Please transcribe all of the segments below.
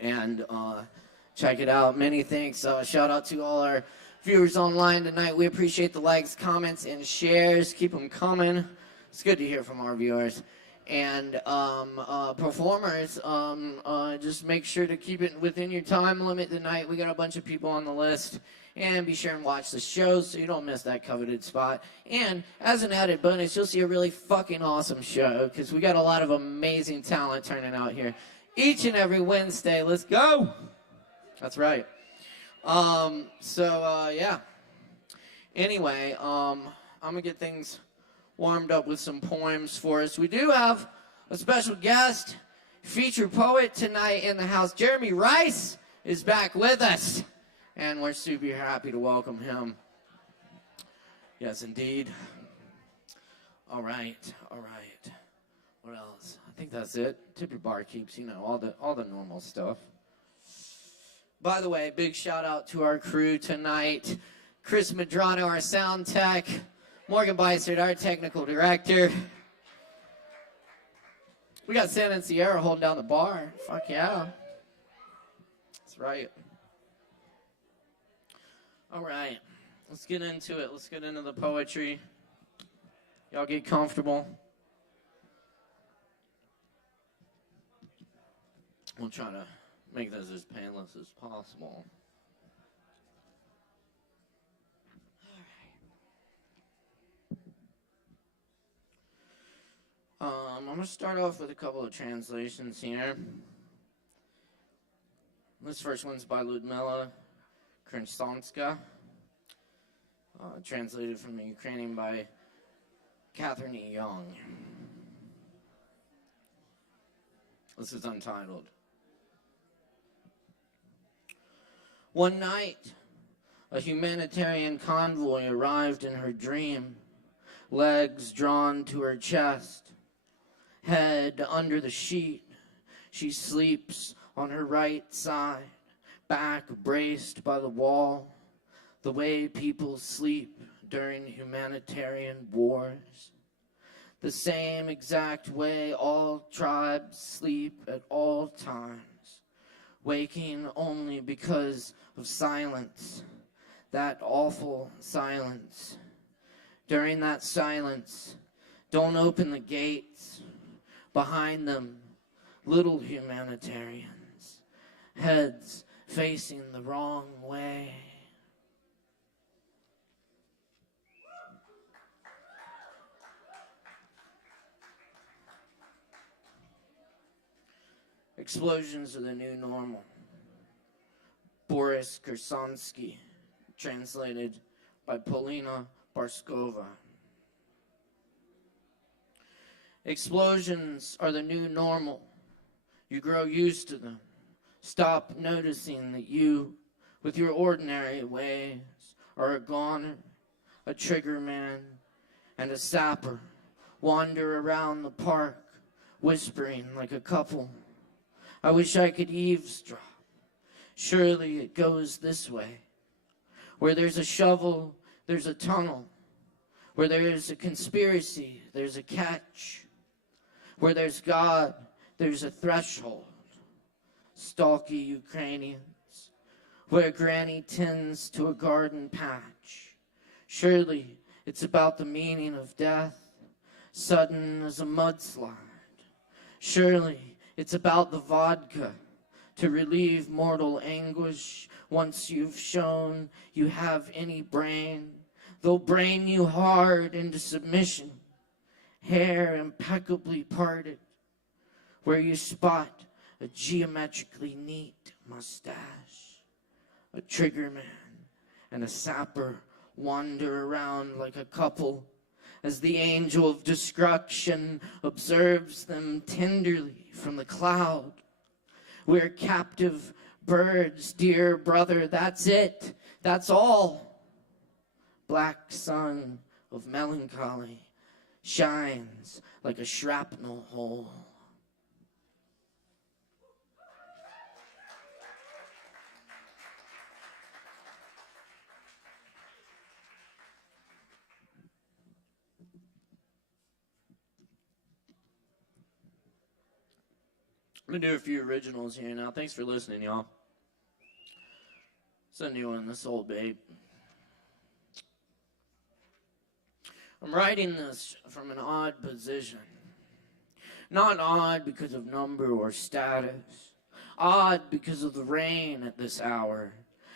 and check it out. Many thanks. Shout out to all our viewers online tonight. We appreciate the likes, comments, and shares. Keep them coming. It's good to hear from our viewers. And performers, just make sure to keep it within your time limit tonight. We got a bunch of people on the list. And be sure and watch the shows so you don't miss that coveted spot. And as an added bonus, you'll see a really fucking awesome show because we got a lot of amazing talent turning out here each and every Wednesday. Let's go. That's right. Yeah. Anyway, I'm going to get things warmed up with some poems for us. We do have a special guest, featured poet tonight in the house. Jeremy Rice is back with us. And we're super happy to welcome him. Yes, indeed. All right. What else? I think that's it. Tip your barkeeps, all the normal stuff. By the way, big shout out to our crew tonight. Chris Medrano, our sound tech. Morgan Beissert, our technical director. We got San and Sierra holding down the bar. Fuck yeah. That's right. All right, let's get into it. Let's get into the poetry. Y'all get comfortable. We'll try to make this as painless as possible. All right. I'm going to start off with a couple of translations here. This first one's by Ludmila Krensonska, translated from the Ukrainian by Catherine E. Young. This is Untitled. One night, a humanitarian convoy arrived in her dream, legs drawn to her chest, head under the sheet. She sleeps on her right side, back braced by the wall, the way people sleep during humanitarian wars. The same exact way all tribes sleep at all times, waking only because of silence, that awful silence. During that silence, don't open the gates. Behind them, little humanitarians, heads facing the wrong way. Explosions are the new normal. Boris Kersonsky, translated by Polina Barskova. Explosions are the new normal. You grow used to them. Stop noticing that you, with your ordinary ways, are a goner, a trigger man, and a sapper. Wander around the park, whispering like a couple. I wish I could eavesdrop. Surely it goes this way. Where there's a shovel, there's a tunnel. Where there is a conspiracy, there's a catch. Where there's God, there's a threshold. Stalky Ukrainians, where granny tends to a garden patch. Surely it's about the meaning of death, sudden as a mudslide. Surely it's about the vodka to relieve mortal anguish. Once you've shown you have any brain, they'll brain you hard into submission. Hair impeccably parted, where you spot a geometrically neat mustache. A trigger man and a sapper wander around like a couple as the angel of destruction observes them tenderly from the cloud. We're captive birds, dear brother, that's it, that's all. Black sun of melancholy shines like a shrapnel hole. I'm going to do a few originals here now. Thanks for listening, y'all. It's a new one, this old babe. I'm writing this from an odd position. Not odd because of number or status. Odd because of the rain at this hour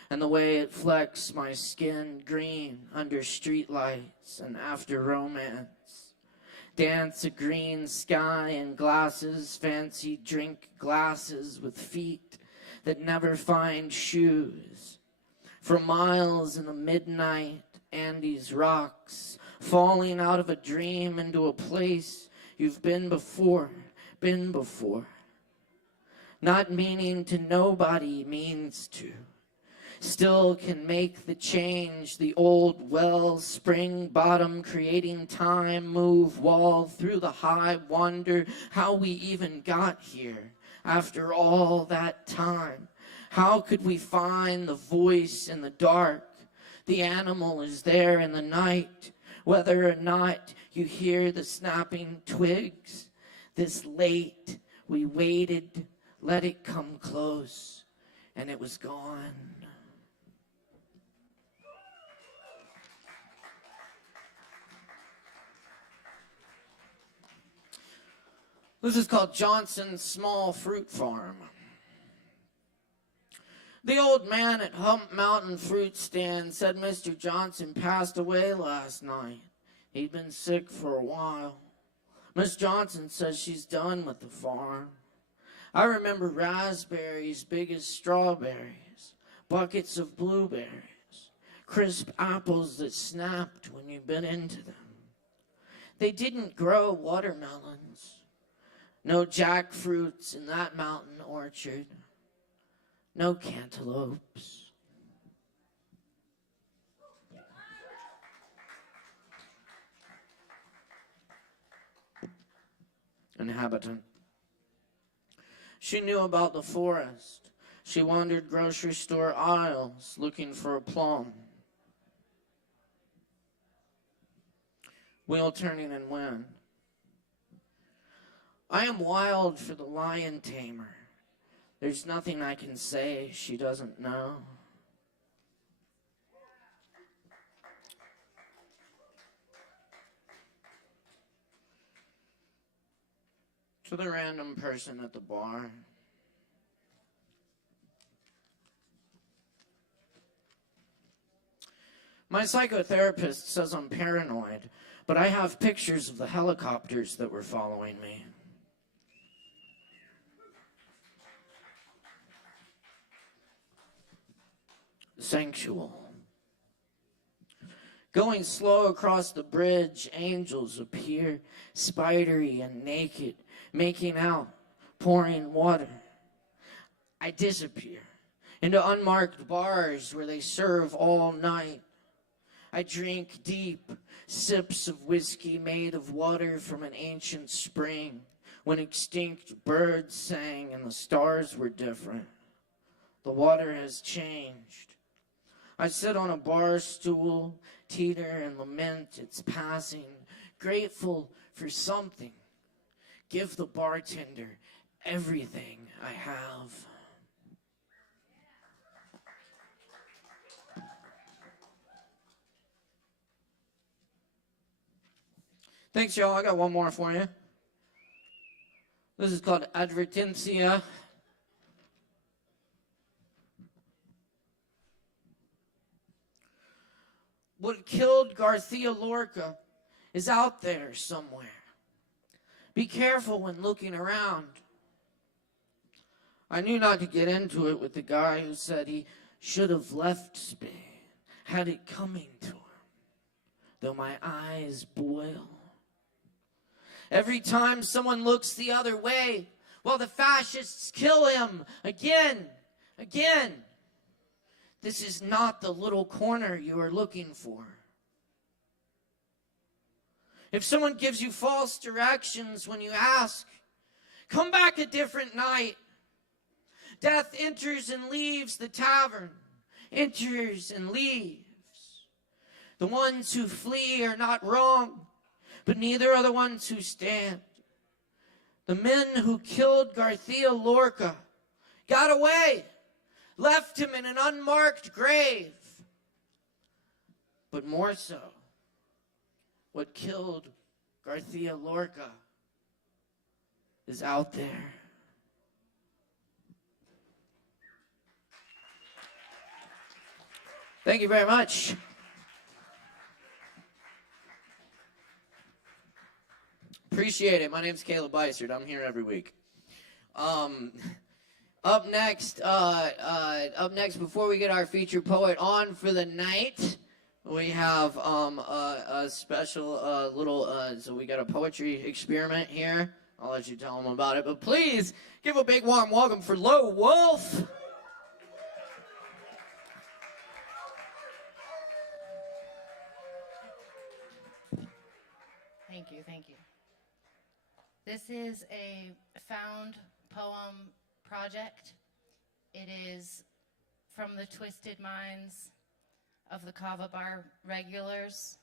and the way it flecks my skin green under streetlights and after romance. Dance a green sky and glasses, fancy drink glasses with feet that never find shoes. For miles in the midnight Andes rocks, falling out of a dream into a place you've been before. Not meaning to, nobody means to. Still can make the change, the old well, spring bottom, creating time, move, wall through the high, wonder how we even got here after all that time. How could we find the voice in the dark? The animal is there in the night, whether or not you hear the snapping twigs. This late, we waited, let it come close, and it was gone. This is called Johnson's Small Fruit Farm. The old man at Hump Mountain Fruit Stand said Mr. Johnson passed away last night. He'd been sick for a while. Miss Johnson says she's done with the farm. I remember raspberries big as strawberries, buckets of blueberries, crisp apples that snapped when you bit into them. They didn't grow watermelons. No jackfruits in that mountain orchard. No cantaloupes. Inhabitant. She knew about the forest. She wandered grocery store aisles looking for a plum. Wheel turning and wind. I am wild for the lion tamer. There's nothing I can say she doesn't know. To the random person at the bar. My psychotherapist says I'm paranoid, but I have pictures of the helicopters that were following me. Sensual. Going slow across the bridge, angels appear, spidery and naked, making out, pouring water. I disappear into unmarked bars where they serve all night. I drink deep sips of whiskey made of water from an ancient spring when extinct birds sang and the stars were different. The water has changed. I sit on a bar stool, teeter and lament its passing, grateful for something. Give the bartender everything I have. Thanks, y'all. I got one more for you. This is called Advertencia. What killed Garcia Lorca is out there somewhere. Be careful when looking around. I knew not to get into it with the guy who said he should have left Spain, had it coming to him, though my eyes boil. Every time someone looks the other way, well, the fascists kill him again. This is not the little corner you are looking for. If someone gives you false directions when you ask, come back a different night. Death enters and leaves the tavern, enters and leaves. The ones who flee are not wrong, but neither are the ones who stand. The men who killed Garcia Lorca got away, left him in an unmarked grave. But more so, what killed Garcia Lorca is out there. Thank you very much. Appreciate it. My name's Caleb Beissert. I'm here every week. Up next, before we get our featured poet on for the night, we have a special so we got a poetry experiment here. I'll let you tell them about it, but please give a big warm welcome for Low Wolf. Thank you. This is a found poem project. It is from the twisted minds of the Kava bar regulars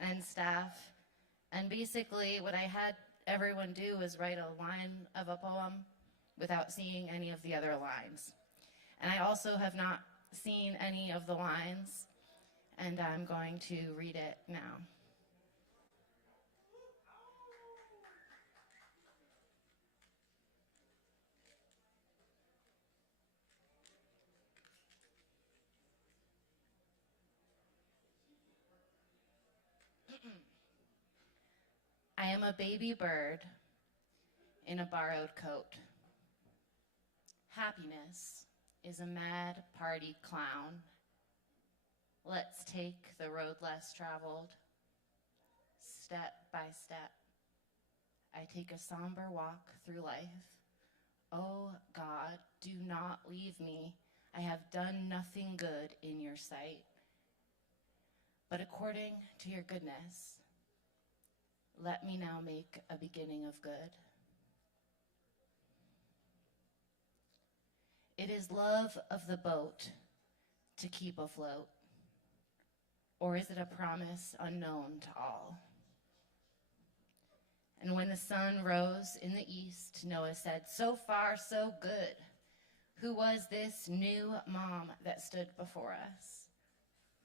and staff. And basically what I had everyone do was write a line of a poem without seeing any of the other lines. And I also have not seen any of the lines, and I'm going to read it now. I am a baby bird in a borrowed coat. Happiness is a mad party clown. Let's take the road less traveled. Step by step, I take a somber walk through life. Oh God, do not leave me. I have done nothing good in your sight. But according to your goodness, let me now make a beginning of good. It is love of the boat to keep afloat, or is it a promise unknown to all? And when the sun rose in the east, Noah said, so far, so good. Who was this new mom that stood before us?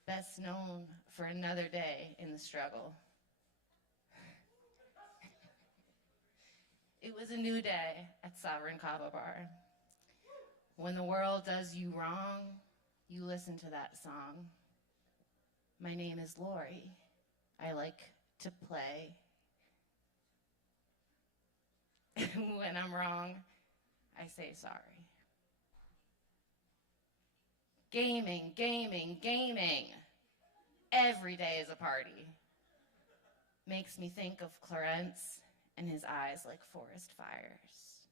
Best known for another day in the struggle. It was a new day at Sovereign Kava Bar. When the world does you wrong, you listen to that song. My name is Lori. I like to play. When I'm wrong, I say sorry. Gaming, gaming, gaming. Every day is a party. Makes me think of Clarence and his eyes like forest fires.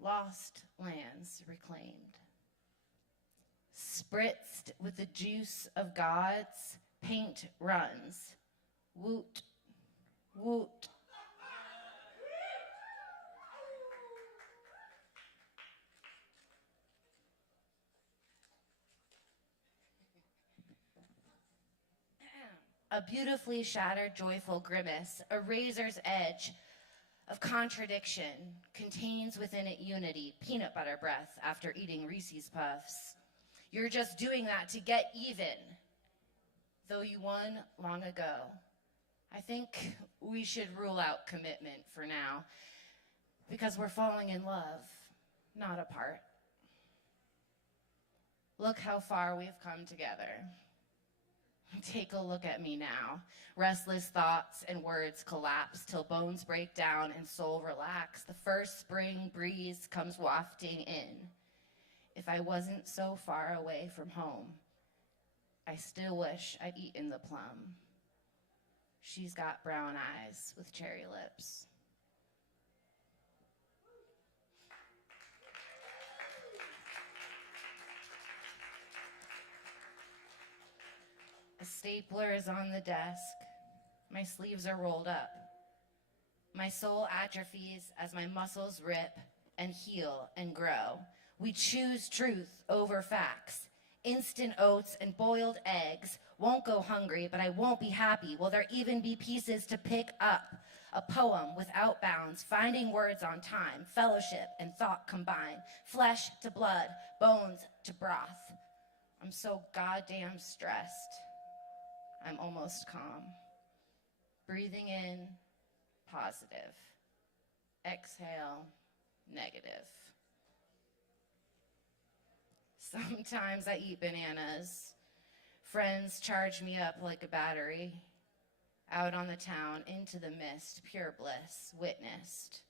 Lost lands reclaimed. Spritzed with the juice of gods, paint runs. Woot, woot. A beautifully shattered, joyful grimace, a razor's edge of contradiction, contains within it unity, peanut butter breath after eating Reese's Puffs. You're just doing that to get even, though you won long ago. I think we should rule out commitment for now, because we're falling in love, not apart. Look how far we've come together. Take a look at me now. Restless thoughts and words collapse till bones break down and soul relax. The first spring breeze comes wafting in. If I wasn't so far away from home, I still wish I'd eaten the plum. She's got brown eyes with cherry lips. A stapler is on the desk. My sleeves are rolled up. My soul atrophies as my muscles rip and heal and grow. We choose truth over facts. instant oats and boiled eggs. Won't go hungry, but I won't be happy. Will there even be pieces to pick up? A poem without bounds, finding words on time, fellowship and thought combined, flesh to blood, bones to broth. I'm so goddamn stressed. I'm almost calm. Breathing in, positive. Exhale, negative. Sometimes I eat bananas. Friends charge me up like a battery. Out on the town, into the mist, pure bliss, witnessed.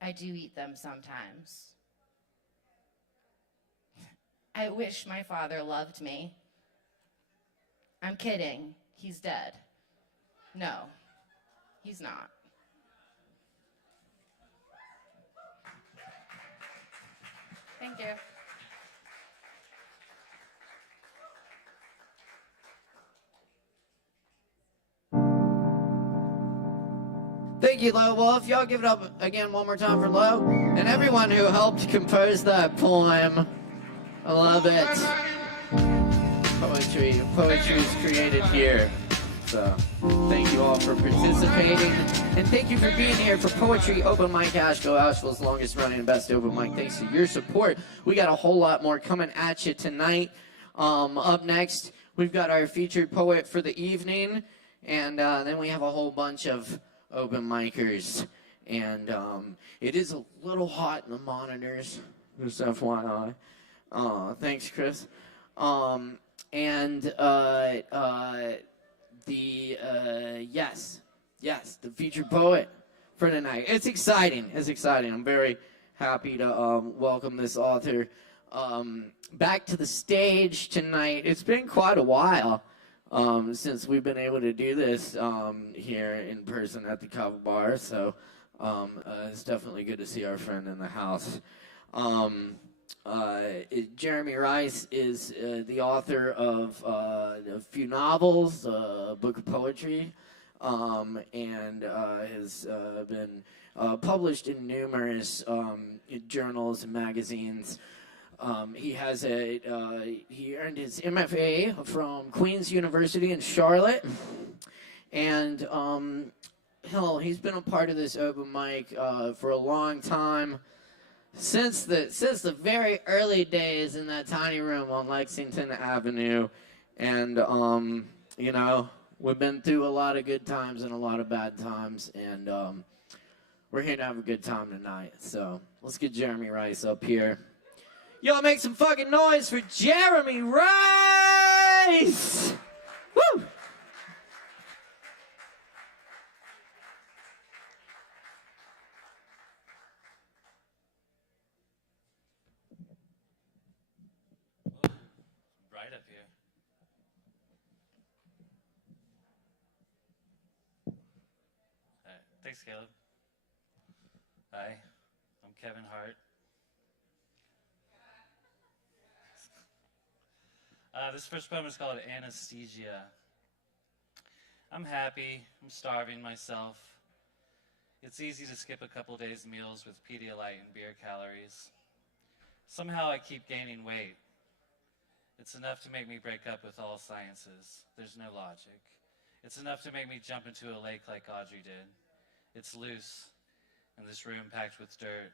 I do eat them sometimes. I wish my father loved me. I'm kidding. He's dead. No, he's not. Thank you. Thank you, Lo. Well, if y'all give it up again one more time for Lo and everyone who helped compose that poem. I love it. Poetry is created here. So, thank you all for participating. And thank you for being here for Poetry Open Mic Asheville, Asheville's longest running and best open mic. Thanks to your support. We got a whole lot more coming at you tonight. Up next, we've got our featured poet for the evening. And then we have a whole bunch of open micers. And it is a little hot in the monitors, just FYI. Thanks, Chris. The featured poet for tonight. It's exciting. I'm very happy to welcome this author back to the stage tonight. It's been quite a while since we've been able to do this here in person at the Kava bar, so it's definitely good to see our friend in the house. Jeremy Rice is the author of a few novels, a book of poetry, and has been published in numerous journals and magazines. He earned his MFA from Queen's University in Charlotte, and he's been a part of this open mic for a long time. Since the very early days in that tiny room on Lexington Avenue, and we've been through a lot of good times and a lot of bad times, and we're here to have a good time tonight. So let's get Jeremy Rice up here. Y'all make some fucking noise for Jeremy Rice! Woo! Thanks, Caleb. Hi, I'm Kevin Hart. This first poem is called Anesthesia. I'm happy, I'm starving myself. It's easy to skip a couple days meals with Pedialyte and beer calories. Somehow I keep gaining weight. It's enough to make me break up with all sciences. There's no logic. It's enough to make me jump into a lake like Audrey did. It's loose in this room packed with dirt,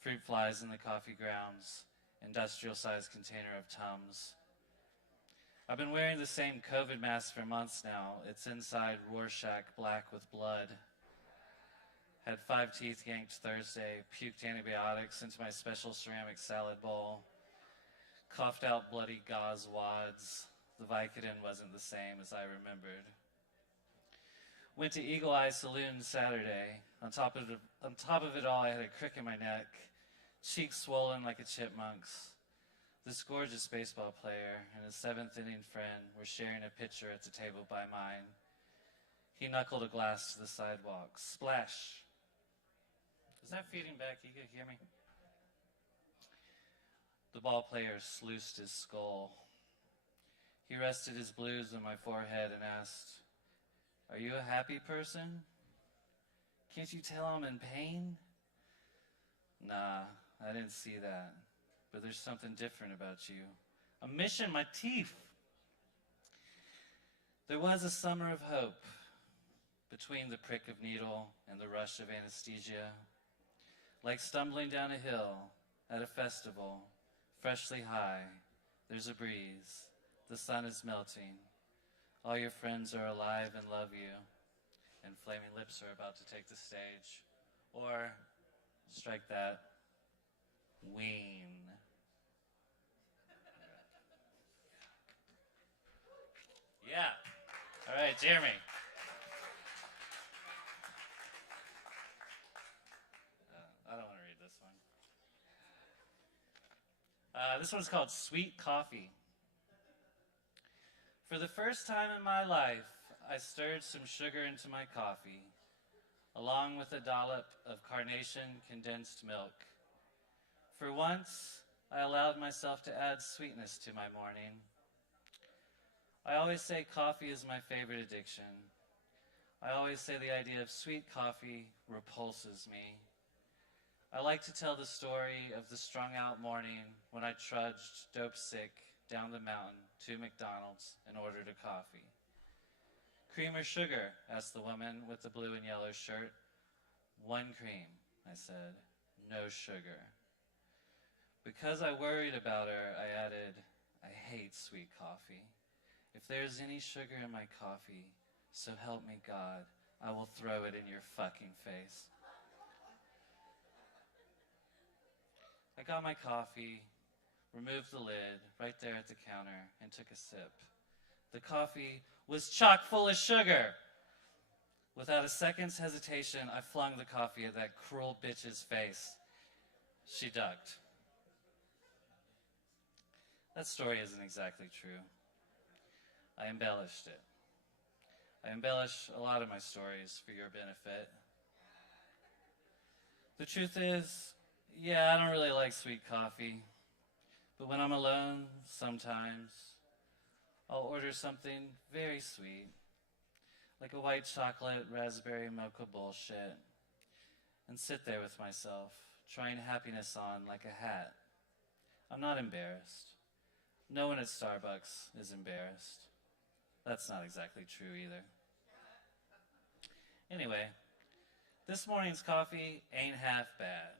fruit flies in the coffee grounds, industrial-sized container of Tums. I've been wearing the same COVID mask for months now. It's inside Rorschach black with blood. Had 5 teeth yanked Thursday, puked antibiotics into my special ceramic salad bowl, coughed out bloody gauze wads. The Vicodin wasn't the same as I remembered. Went to Eagle Eye Saloon Saturday. On top of it all, I had a crick in my neck, cheeks swollen like a chipmunk's. This gorgeous baseball player and his 7th inning friend were sharing a pitcher at the table by mine. He knuckled a glass to the sidewalk. Splash. Is that feeding back? You can hear me? The ball player sluiced his skull. He rested his blues on my forehead and asked, "Are you a happy person? Can't you tell I'm in pain?" Nah, I didn't see that. But there's something different about you. I'm missing my teeth. There was a summer of hope between the prick of needle and the rush of anesthesia, like stumbling down a hill at a festival, freshly high. There's a breeze. The sun is melting. All your friends are alive and love you, and flaming lips are about to take the stage. Or, strike that, ween. Yeah. All right, Jeremy. I don't want to read this one. This one's called Sweet Coffee. For the first time in my life, I stirred some sugar into my coffee, along with a dollop of carnation condensed milk. For once, I allowed myself to add sweetness to my morning. I always say coffee is my favorite addiction. I always say the idea of sweet coffee repulses me. I like to tell the story of the strung-out morning when I trudged, dope sick, down the mountain to McDonald's and ordered a coffee. Cream or sugar? Asked the woman with the blue and yellow shirt. One cream, I said. No sugar. Because I worried about her, I added, I hate sweet coffee. If there's any sugar in my coffee, so help me God, I will throw it in your fucking face. I got my coffee, removed the lid right there at the counter, and took a sip. The coffee was chock full of sugar. Without a second's hesitation, I flung the coffee at that cruel bitch's face. She ducked. That story isn't exactly true. I embellished it. I embellish a lot of my stories for your benefit. The truth is, yeah, I don't really like sweet coffee. But when I'm alone, sometimes, I'll order something very sweet, like a white chocolate raspberry mocha bullshit, and sit there with myself, trying happiness on like a hat. I'm not embarrassed. No one at Starbucks is embarrassed. That's not exactly true either. Anyway, this morning's coffee ain't half bad.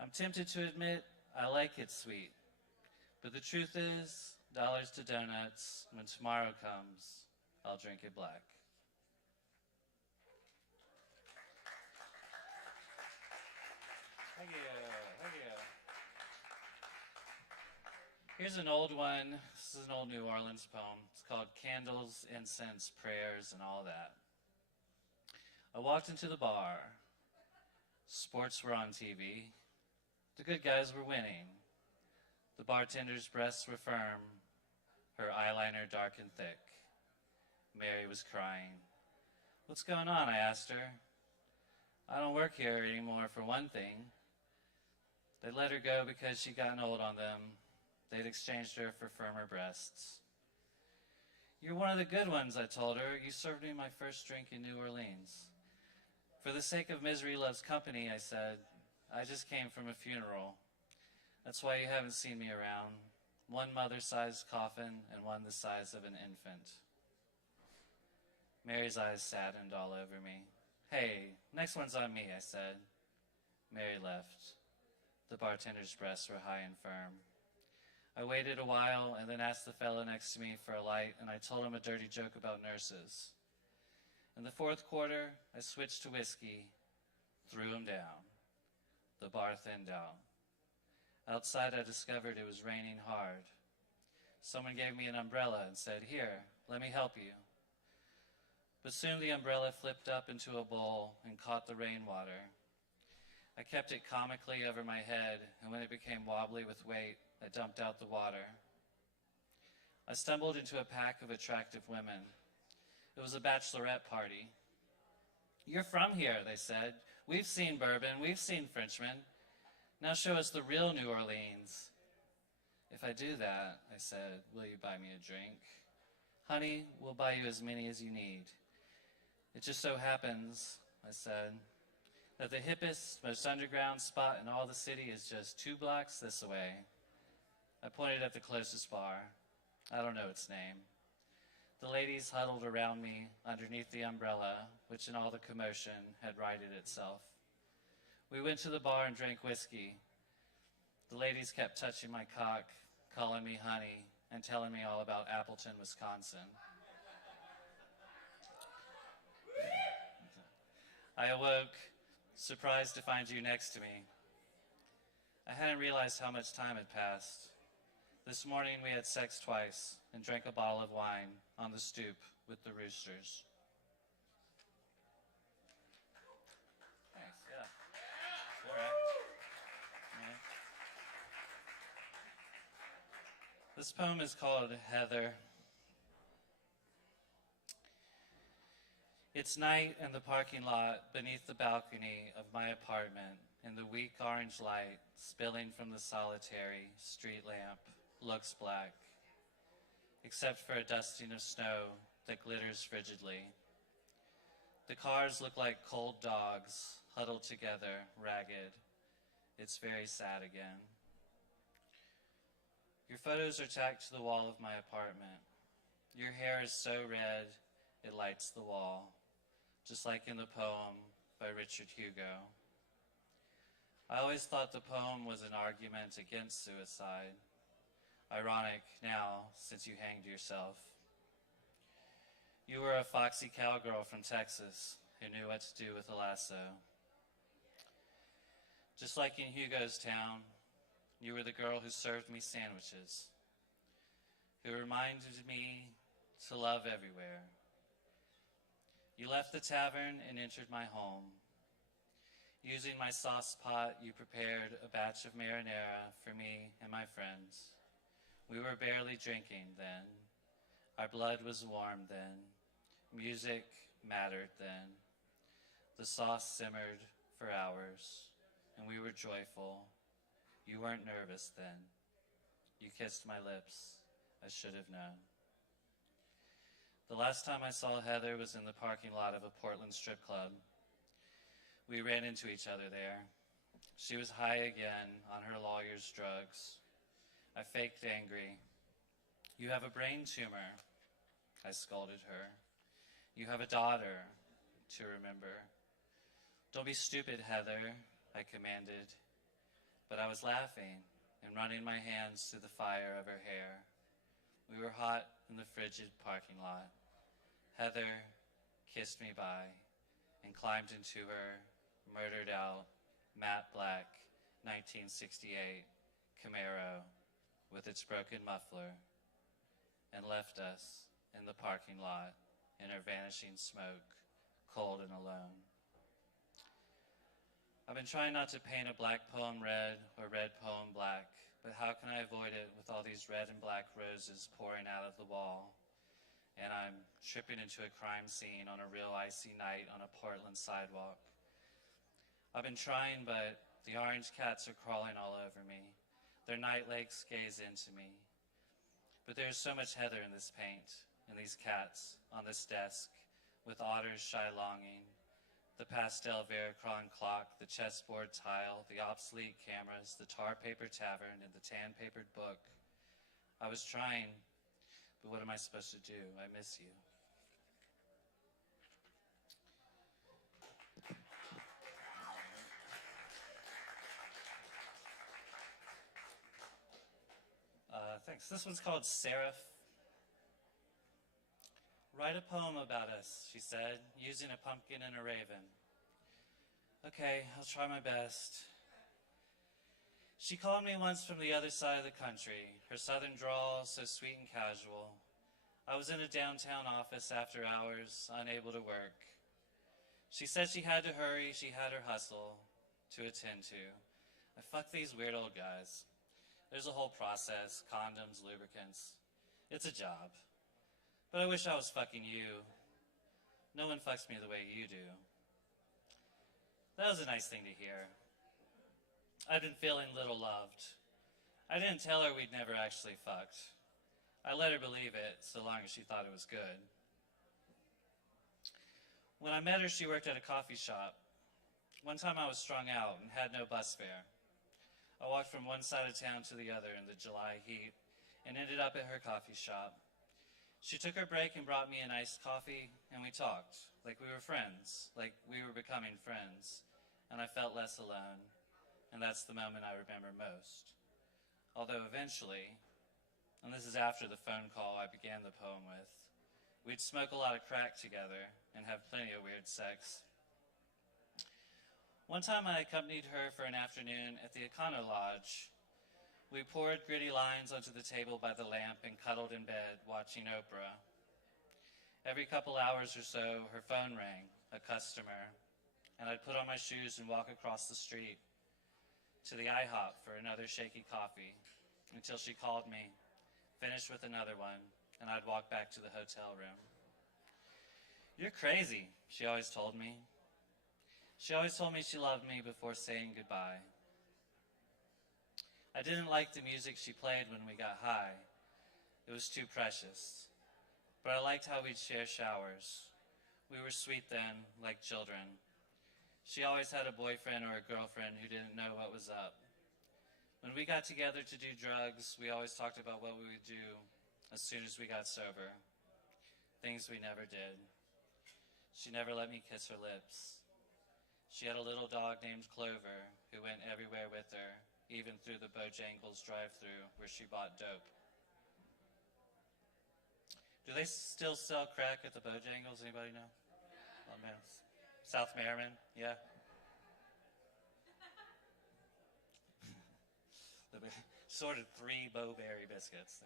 I'm tempted to admit I like it sweet. But the truth is, dollars to donuts, when tomorrow comes, I'll drink it black. Thank you. Thank you. Here's an old one. This is an old New Orleans poem. It's called Candles, Incense, Prayers, and All That. I walked into the bar. Sports were on TV. The good guys were winning. The bartender's breasts were firm, her eyeliner dark and thick. Mary was crying. What's going on? I asked her. I don't work here anymore, for one thing. They let her go because she'd gotten old on them. They'd exchanged her for firmer breasts. You're one of the good ones, I told her. You served me my first drink in New Orleans. For the sake of misery loves company, I said. I just came from a funeral. That's why you haven't seen me around. One mother-sized coffin and one the size of an infant. Mary's eyes saddened all over me. Hey, next one's on me, I said. Mary left. The bartender's breasts were high and firm. I waited a while and then asked the fellow next to me for a light, and I told him a dirty joke about nurses. In the fourth quarter, I switched to whiskey, threw him down. The bar thinned out. Outside, I discovered it was raining hard. Someone gave me an umbrella and said, "Here, let me help you." But soon the umbrella flipped up into a bowl and caught the rainwater. I kept it comically over my head, and when it became wobbly with weight, I dumped out the water. I stumbled into a pack of attractive women. It was a bachelorette party. "You're from here," they said. "We've seen bourbon, we've seen Frenchmen. Now show us the real New Orleans." "If I do that," I said, "will you buy me a drink?" "Honey, we'll buy you as many as you need." "It just so happens," I said, "that the hippest, most underground spot in all the city is just 2 blocks this way." I pointed at the closest bar. I don't know its name. The ladies huddled around me underneath the umbrella, which in all the commotion had righted itself. We went to the bar and drank whiskey. The ladies kept touching my cock, calling me honey, and telling me all about Appleton, Wisconsin. I awoke, surprised to find you next to me. I hadn't realized how much time had passed. This morning we had sex twice and drank a bottle of wine on the stoop with the roosters. Thanks, yeah. Correct. Yeah. This poem is called Heather. It's night in the parking lot beneath the balcony of my apartment, and the weak orange light spilling from the solitary street lamp looks black, except for a dusting of snow that glitters frigidly. The cars look like cold dogs huddled together, ragged. It's very sad again. Your photos are tacked to the wall of my apartment. Your hair is so red, it lights the wall, just like in the poem by Richard Hugo. I always thought the poem was an argument against suicide. Ironic now, since you hanged yourself. You were a foxy cowgirl from Texas who knew what to do with a lasso. Just like in Hugo's town, you were the girl who served me sandwiches, who reminded me to love everywhere. You left the tavern and entered my home. Using my sauce pot, you prepared a batch of marinara for me and my friends. We were barely drinking then. Our blood was warm then. Music mattered then. The sauce simmered for hours, and we were joyful. You weren't nervous then. You kissed my lips. I should have known. The last time I saw Heather was in the parking lot of a Portland strip club. We ran into each other there. She was high again on her lawyer's drugs. I faked angry. You have a brain tumor, I scolded her. You have a daughter to remember. Don't be stupid, Heather, I commanded. But I was laughing and running my hands through the fire of her hair. We were hot in the frigid parking lot. Heather kissed me by and climbed into her murdered out, matte black 1968 Camaro with its broken muffler, and left us in the parking lot in her vanishing smoke, cold and alone. I've been trying not to paint a black poem red or red poem black, but how can I avoid it with all these red and black roses pouring out of the wall? And I'm tripping into a crime scene on a real icy night on a Portland sidewalk. I've been trying, but the orange cats are crawling all over me. Their night legs gaze into me. But there's so much Heather in this paint, in these cats, on this desk, with otters shy longing, the pastel Veracron clock, the chessboard tile, the obsolete cameras, the tar paper tavern, and the tan papered book. I was trying, but what am I supposed to do? I miss you. Thanks. This one's called Seraph. Write a poem about us, she said, using a pumpkin and a raven. Okay, I'll try my best. She called me once from the other side of the country, her southern drawl so sweet and casual. I was in a downtown office after hours, unable to work. She said she had to hurry, she had her hustle to attend to. I fuck these weird old guys. There's a whole process, condoms, lubricants. It's a job. But I wish I was fucking you. No one fucks me the way you do. That was a nice thing to hear. I'd been feeling little loved. I didn't tell her we'd never actually fucked. I let her believe it, so long as she thought it was good. When I met her, she worked at a coffee shop. One time I was strung out and had no bus fare. I walked from one side of town to the other in the July heat and ended up at her coffee shop. She took her break and brought me an iced coffee, and we talked, like we were friends, like we were becoming friends, and I felt less alone, and that's the moment I remember most. Although eventually, and this is after the phone call I began the poem with, we'd smoke a lot of crack together and have plenty of weird sex. One time I accompanied her for an afternoon at the Econo Lodge. We poured gritty lines onto the table by the lamp and cuddled in bed watching Oprah. Every couple hours or so, her phone rang, a customer, and I'd put on my shoes and walk across the street to the IHOP for another shaky coffee until she called me, finished with another one, and I'd walk back to the hotel room. "You're crazy," she always told me. She always told me she loved me before saying goodbye. I didn't like the music she played when we got high. It was too precious. But I liked how we'd share showers. We were sweet then, like children. She always had a boyfriend or a girlfriend who didn't know what was up. When we got together to do drugs, we always talked about what we would do as soon as we got sober. Things we never did. She never let me kiss her lips. She had a little dog named Clover who went everywhere with her, even through the Bojangles drive-thru where she bought dope. Do they still sell crack at the Bojangles? Anybody know? Oh, man. South Merriman? Yeah. Sorted 3 Bowberry biscuits.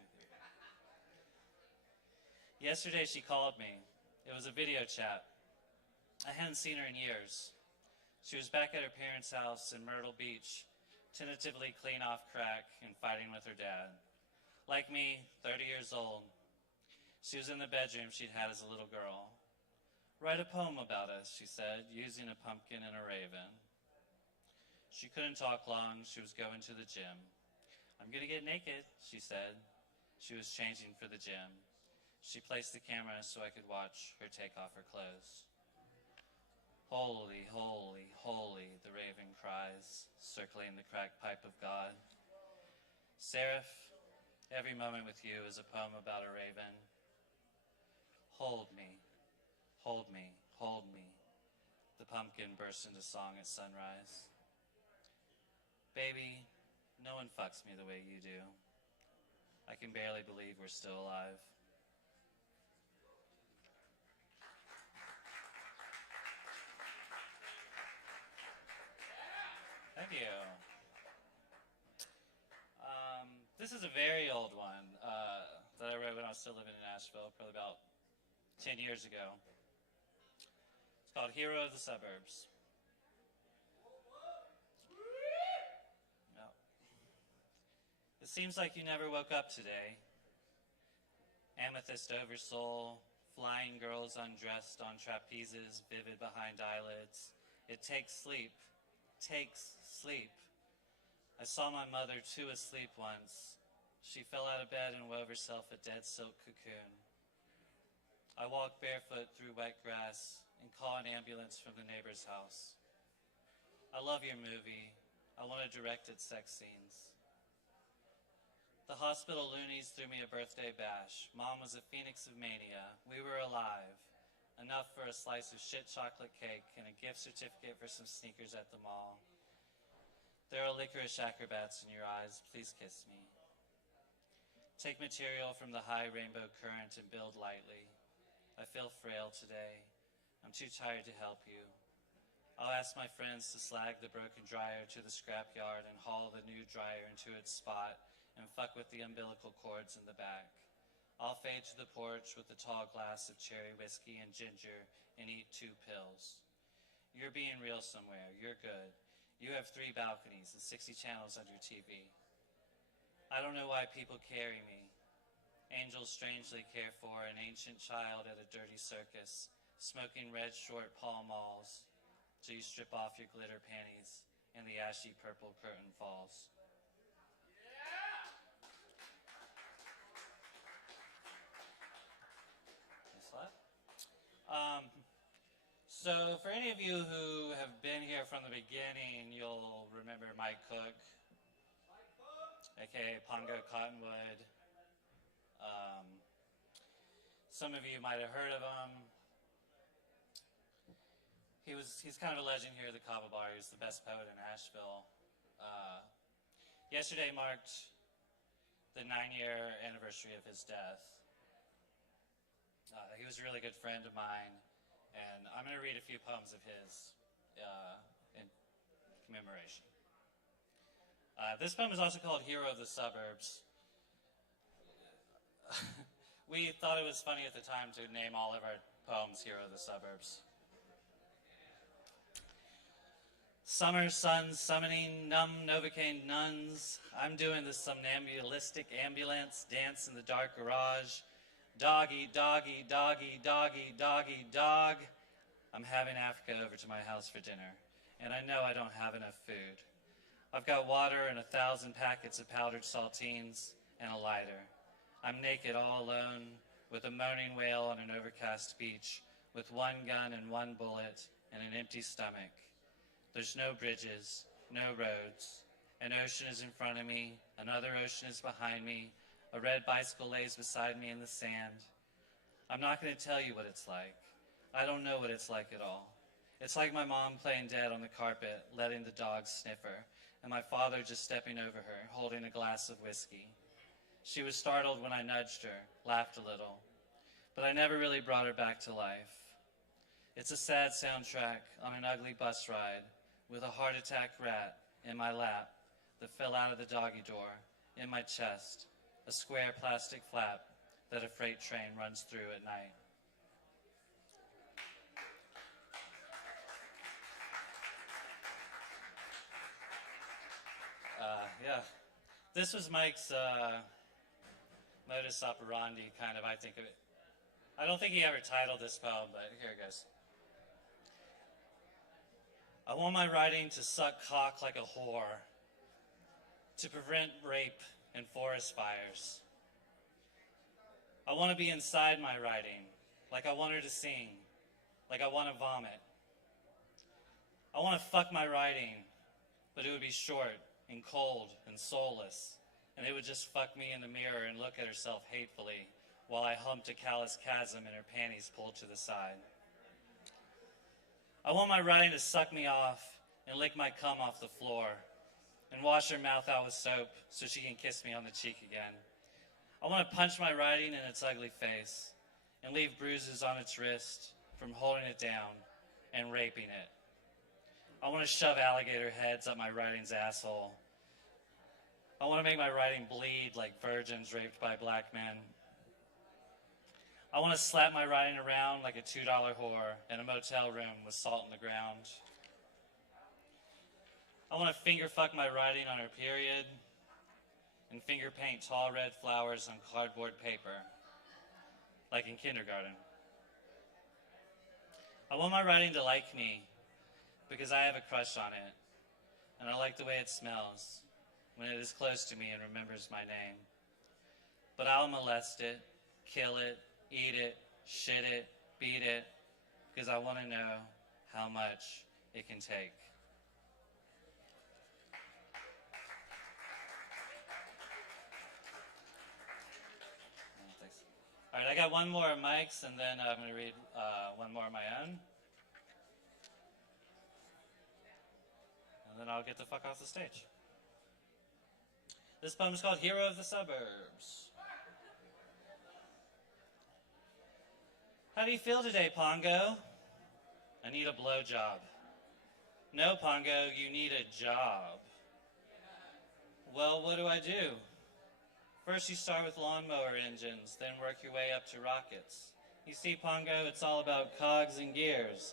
Yesterday she called me. It was a video chat. I hadn't seen her in years. She was back at her parents' house in Myrtle Beach, tentatively clean off crack and fighting with her dad. Like me, 30 years old. She was in the bedroom she'd had as a little girl. "Write a poem about us," she said, using a pumpkin and a raven. She couldn't talk long. She was going to the gym. "I'm gonna get naked," she said. She was changing for the gym. She placed the camera so I could watch her take off her clothes. "Holy, holy, holy," the raven cries, circling the crack pipe of God. Seraph, every moment with you is a poem about a raven. Hold me, hold me, hold me. The pumpkin bursts into song at sunrise. "Baby, no one fucks me the way you do. I can barely believe we're still alive." Thank you. This is a very old one that I wrote when I was still living in Asheville, probably about 10 years ago. It's called Hero of the Suburbs. No. It seems like you never woke up today. Amethyst oversoul, flying girls undressed on trapezes, vivid behind eyelids. It takes sleep. Takes sleep. I saw my mother too asleep once. She fell out of bed and wove herself a dead silk cocoon. I walk barefoot through wet grass and call an ambulance from the neighbor's house. I love your movie. I want to direct its sex scenes. The hospital loonies threw me a birthday bash. Mom was a phoenix of mania. We were alive. Enough for a slice of shit chocolate cake and a gift certificate for some sneakers at the mall. There are licorice acrobats in your eyes. Please kiss me. Take material from the high rainbow current and build lightly. I feel frail today. I'm too tired to help you. I'll ask my friends to slag the broken dryer to the scrapyard and haul the new dryer into its spot and fuck with the umbilical cords in the back. I'll fade to the porch with a tall glass of cherry whiskey and ginger and eat 2 pills. You're being real somewhere. You're good. You have 3 balconies and 60 channels on your TV. I don't know why people carry me. Angels strangely care for an ancient child at a dirty circus, smoking red short Pall Malls, till you strip off your glitter panties and the ashy purple curtain falls. So for any of you who have been here from the beginning, you'll remember Mike Cook. aka Pongo Cottonwood. Some of you might have heard of him. He's kind of a legend here at the Kava bar. He's the best poet in Asheville. Yesterday marked the 9-year anniversary of his death. He was a really good friend of mine, and I'm going to read a few poems of his in commemoration. This poem is also called Hero of the Suburbs. We thought it was funny at the time to name all of our poems Hero of the Suburbs. Summer sun summoning numb Novocaine nuns. I'm doing the somnambulistic ambulance dance in the dark garage. Doggy, doggy, doggy, doggy, doggy, dog. I'm having Africa over to my house for dinner, and I know I don't have enough food. I've got water and 1,000 packets of powdered saltines and a lighter. I'm naked all alone with a moaning whale on an overcast beach with one gun and one bullet and an empty stomach. There's no bridges, no roads. An ocean is in front of me, another ocean is behind me, a red bicycle lays beside me in the sand. I'm not going to tell you what it's like. I don't know what it's like at all. It's like my mom playing dead on the carpet, letting the dog sniff her, and my father just stepping over her, holding a glass of whiskey. She was startled when I nudged her, laughed a little, but I never really brought her back to life. It's a sad soundtrack on an ugly bus ride with a heart attack rat in my lap that fell out of the doggy door, in my chest, a square plastic flap that a freight train runs through at night. Yeah, this was Mike's modus operandi, kind of, I think of it. I don't think he ever titled this poem, but here it goes. I want my writing to suck cock like a whore, to prevent rape and forest fires. I want to be inside my writing, like I want her to sing, like I want to vomit. I want to fuck my writing, but it would be short and cold and soulless, and it would just fuck me in the mirror and look at herself hatefully while I humped a callous chasm and her panties pulled to the side. I want my writing to suck me off and lick my cum off the floor and wash her mouth out with soap so she can kiss me on the cheek again. I want to punch my writing in its ugly face and leave bruises on its wrist from holding it down and raping it. I want to shove alligator heads up my writing's asshole. I want to make my writing bleed like virgins raped by black men. I want to slap my writing around like a $2 whore in a motel room with salt in the ground. I want to finger fuck my writing on her period and finger paint tall red flowers on cardboard paper, like in kindergarten. I want my writing to like me because I have a crush on it, and I like the way it smells when it is close to me and remembers my name. But I'll molest it, kill it, eat it, shit it, beat it, because I want to know how much it can take. Thanks. All right, I got one more of Mike's, and then I'm going to read one more of my own. And then I'll get the fuck off the stage. This poem is called Hero of the Suburbs. How do you feel today, Pongo? I need a blowjob. No, Pongo, you need a job. Well, what do I do? First you start with lawnmower engines, then work your way up to rockets. You see, Pongo, it's all about cogs and gears.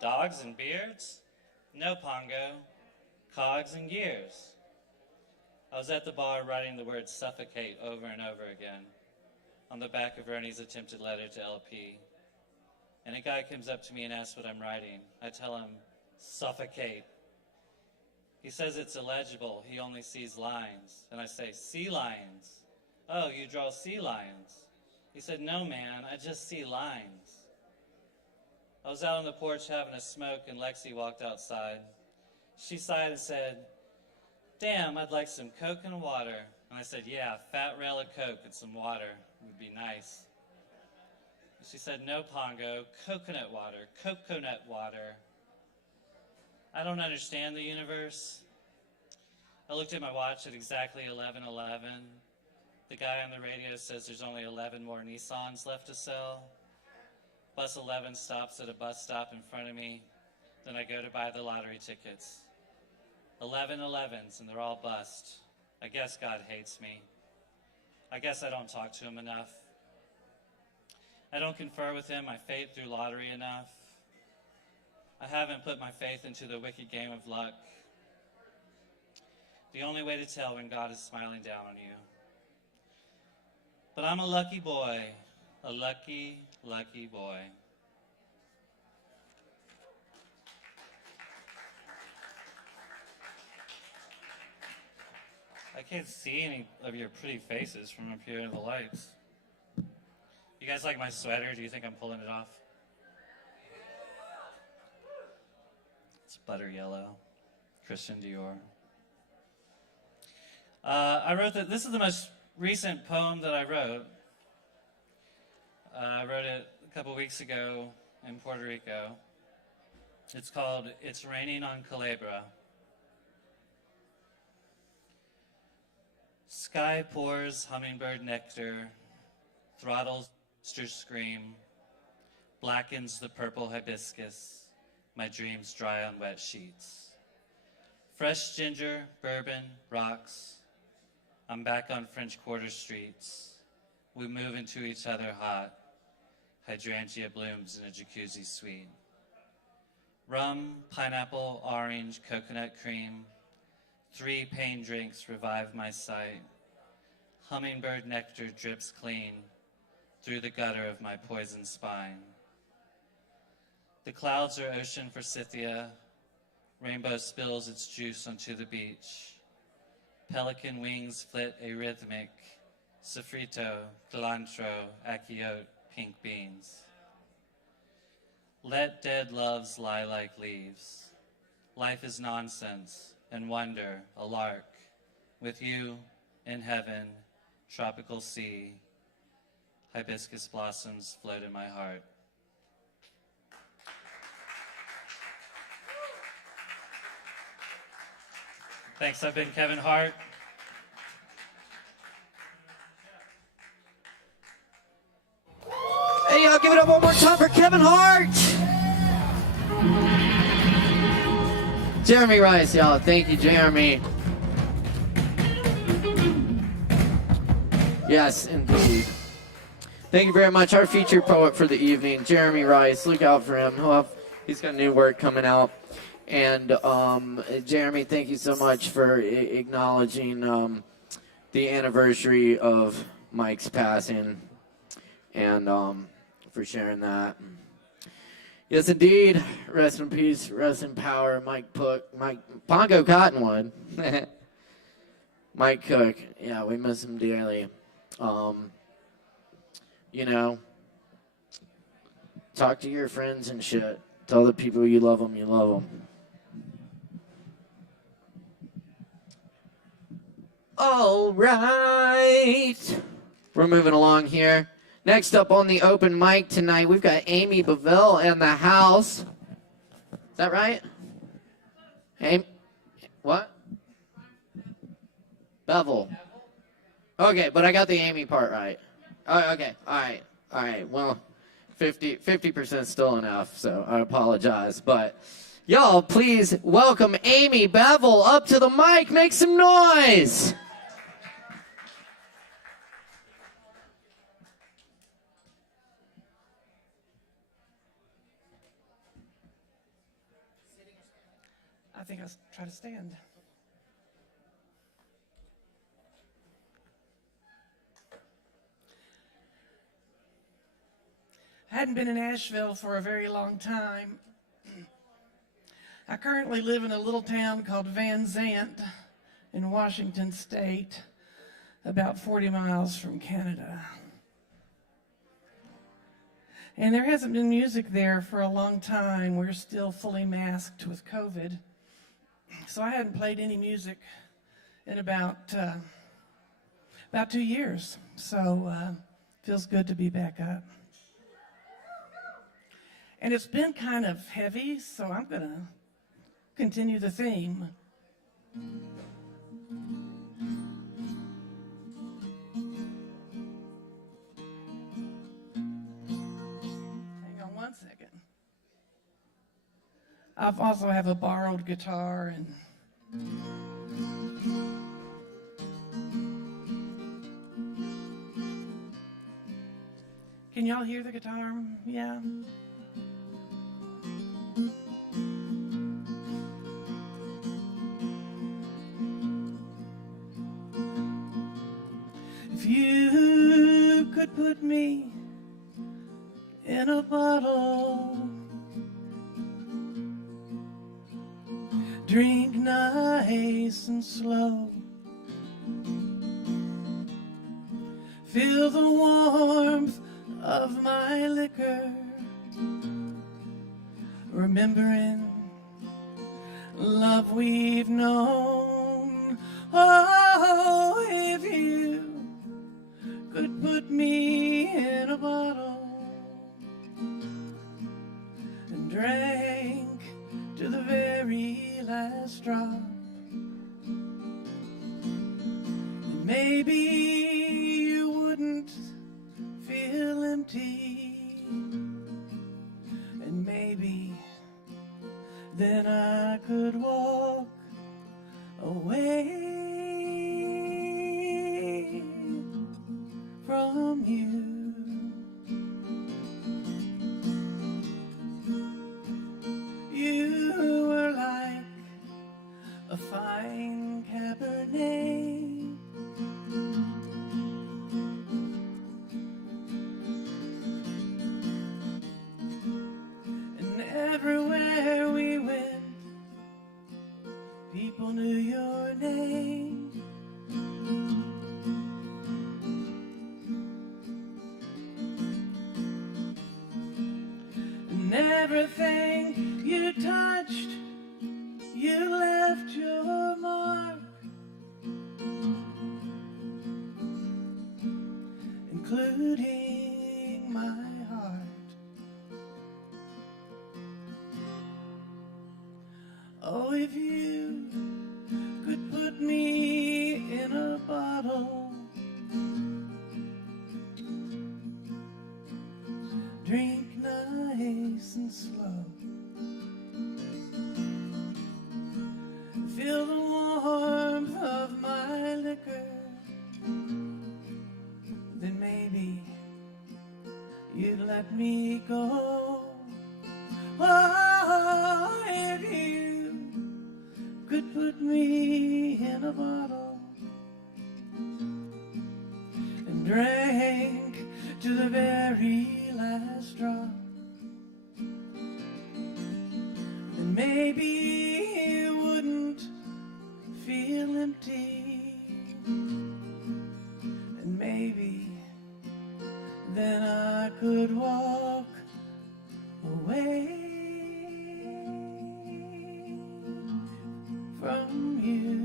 Dogs and beards? No, Pongo. Cogs and gears. I was at the bar writing the word suffocate over and over again on the back of Ernie's attempted letter to LP. And a guy comes up to me and asks what I'm writing. I tell him, suffocate. He says it's illegible. He only sees lines. And I say, sea lions. Oh, you draw sea lions. He said, no, man, I just see lines. I was out on the porch having a smoke, and Lexi walked outside. She sighed and said, damn, I'd like some Coke and water. And I said, yeah, fat rail of Coke and some water would be nice. She said, no, Pongo, coconut water. I don't understand the universe. I looked at my watch at exactly 11:11. The guy on the radio says there's only 11 more Nissans left to sell. Bus 11 stops at a bus stop in front of me. Then I go to buy the lottery tickets. 11 11s, and they're all bust. I guess God hates me. I guess I don't talk to him enough. I don't confer with him my fate through lottery enough. I haven't put my faith into the wicked game of luck. The only way to tell when God is smiling down on you. But I'm a lucky boy, a lucky, lucky boy. I can't see any of your pretty faces from up here in the lights. You guys like my sweater? Do you think I'm pulling it off? It's butter yellow. Christian Dior. I wrote that. This is the most recent poem that I wrote. I wrote it a couple weeks ago in Puerto Rico. It's called It's Raining on Culebra. Sky pours hummingbird nectar, throttles rooster scream, blackens the purple hibiscus, my dreams dry on wet sheets. Fresh ginger, bourbon, rocks, I'm back on French Quarter streets. We move into each other hot, hydrangea blooms in a jacuzzi suite. Rum, pineapple, orange, coconut cream, 3 pain drinks revive my sight. Hummingbird nectar drips clean through the gutter of my poisoned spine. The clouds are ocean forsythia. Rainbow spills its juice onto the beach. Pelican wings flit a rhythmic sofrito, cilantro, achiote, pink beans. Let dead loves lie like leaves. Life is nonsense and wonder, a lark. With you in heaven, tropical sea, hibiscus blossoms float in my heart. Thanks, I've been Kevin Hart. Hey, y'all, give it up one more time for Kevin Hart. Jeremy Rice, y'all. Thank you, Jeremy. Yes, indeed. Thank you very much. Our featured poet for the evening, Jeremy Rice. Look out for him. He's got new work coming out. And Jeremy, thank you so much for acknowledging the anniversary of Mike's passing, and for sharing that. Yes, indeed. Rest in peace. Rest in power. Mike Pongo Cottonwood. Mike Cook. Yeah, we miss him dearly. You know, talk to your friends and shit. Tell the people you love them, you love them. All right. We're moving along here. Next up on the open mic tonight, we've got Amy Bevel in the house. Is that right? Amy? What? Bevel. Okay, but I got the Amy part right. Oh, okay, all right. Well, 50% still enough, so I apologize. But y'all, please welcome Amy Bevel up to the mic. Make some noise. I think I'll try to stand. I hadn't been in Asheville for a very long time. I currently live in a little town called Van Zant in Washington State, about 40 miles from Canada. And there hasn't been music there for a long time. We're still fully masked with COVID. So I hadn't played any music in about 2 years. So feels good to be back up. And it's been kind of heavy, so I'm going to continue the theme. Hang on one second. I also have a borrowed guitar and can y'all hear the guitar? Yeah. If you could put me in a bottle, drink nice and slow, feel the warmth of my liquor, remembering love we've known. Oh, if you could put me in a bottle and drank to the very last drop, and maybe you wouldn't feel empty, and maybe then I could walk away from you. You were like a fine Cabernet, and everywhere we went, people knew your name. And everything you touched, you left your mark, including my heart. Oh, if you could put me in a bottle, drink nice and slow, feel the warmth of my liquor, then maybe you'd let me go. Oh, if you could put me in a bottle and drank to the very last drop, then maybe you wouldn't feel empty, and maybe then I could walk away from you.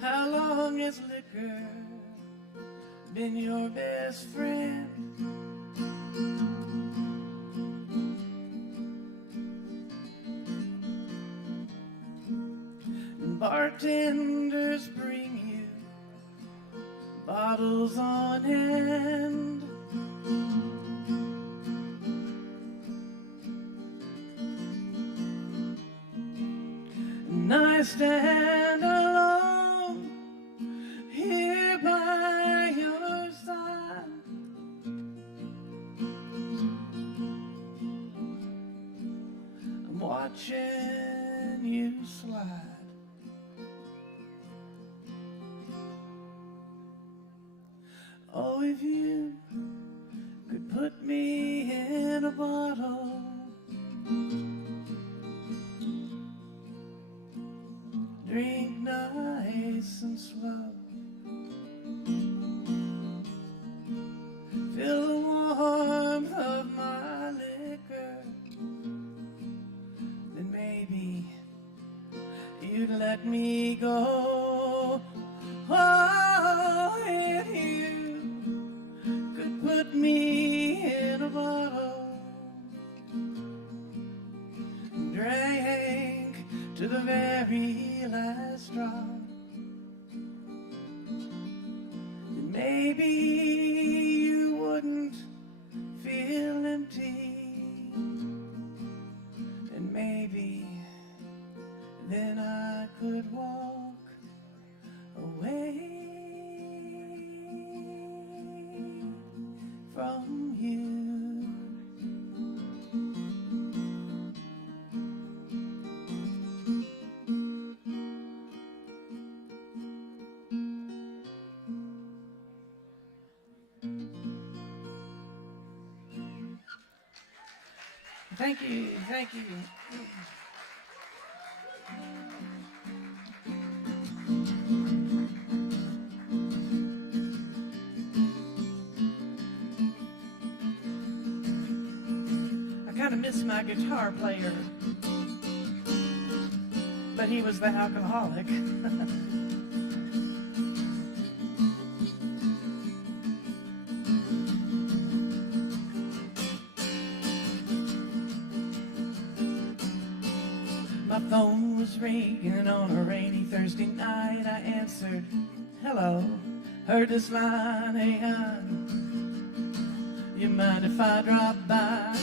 How long has liquor been your best friend? And bartenders bring you bottles on end, and I stand alone here by your side, I'm watching you slide. Oh, if you could put me in a bottle, drink nice and slow, feel the warmth of my liquor, then maybe put me in a bottle, drank to the very last drop. And maybe you wouldn't feel empty, and maybe then I could walk away from you. Thank you, thank you. I kind of miss my guitar player, but he was the alcoholic. My phone was ringing on a rainy Thursday night. I answered, hello, heard this line, hey hon, you mind if I drop by?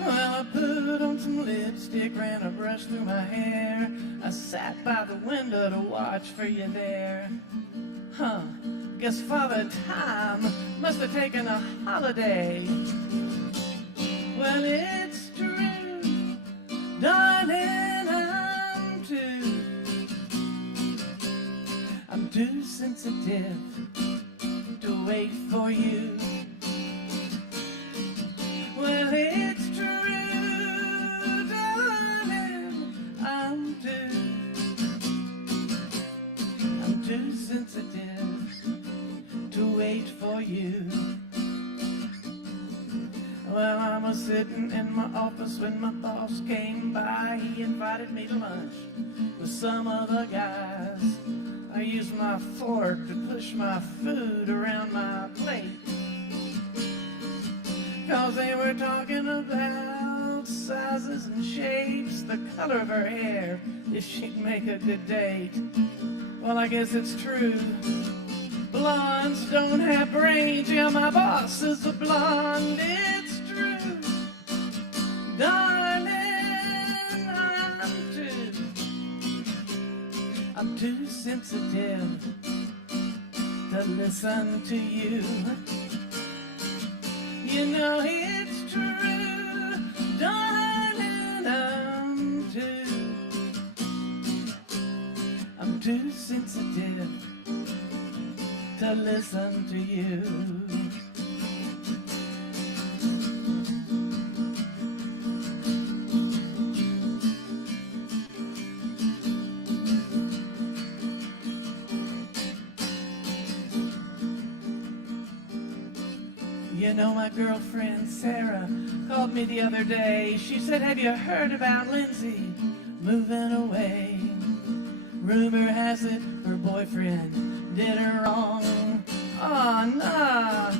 Well, I put on some lipstick, ran a brush through my hair. I sat by the window to watch for you there. Huh, guess Father Time must have taken a holiday. Well, it's true, darling, I'm too sensitive to wait for you. Well, it's true, darling, I'm too sensitive to wait for you. Well, I was sitting in my office when my boss came by. He invited me to lunch with some other guys. I used my fork to push my food around my plate, 'cause they were talking about sizes and shapes, the color of her hair, if she'd make a good date. Well, I guess it's true, blondes don't have brains. Yeah, my boss is a blonde. It's true, darling, I'm too sensitive to listen to you. You know it's true, darling, I'm too sensitive to listen to you. You know, my girlfriend Sarah called me the other day. She said, have you heard about Lindsay moving away? Rumor has it her boyfriend did her wrong. Oh, nah.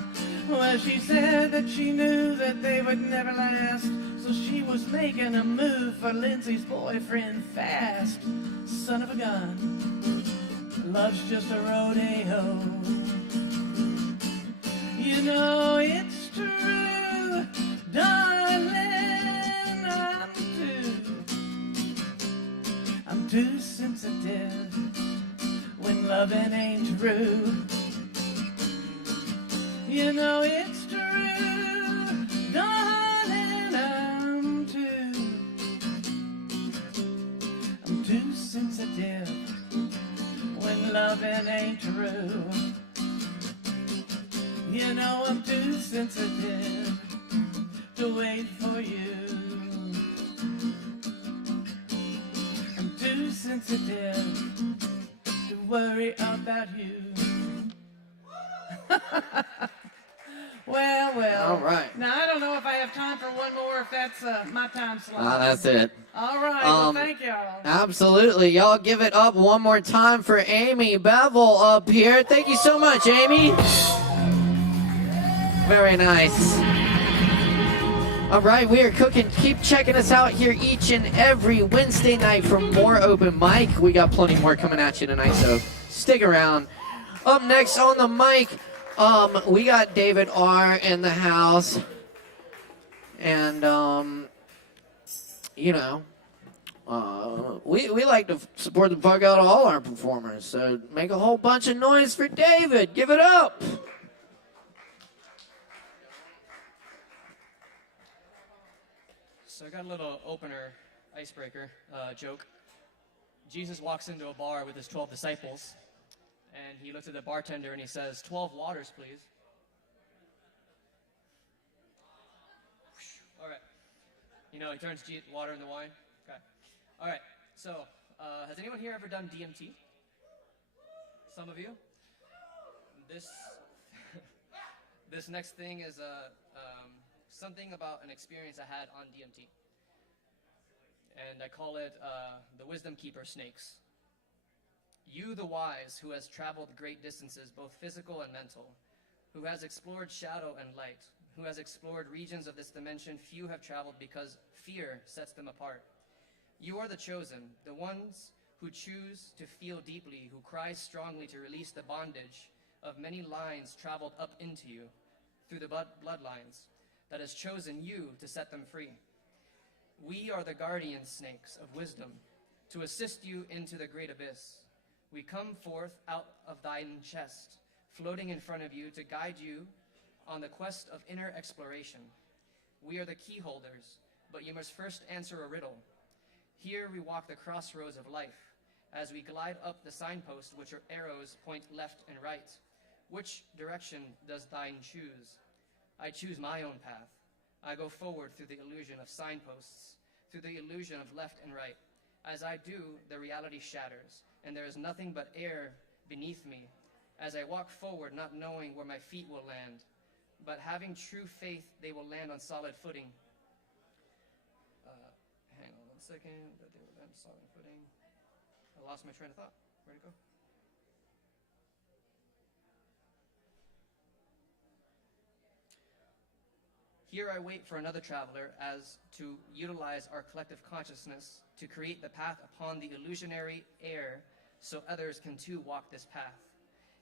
Well, she said that she knew that they would never last, so she was making a move for Lindsay's boyfriend fast. Son of a gun, love's just a rodeo. You know it's true, darling, I'm too sensitive when loving ain't true. You know it's true, darling, I'm too sensitive when loving ain't true. You know I'm too sensitive to wait for you. I'm too sensitive to worry about you. Well. All right. Now, I don't know if I have time for one more, if that's my time slot. That's it. All right. Well, thank y'all. Absolutely. Y'all give it up one more time for Amy Bevel up here. Thank you so much, Amy. Very nice. All right, we are cooking. Keep checking us out here each and every Wednesday night for more open mic. We got plenty more coming at you tonight, so stick around. Up next on the mic, we got David R. in the house. And, you know, we like to support the fuck out of all our performers. So make a whole bunch of noise for David. Give it up. So I got a little opener, icebreaker joke. Jesus walks into a bar with his 12 disciples, and he looks at the bartender and he says, 12 waters, please. All right. You know, he turns water into wine. Okay. All right. So, has anyone here ever done DMT? Some of you? This next thing is something about an experience I had on DMT. And I call it the Wisdom Keeper Snakes. You, the wise, who has traveled great distances, both physical and mental, who has explored shadow and light, who has explored regions of this dimension few have traveled because fear sets them apart. You are the chosen, the ones who choose to feel deeply, who cry strongly to release the bondage of many lines traveled up into you through the bloodlines that has chosen you to set them free. We are the guardian snakes of wisdom to assist you into the great abyss. We come forth out of thine chest, floating in front of you to guide you on the quest of inner exploration. We are the key holders, but you must first answer a riddle. Here we walk the crossroads of life as we glide up the signpost, which are arrows point left and right. Which direction does thine choose? I choose my own path. I go forward through the illusion of signposts, through the illusion of left and right. As I do, the reality shatters, and there is nothing but air beneath me. As I walk forward, not knowing where my feet will land, but having true faith they will land on solid footing. Hang on 1 second, that they will land on solid footing. I lost my train of thought. Where'd it go? Here I wait for another traveler as to utilize our collective consciousness to create the path upon the illusionary air so others can too walk this path.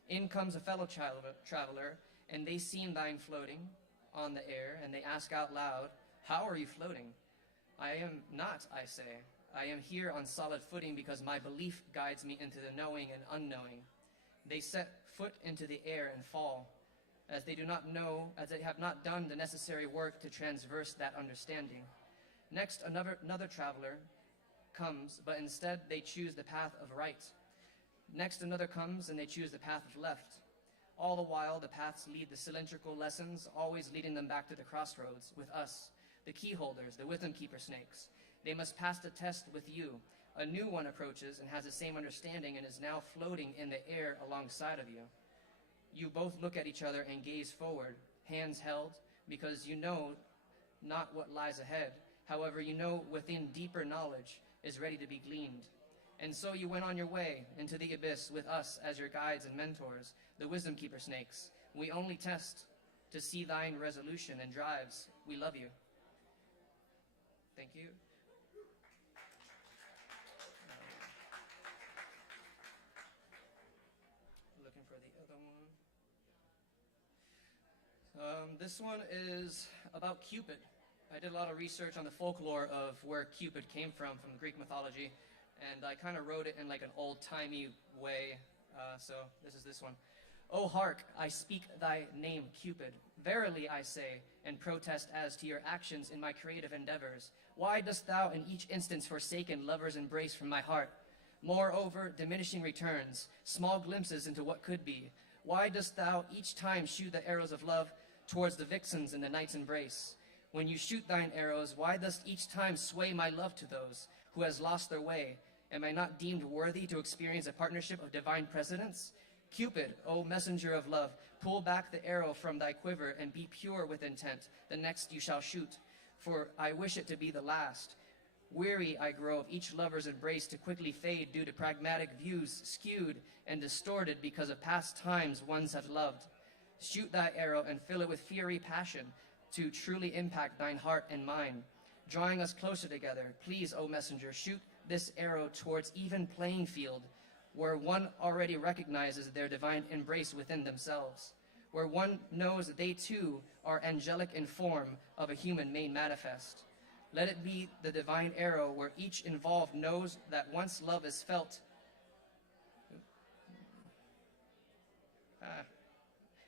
In comes a fellow traveler, and they seem thine floating on the air, and they ask out loud, how are you floating? I am not, I say. I am here on solid footing because my belief guides me into the knowing and unknowing. They set foot into the air and fall, as they do not know, as they have not done the necessary work to transverse that understanding. Next, another traveler comes, but instead they choose the path of right. Next, another comes, and they choose the path of left. All the while, the paths lead the cylindrical lessons, always leading them back to the crossroads with us, the key holders, the wisdom keeper snakes. They must pass the test with you. A new one approaches and has the same understanding and is now floating in the air alongside of you. You both look at each other and gaze forward, hands held, because you know not what lies ahead. However, you know within deeper knowledge is ready to be gleaned. And so you went on your way into the abyss with us as your guides and mentors, the wisdom keeper snakes. We only test to see thine resolution and drives. We love you. Thank you. Looking for the other one. This one is about Cupid. I did a lot of research on the folklore of where Cupid came from the Greek mythology, and I kind of wrote it in like an old-timey way, so this is this one. O hark, I speak thy name, Cupid. Verily I say, and protest as to your actions in my creative endeavors. Why dost thou in each instance forsaken lovers' embrace from my heart? Moreover, diminishing returns, small glimpses into what could be. Why dost thou each time shoot the arrows of love towards the vixens in the night's embrace? When you shoot thine arrows, why dost each time sway my love to those who has lost their way? Am I not deemed worthy to experience a partnership of divine precedence? Cupid, O messenger of love, pull back the arrow from thy quiver and be pure with intent. The next you shall shoot, for I wish it to be the last. Weary I grow of each lover's embrace to quickly fade due to pragmatic views skewed and distorted because of past times ones have loved. Shoot thy arrow and fill it with fiery passion to truly impact thine heart and mind, drawing us closer together. Please, O messenger, shoot this arrow towards even playing field, where one already recognizes their divine embrace within themselves, where one knows that they too are angelic in form of a human made manifest. Let it be the divine arrow where each involved knows that once love is felt,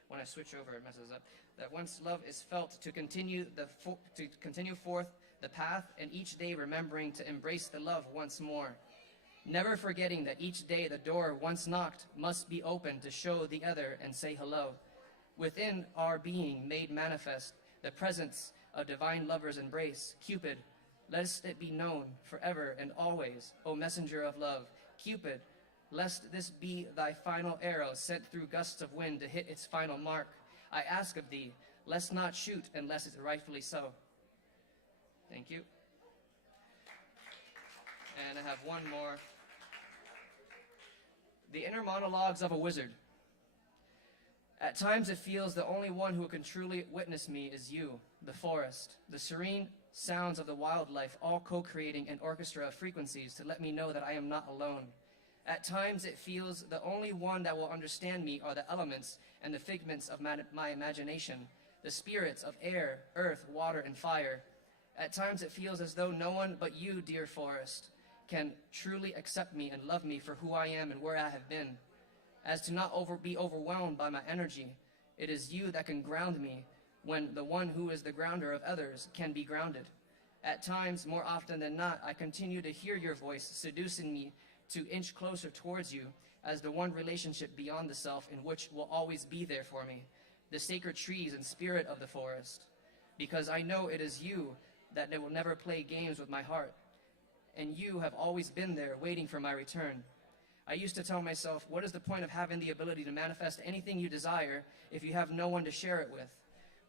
when I switch over it messes up, that once love is felt to continue forth the path, and each day remembering to embrace the love once more. Never forgetting that each day the door once knocked must be opened to show the other and say hello. Within our being made manifest the presence of divine lover's embrace. Cupid, lest it be known forever and always, O messenger of love. Cupid, lest this be thy final arrow sent through gusts of wind to hit its final mark. I ask of thee, lest not shoot unless it's rightfully so. Thank you. And I have one more. The inner monologues of a wizard. At times it feels the only one who can truly witness me is you, the forest, the serene sounds of the wildlife, all co-creating an orchestra of frequencies to let me know that I am not alone. At times it feels the only one that will understand me are the elements and the figments of my imagination, the spirits of air, earth, water, and fire. At times it feels as though no one but you, dear forest, can truly accept me and love me for who I am and where I have been. As to not be overwhelmed by my energy, it is you that can ground me when the one who is the grounder of others can be grounded. At times, more often than not, I continue to hear your voice seducing me to inch closer towards you as the one relationship beyond the self in which will always be there for me, the sacred trees and spirit of the forest, because I know it is you that will never play games with my heart, and you have always been there waiting for my return. I used to tell myself, what is the point of having the ability to manifest anything you desire if you have no one to share it with?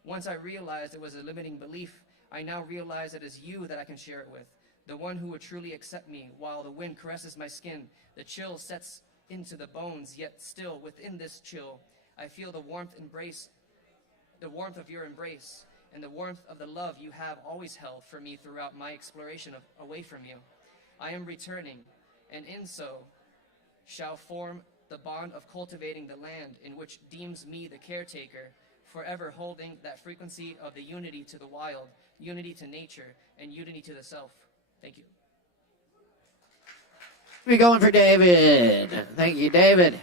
Once I realized it was a limiting belief, I now realize it is you that I can share it with, the one who would truly accept me while the wind caresses my skin, the chill sets into the bones, yet still within this chill, I feel the warmth of your embrace, and the warmth of the love you have always held for me throughout my exploration away from you. I am returning, and in so shall form the bond of cultivating the land in which deems me the caretaker, forever holding that frequency of the unity to the wild, unity to nature, and unity to the self. Thank you. We're going for David. Thank you, David.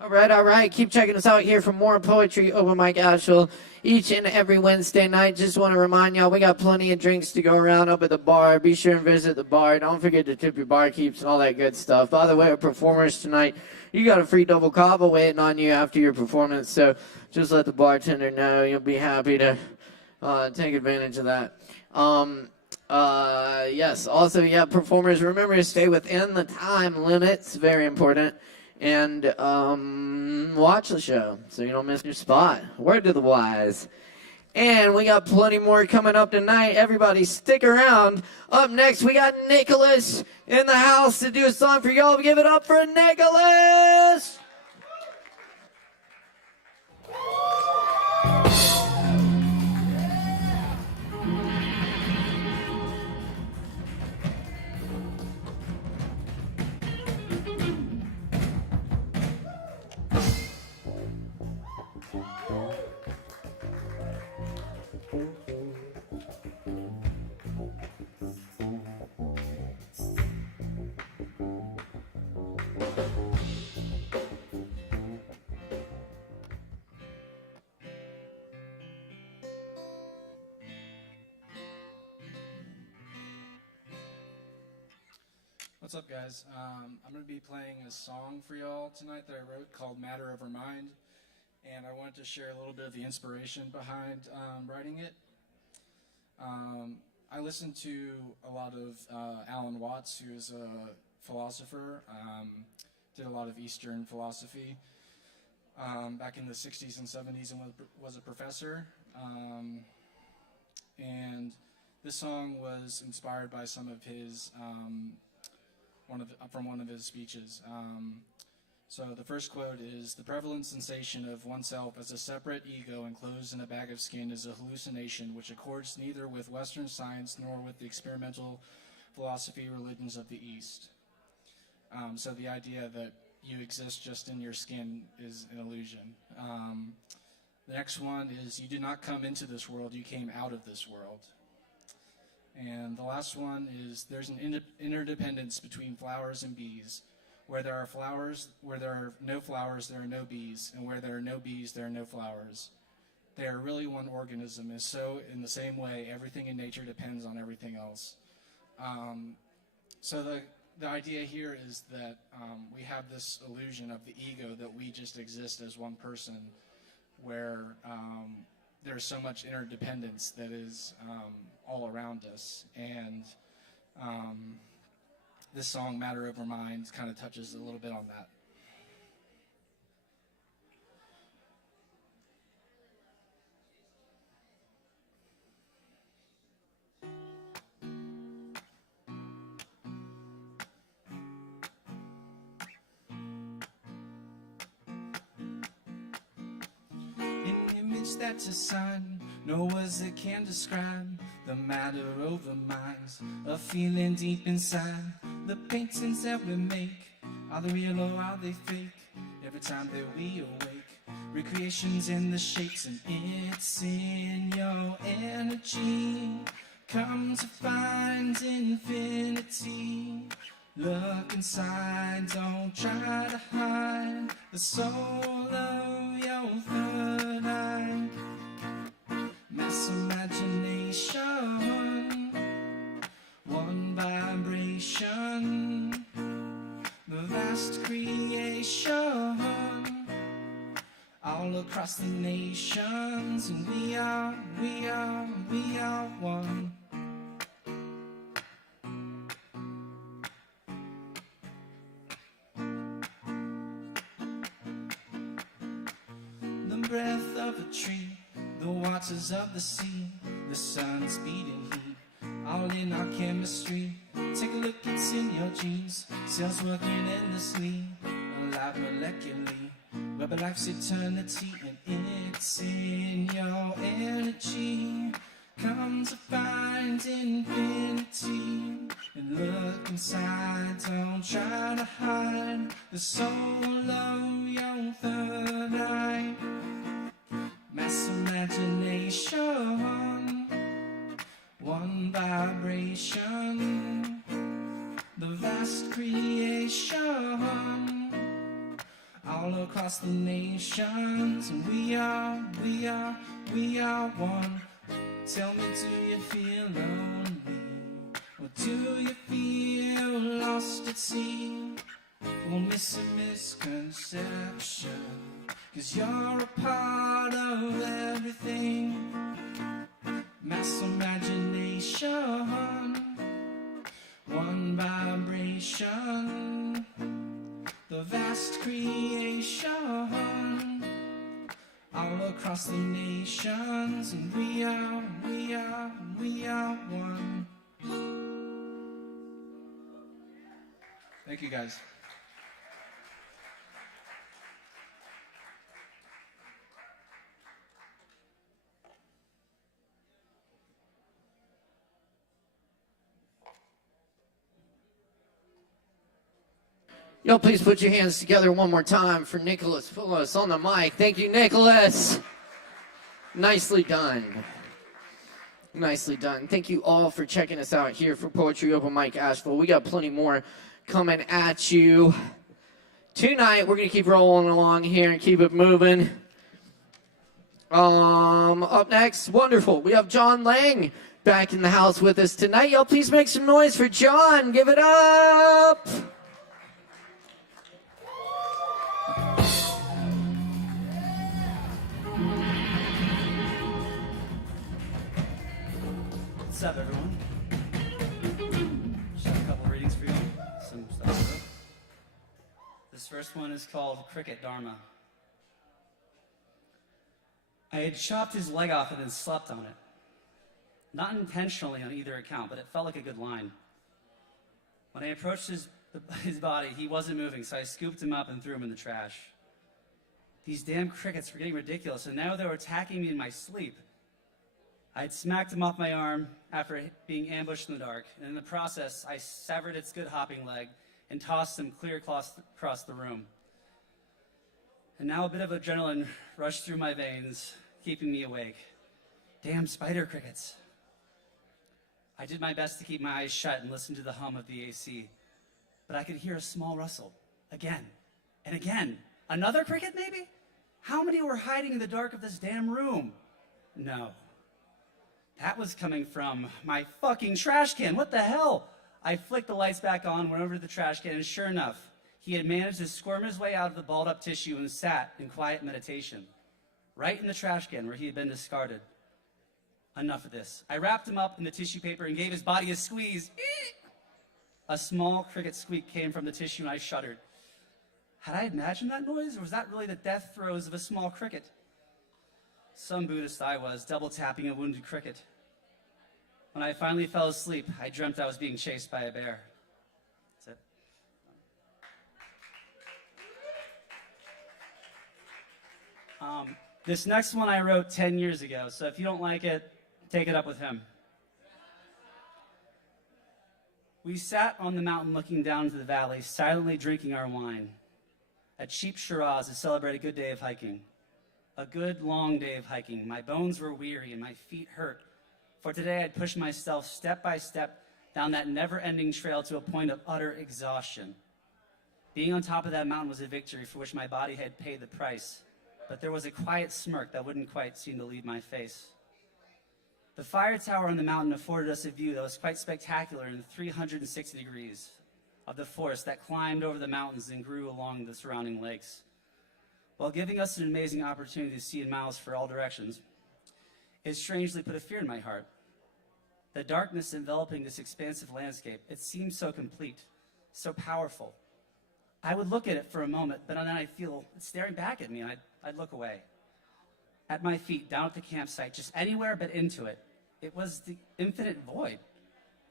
All right. Keep checking us out here for more poetry open mic ASHEViLLE each and every Wednesday night. Just want to remind y'all, we got plenty of drinks to go around up at the bar. Be sure and visit the bar. Don't forget to tip your barkeeps and all that good stuff. By the way, our performers tonight, you got a free double Kava waiting on you after your performance. So just let the bartender know. You'll be happy to take advantage of that. Yes. Also, performers, remember to stay within the time limits. Very important. And watch the show so you don't miss your spot. Word to the wise. And we got plenty more coming up tonight. Everybody stick around. Up next, we got Nicholas in the house to do a song for y'all. Give it up for Nicholas! What's up, guys? I'm going to be playing a song for y'all tonight that I wrote called Matter of Our Mind, and I wanted to share a little bit of the inspiration behind writing it. I listened to a lot of Alan Watts, who is a philosopher, did a lot of Eastern philosophy back in the 60s and 70s, and was a professor. And this song was inspired by some of his from one of his speeches. So the first quote is, "The prevalent sensation of oneself as a separate ego enclosed in a bag of skin is a hallucination which accords neither with Western science nor with the experimental philosophy religions of the East." So the idea that you exist just in your skin is an illusion. The next one is, "You did not come into this world, you came out of this world." And the last one is, "There's an interdependence between flowers and bees. Where there are no flowers, there are no bees, and where there are no bees, there are no flowers. They are really one organism, and so in the same way, everything in nature depends on everything else." So the idea here is that we have this illusion of the ego that we just exist as one person, where there's so much interdependence that is all around us. And this song, "Matter Over Mind," kind of touches a little bit on that. An image that's a sign, no words that can describe the matter over minds, a feeling deep inside. The paintings that we make, are they real or are they fake? Every time that we awake, recreations in the shapes, and it's in your energy. Come to find infinity. Look inside, don't try to hide the soul of your third eye. Mass imagination, one vibration, the vast creation, all across the nations, and we are one. The breath of a tree, the waters of the sea, the sun's beating heat, all in our chemistry. Take a look, it's in your genes, cells working endlessly, alive molecularly, but life's eternity, and it's in your energy. Come to find infinity, and look inside, don't try to hide the soul of your third eye. Mass imagination, one vibration, the vast creation, all across the nations, and we are one. Tell me, do you feel lonely, or do you feel lost at sea? Well, miss a misconception, 'cause you're a part of everything. Mass imagination, one vibration, the vast creation, all across the nations, and we are one. Thank you, guys. Y'all please put your hands together one more time for Nicholas Poulos on the mic. Thank you, Nicholas. Nicely done. Nicely done. Thank you all for checking us out here for Poetry Open Mic Asheville. We got plenty more coming at you. Tonight, we're going to keep rolling along here and keep it moving. Up next, wonderful. We have John Lang back in the house with us tonight. Y'all please make some noise for John. Give it up. What's up, everyone? Just have a couple readings for you. Some stuff. This first one is called Cricket Dharma. I had chopped his leg off and then slept on it. Not intentionally on either account, but it felt like a good line. When I approached his his body. He wasn't moving, so I scooped him up and threw him in the trash. These damn crickets were getting ridiculous, and now they were attacking me in my sleep. I had smacked him off my arm after being ambushed in the dark, and in the process, I severed its good hopping leg and tossed him clear across the room. And now a bit of adrenaline rushed through my veins, keeping me awake. Damn spider crickets. I did my best to keep my eyes shut and listen to the hum of the AC, but I could hear a small rustle, again and again. Another cricket, maybe? How many were hiding in the dark of this damn room? No. That was coming from my fucking trash can. What the hell? I flicked the lights back on, went over to the trash can, and sure enough, he had managed to squirm his way out of the balled up tissue and sat in quiet meditation, right in the trash can where he had been discarded. Enough of this. I wrapped him up in the tissue paper and gave his body a squeeze. A small cricket squeak came from the tissue and I shuddered. Had I imagined that noise, or was that really the death throes of a small cricket? Some Buddhist I was, double tapping a wounded cricket. When I finally fell asleep, I dreamt I was being chased by a bear. That's it. This next one I wrote 10 years ago, so if you don't like it, take it up with him. We sat on the mountain looking down into the valley, silently drinking our wine. A cheap Shiraz to celebrate a good day of hiking. A good, long day of hiking. My bones were weary and my feet hurt, for today I'd pushed myself step by step down that never-ending trail to a point of utter exhaustion. Being on top of that mountain was a victory for which my body had paid the price, but there was a quiet smirk that wouldn't quite seem to leave my face. The fire tower on the mountain afforded us a view that was quite spectacular in 360 degrees of the forest that climbed over the mountains and grew along the surrounding lakes, while giving us an amazing opportunity to see in miles for all directions. It strangely put a fear in my heart. The darkness enveloping this expansive landscape, it seemed so complete, so powerful. I would look at it for a moment, but then I'd feel it staring back at me, and I'd look away. At my feet, down at the campsite, just anywhere but into it, it was the infinite void.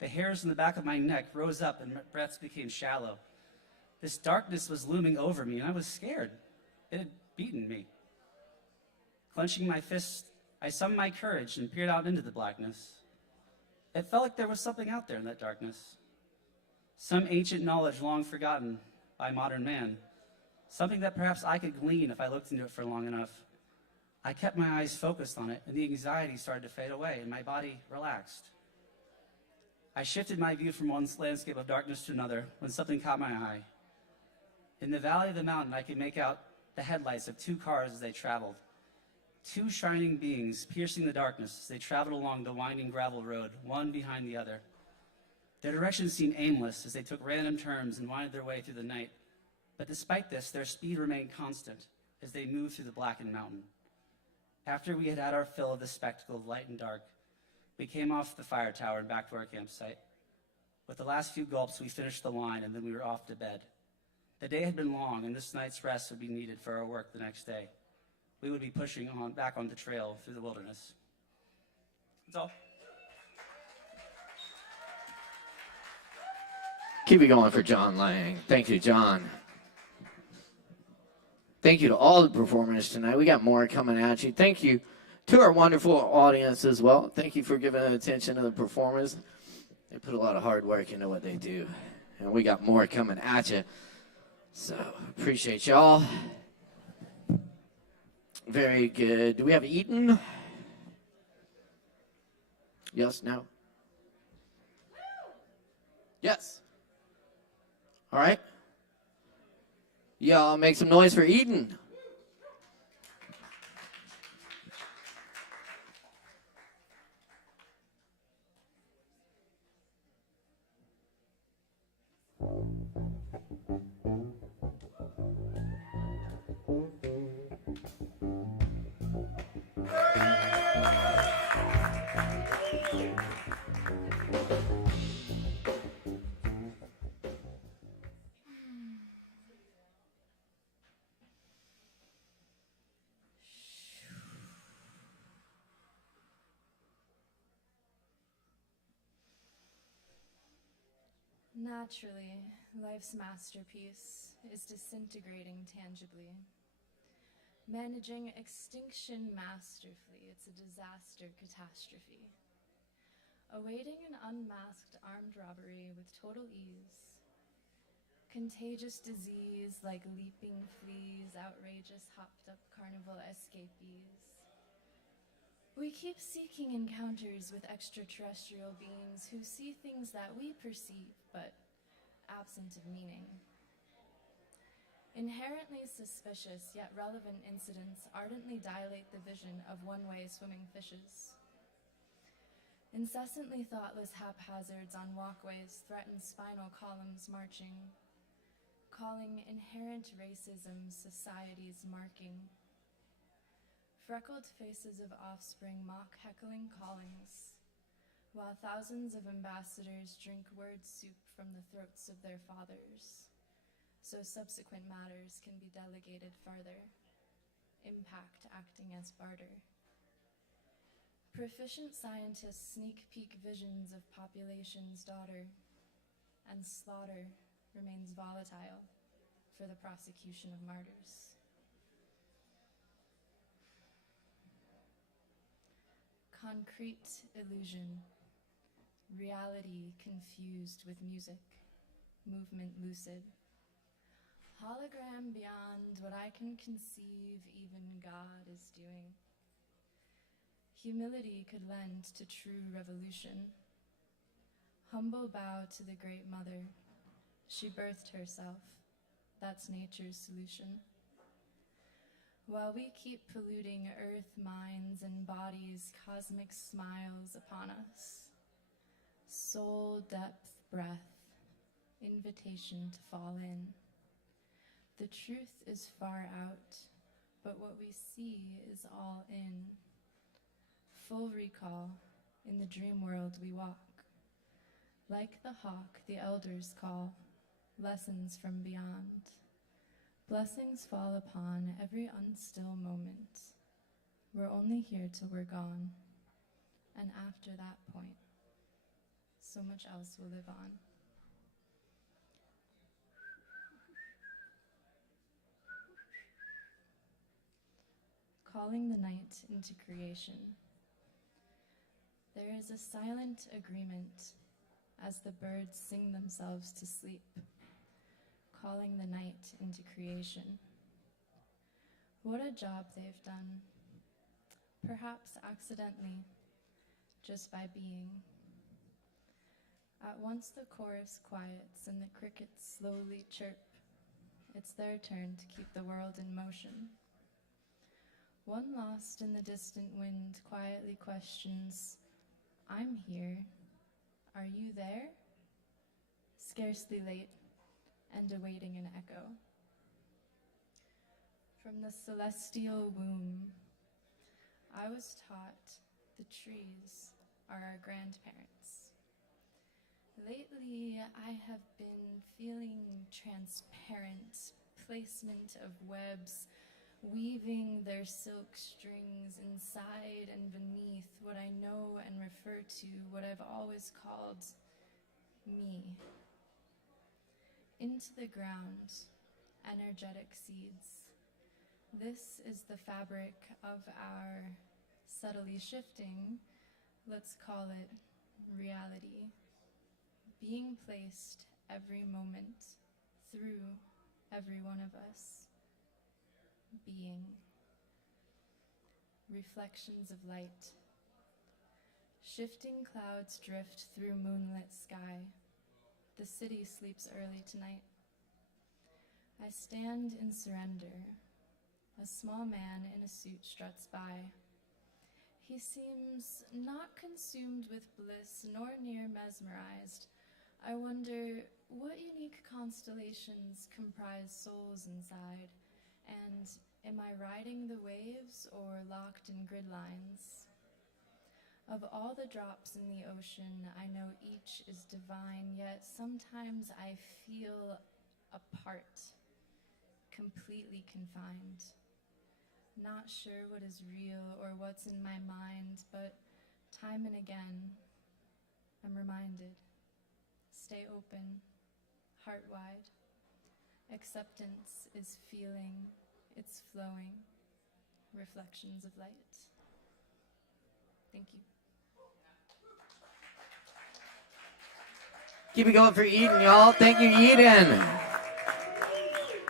The hairs on the back of my neck rose up and my breaths became shallow. This darkness was looming over me, and I was scared. It had beaten me. Clenching my fist, I summoned my courage and peered out into the blackness. It felt like there was something out there in that darkness. Some ancient knowledge long forgotten by modern man. Something that perhaps I could glean if I looked into it for long enough. I kept my eyes focused on it, and the anxiety started to fade away, and my body relaxed. I shifted my view from one landscape of darkness to another when something caught my eye. In the valley of the mountain, I could make out the headlights of two cars as they traveled. Two shining beings piercing the darkness as they traveled along the winding gravel road, one behind the other. Their directions seemed aimless as they took random turns and winded their way through the night. But despite this, their speed remained constant as they moved through the blackened mountain. After we had had our fill of the spectacle of light and dark, we came off the fire tower and back to our campsite. With the last few gulps, we finished the wine, and then we were off to bed. The day had been long, and this night's rest would be needed for our work the next day. We would be pushing on back on the trail through the wilderness. That's all. Keep it going for John Lang. Thank you, John. Thank you to all the performers tonight. We got more coming at you. Thank you to our wonderful audience as well. Thank you for giving attention to the performers. They put a lot of hard work into what they do. And we got more coming at you. So, appreciate y'all. Very good. Do we have Eaton? Yes, no? Yes. All right. Y'all make some noise for Eden. Naturally, life's masterpiece is disintegrating tangibly. Managing extinction masterfully, it's a disaster catastrophe. Awaiting an unmasked armed robbery with total ease. Contagious disease like leaping fleas, outrageous hopped-up carnival escapees. We keep seeking encounters with extraterrestrial beings who see things that we perceive, but absent of meaning. Inherently suspicious yet relevant incidents ardently dilate the vision of one-way swimming fishes. Incessantly thoughtless haphazards on walkways threaten spinal columns marching, calling inherent racism society's marking. Freckled faces of offspring mock heckling callings, while thousands of ambassadors drink word soup from the throats of their fathers, so subsequent matters can be delegated farther, impact acting as barter. Proficient scientists sneak peek visions of population's daughter, and slaughter remains volatile for the prosecution of martyrs. Concrete illusion, reality confused with music, movement lucid. Hologram beyond what I can conceive even God is doing. Humility could lend to true revolution. Humble bow to the Great Mother. She birthed herself. That's nature's solution. While we keep polluting earth, minds, and bodies, cosmic smiles upon us. Soul, depth, breath, invitation to fall in. The truth is far out, but what we see is all in. Full recall, in the dream world we walk. Like the hawk, the elders call, lessons from beyond. Blessings fall upon every unstill moment. We're only here till we're gone, and after that point, so much else will live on. Calling the night into creation. There is a silent agreement as the birds sing themselves to sleep, calling the night into creation. What a job they've done, perhaps accidentally, just by being. At once the chorus quiets and the crickets slowly chirp. It's their turn to keep the world in motion. One lost in the distant wind quietly questions, "I'm here. Are you there?" Scarcely late, and awaiting an echo. From the celestial womb, I was taught the trees are our grandparents. Lately, I have been feeling transparent placement of webs, weaving their silk strings inside and beneath what I know and refer to, what I've always called me. Into the ground, energetic seeds. This is the fabric of our subtly shifting, let's call it reality, being placed every moment through every one of us. Being. Reflections of light. Shifting clouds drift through moonlit sky. The city sleeps early tonight. I stand in surrender. A small man in a suit struts by. He seems not consumed with bliss nor near mesmerized. I wonder what unique constellations comprise souls inside, and am I riding the waves or locked in grid lines? Of all the drops in the ocean, I know each is divine, yet sometimes I feel apart, completely confined. Not sure what is real or what's in my mind, but time and again, I'm reminded, stay open, heart wide. Acceptance is feeling, it's flowing, reflections of light. Thank you. Keep it going for Eden, y'all. Thank you, Eden.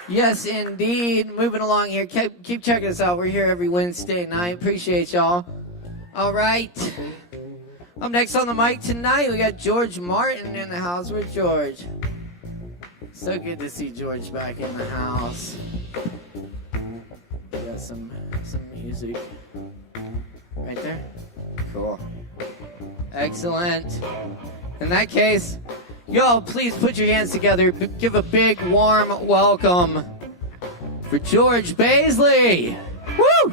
Yes, indeed. Moving along here. Keep checking us out. We're here every Wednesday night. Appreciate y'all. All right. Up next on the mic tonight, we got George Martin in the house. Where's George? So good to see George back in the house. We got some music. Right there? Cool. Excellent. In that case, y'all please put your hands together. Give a big warm welcome for George Beissert. Woo!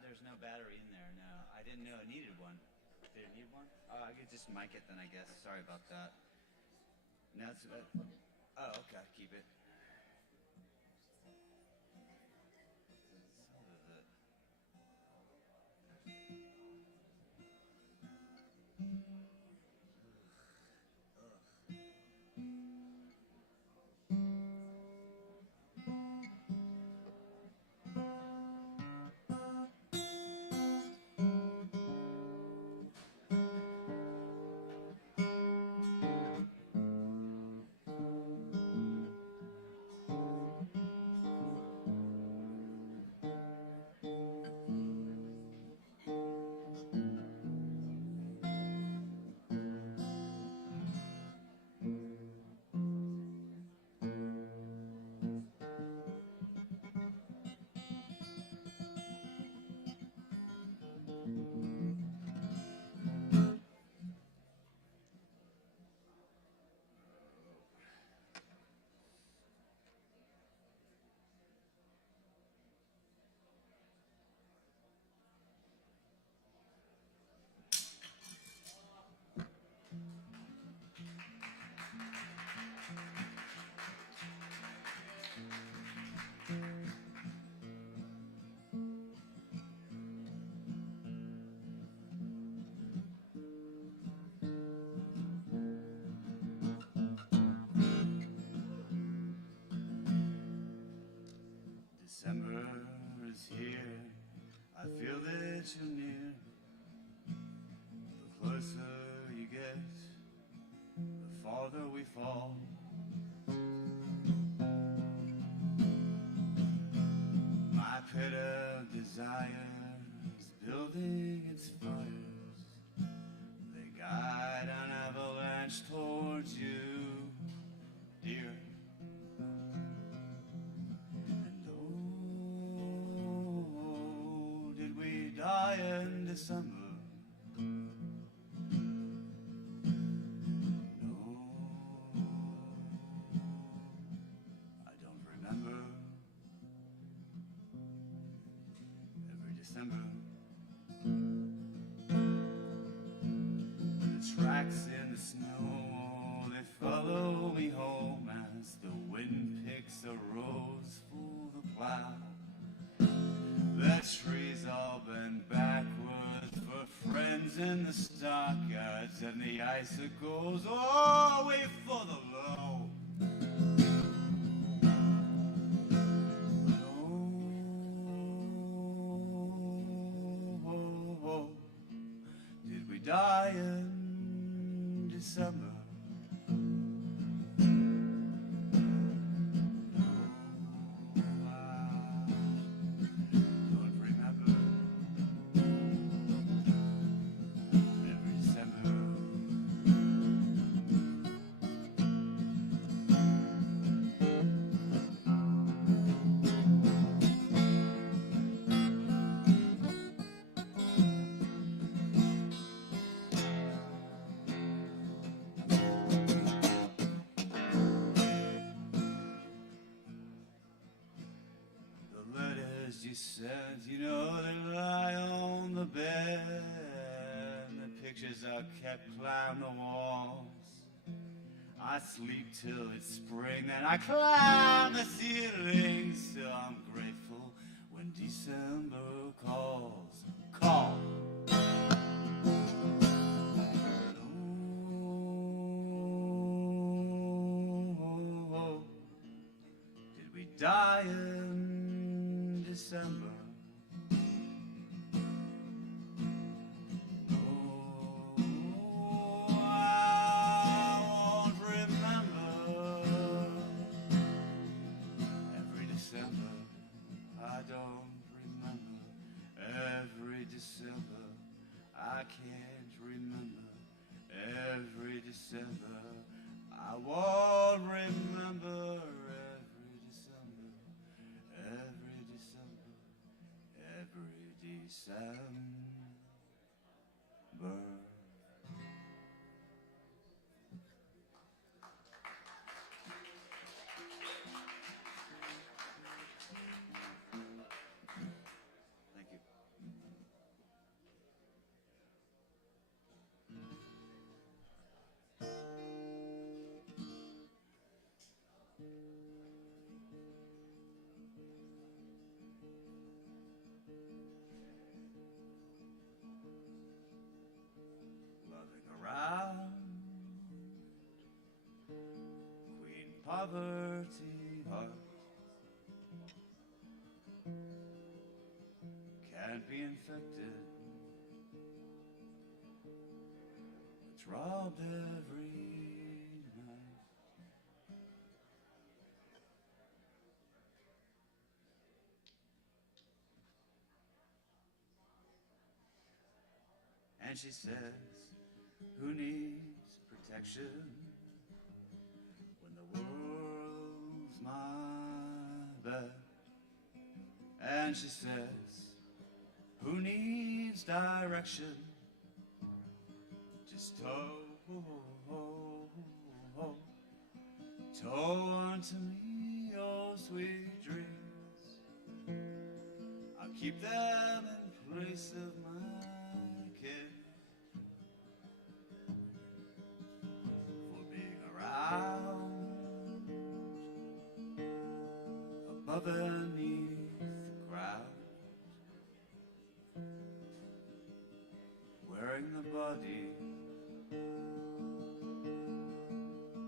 There's no battery in there, no. I didn't know it needed one. Did it need one? I could just mic it then, I guess. Sorry about that. No, it's, oh, okay, keep it. December is here, I feel that you're near. The closer you get, the farther we fall. My pit of desire is building its fires. die in December. No, I don't remember. Every December, the tracks in the snow, they follow me home as the wind picks a rose for the plow. The trees all bend backwards for friends in the stockyards, and the icicles all wait for the low. Oh, did we die in December? You said, you know, they lie on the bed, and the pictures are kept climb the walls. I sleep till it's spring, then I climb the ceiling. Still I'm grateful when December calls. Call. Oh, did we die in December? December, I can't remember. Every December, I won't remember. Every December, every December, every December. Poverty heart can't be infected. It's robbed every night. And she says, who needs protection? World's my bed. And she says, who needs direction? Just tow unto me your sweet dreams. I'll keep them in place of my kid. For being around above and beneath the ground, wearing the body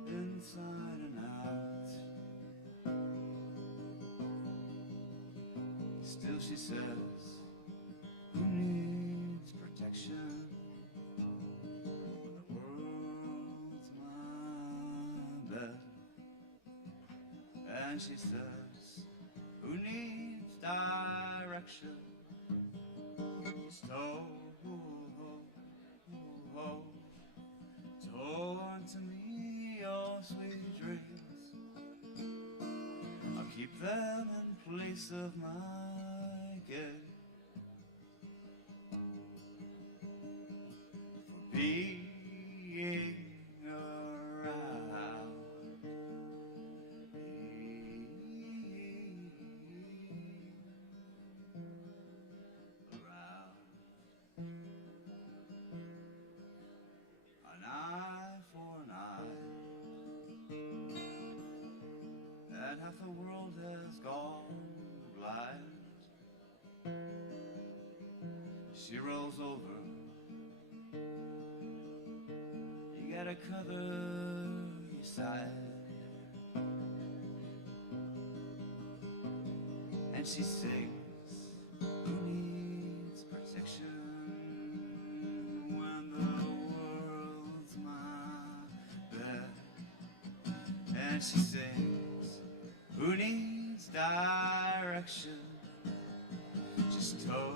inside and out. Still she says, who needs protection when the world's my bed? And she says, who needs direction? Just tow unto me your sweet dreams. I'll keep them in place of my kid. that half the world has gone blind. She rolls over. You gotta cover your side. And she sings, who needs protection when the world's my bed? And she sings, who needs direction? Just tow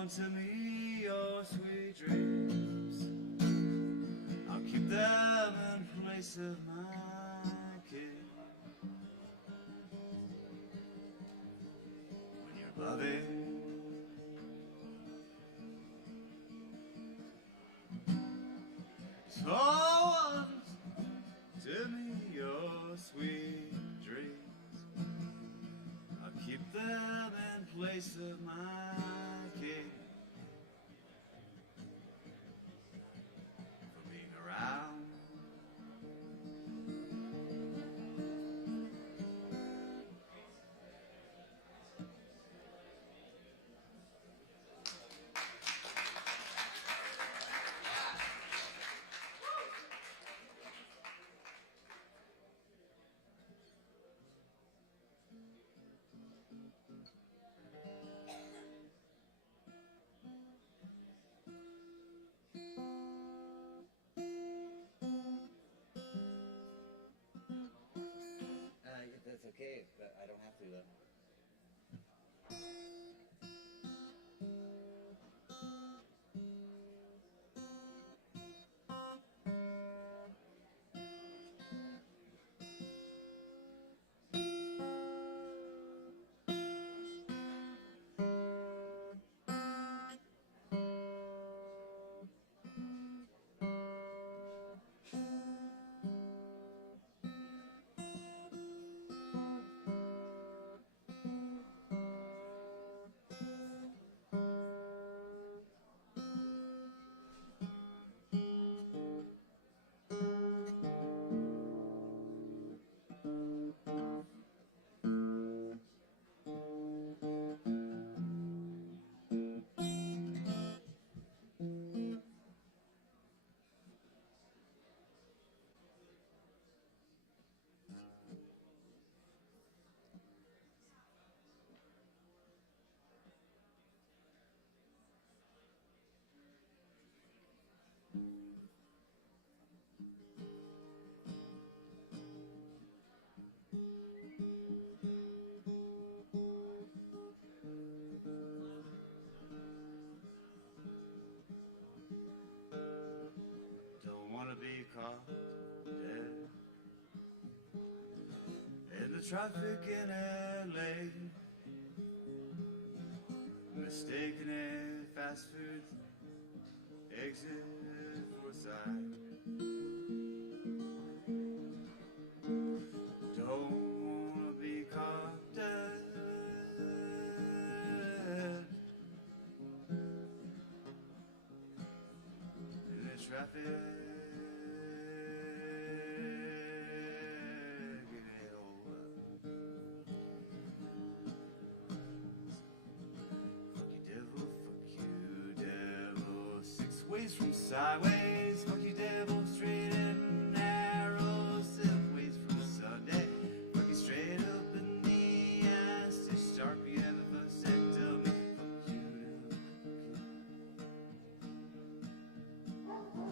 unto me your sweet dreams. I'll keep them in place of my king. When you're loving, tow unto me your sweet dreams. I'll keep them in place of my king. For being around. If that's okay, but I don't have to though. Be caught dead in the traffic in LA, mistaken a fast food exit for a sign. Don't wanna be caught dead in the traffic. From sideways, fuck you devil, straight and narrow, 7 ways from Sunday, fuck you straight up in the ass, to sharp you have a vasectomy, fuck you devil.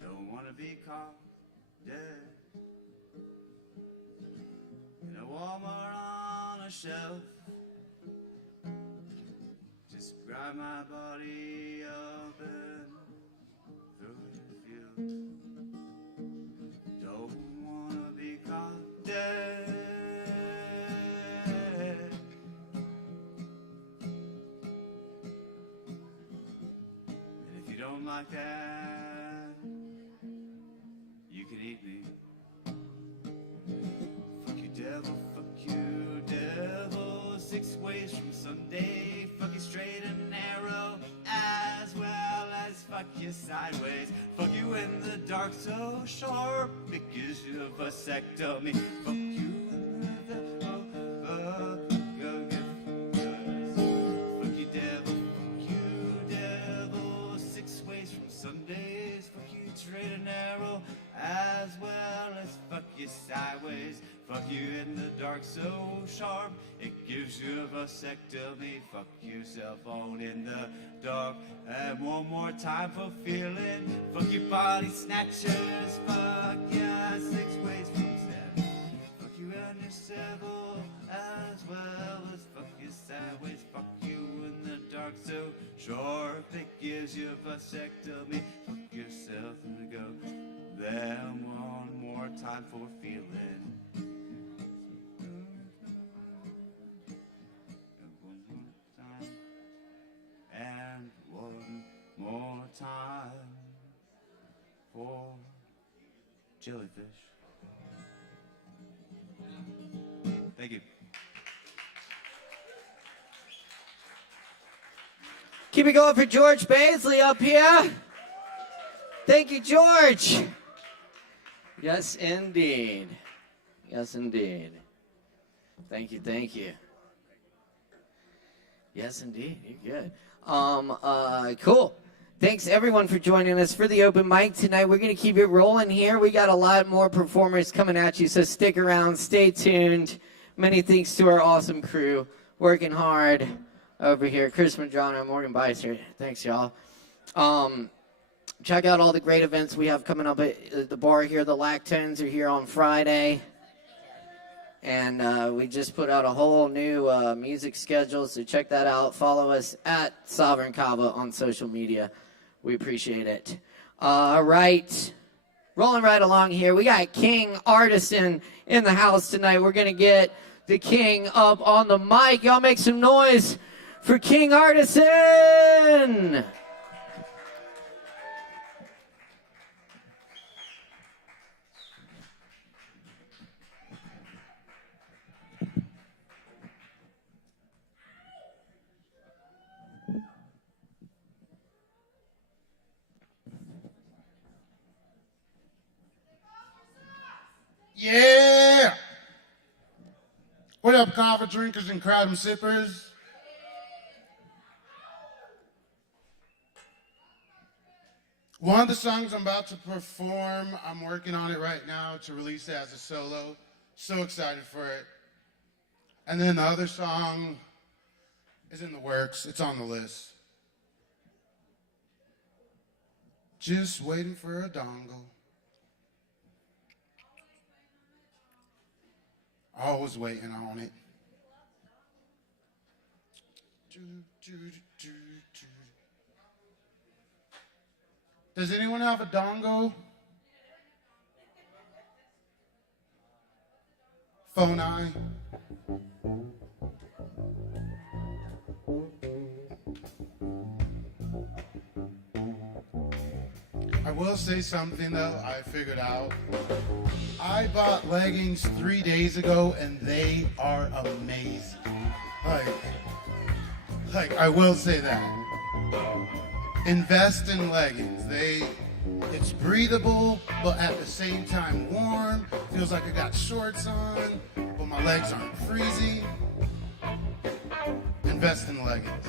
Don't wanna be caught dead in a Walmart on a shelf. Grind my body up and throw it in the field. Don't wanna be caught dead. And if you don't like that, you can eat me. Fuck you devil, fuck you devil, 6 ways from Sunday, fuck you straight and narrow. fuck you sideways. Fuck you in the dark so sharp, it gives you a vasectomy. Fuck you in the dark, fuck you devil, fuck you devil. 6 ways from Sundays, fuck you straight and narrow, as well as fuck you sideways. Fuck you in the dark so sharp, it gives you a vasectomy. Fuck yourself on in the dark. And one more time for feeling. Fuck you body snatchers. Fuck yeah, 6 ways from 7. Fuck you and your several, as well as fuck you sideways. Fuck you in the dark so sharp, it gives you a vasectomy. Fuck yourself in the go. Then one more time for feeling. And one more time for jellyfish. Thank you. Keep it going for George Baisley up here. Thank you, George. Yes, indeed. Yes, indeed. Thank you, thank you. Yes, indeed. You're good. Cool. Thanks, everyone, for joining us for the open mic tonight. We're going to keep it rolling here. We got a lot more performers coming at you, so stick around. Stay tuned. Many thanks to our awesome crew working hard over here. Chris Madrano, Morgan Beissert. Thanks, y'all. Check out all the great events we have coming up at the bar here. The Lactones are here on Friday. And we just put out a whole new music schedule, so check that out. Follow us at Sovereign Kava on social media. We appreciate it. All right. Rolling right along here. We got King Artisan in the house tonight. We're going to get the King up on the mic. Y'all make some noise for King Artisan. Yeah! What up, Kava drinkers and kratom sippers? One of the songs I'm about to perform, I'm working on it right now to release it as a solo. So excited for it. And then the other song is in the works. It's on the list. Just waiting for a dongle. Always waiting on it. Does anyone have a dongle? Phone eye. I will say something though, I figured out. I bought leggings 3 days ago and they are amazing. Like I will say that. Invest in leggings. It's breathable, but at the same time warm. Feels like I got shorts on, but my legs aren't freezing. Invest in leggings.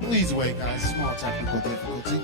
Please wait, guys. Small technical difficulty.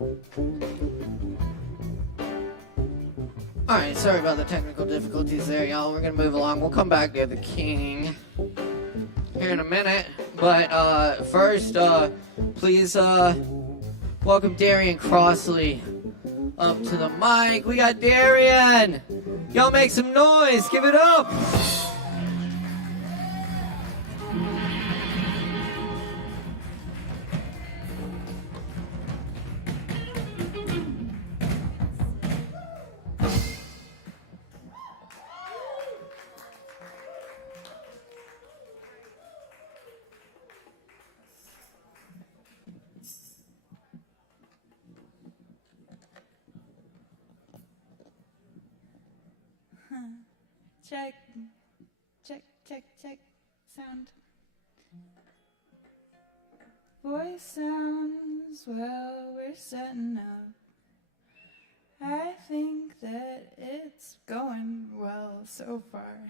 Alright, sorry about the technical difficulties there, y'all. We're gonna move along. We'll come back to the king here in a minute. But first, please welcome Darian Crossley up to the mic. We got Darian! Y'all make some noise! Give it up! Check, check, check, check, sound. Voice sounds well, we're setting up. I think that it's going well so far.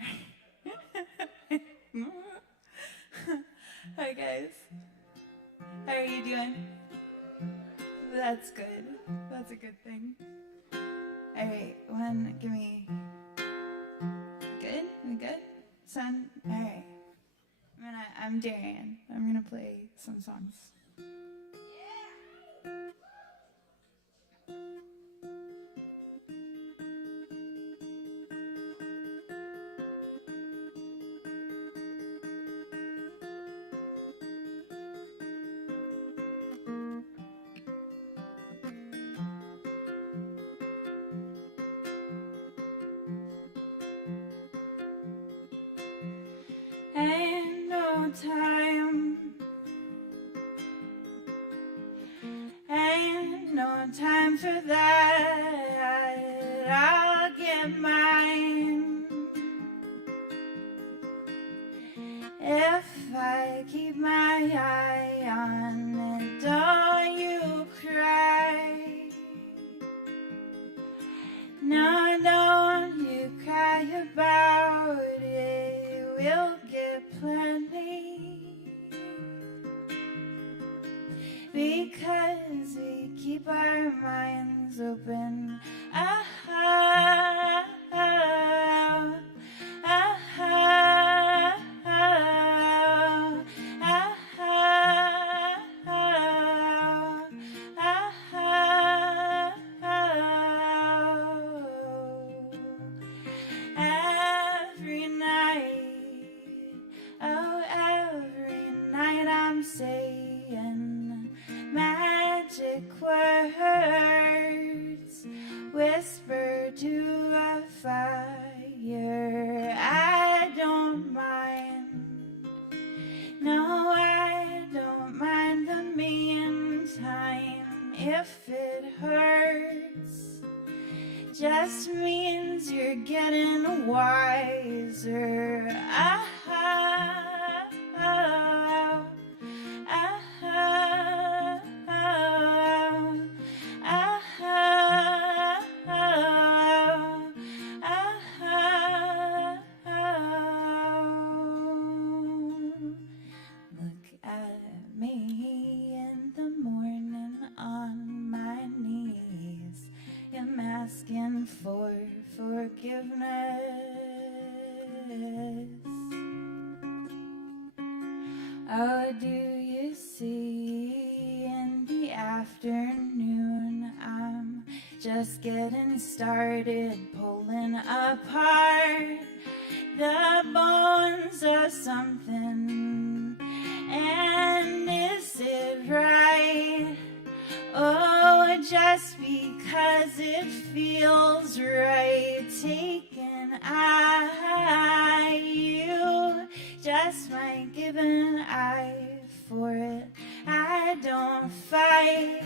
Hi guys, how are you doing? That's good, that's a good thing. Alright, give me... Good? We good? Son? Alright. I'm Darian. I'm gonna play some songs. Ain't no time, ain't no time for that. I'll get mine if I keep my eye on it. Don't you cry, no, don't you cry about it. We'll get plenty because we keep our minds open. Ah, ah, ah, ah, ah, ah, ah, ah, ah. Every night, oh, every night I'm saying magic words, whisper to a fire. I don't mind, no, I don't mind the meantime. If it hurts, just means you're getting wiser. Ah, ah, ah, ah, ah, ah, ah, ah. Look at me in the morning on my knees. I'm asking for forgiveness. Oh, do you see, in the afternoon I'm just getting started, pulling apart the bones of something. And is it right? Oh, just because it feels right, taking you just might give an eye for it. I don't fight,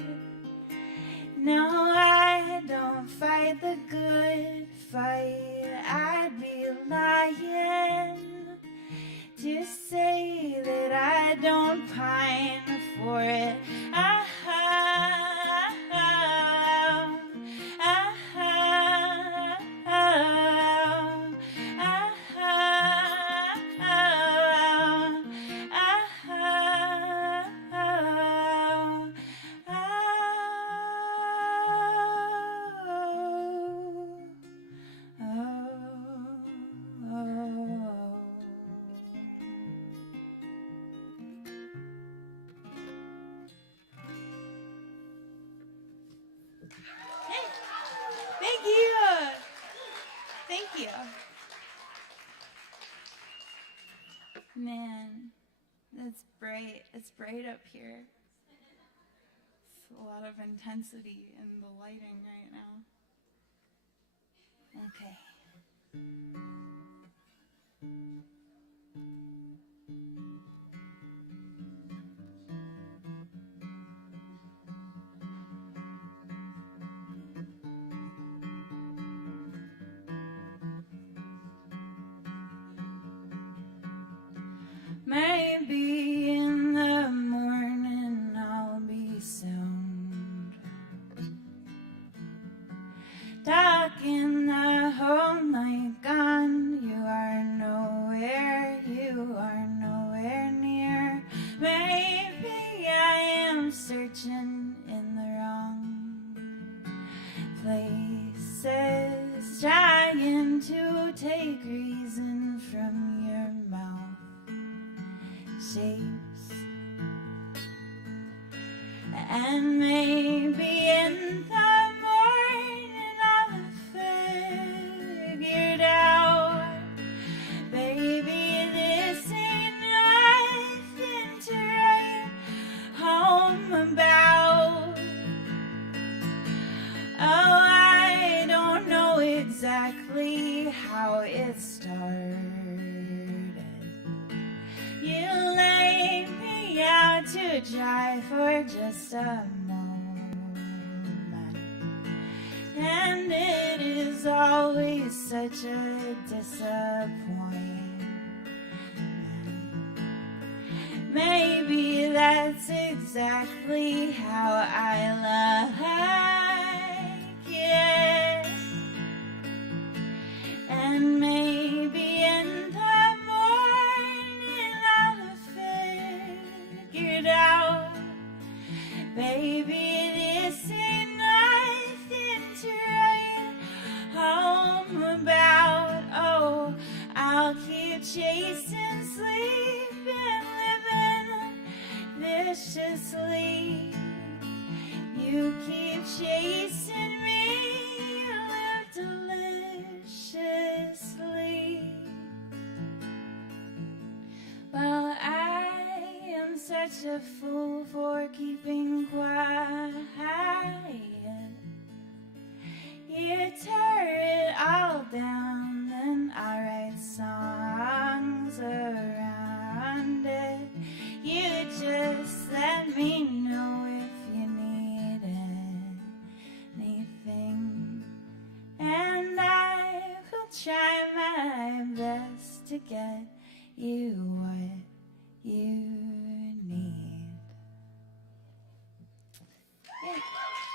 no, I don't fight the good fight. I'd be lying to say that I don't pine for it. Ah, ah, ah, ah, ah, ah, ah, ah, ah, ah. Thank you. Thank you. Man, it's bright. It's bright up here. It's a lot of intensity in the lighting right now. Okay. Maybe in the morning I'll be sound. Dark in the whole night gone. You are nowhere near. Maybe I am searching in the wrong places, trying to take reason from your mouth. Shapes. And maybe in the morning I'll have figured out, baby, this ain't nothing to write home about. Oh, I don't know exactly how it started. You laid me out to dry for just a moment, and it is always such a disappointment. Maybe that's exactly how I like it, and maybe in the out, baby, this ain't nothing to write home about. Oh, I'll keep chasing sleep and living viciously. You keep chasing me, live deliciously. Well, I am such a fool for keeping quiet. You tear it all down, then I write songs around it. You just let me know if you need anything, and I will try my best to get you what you need. Yeah.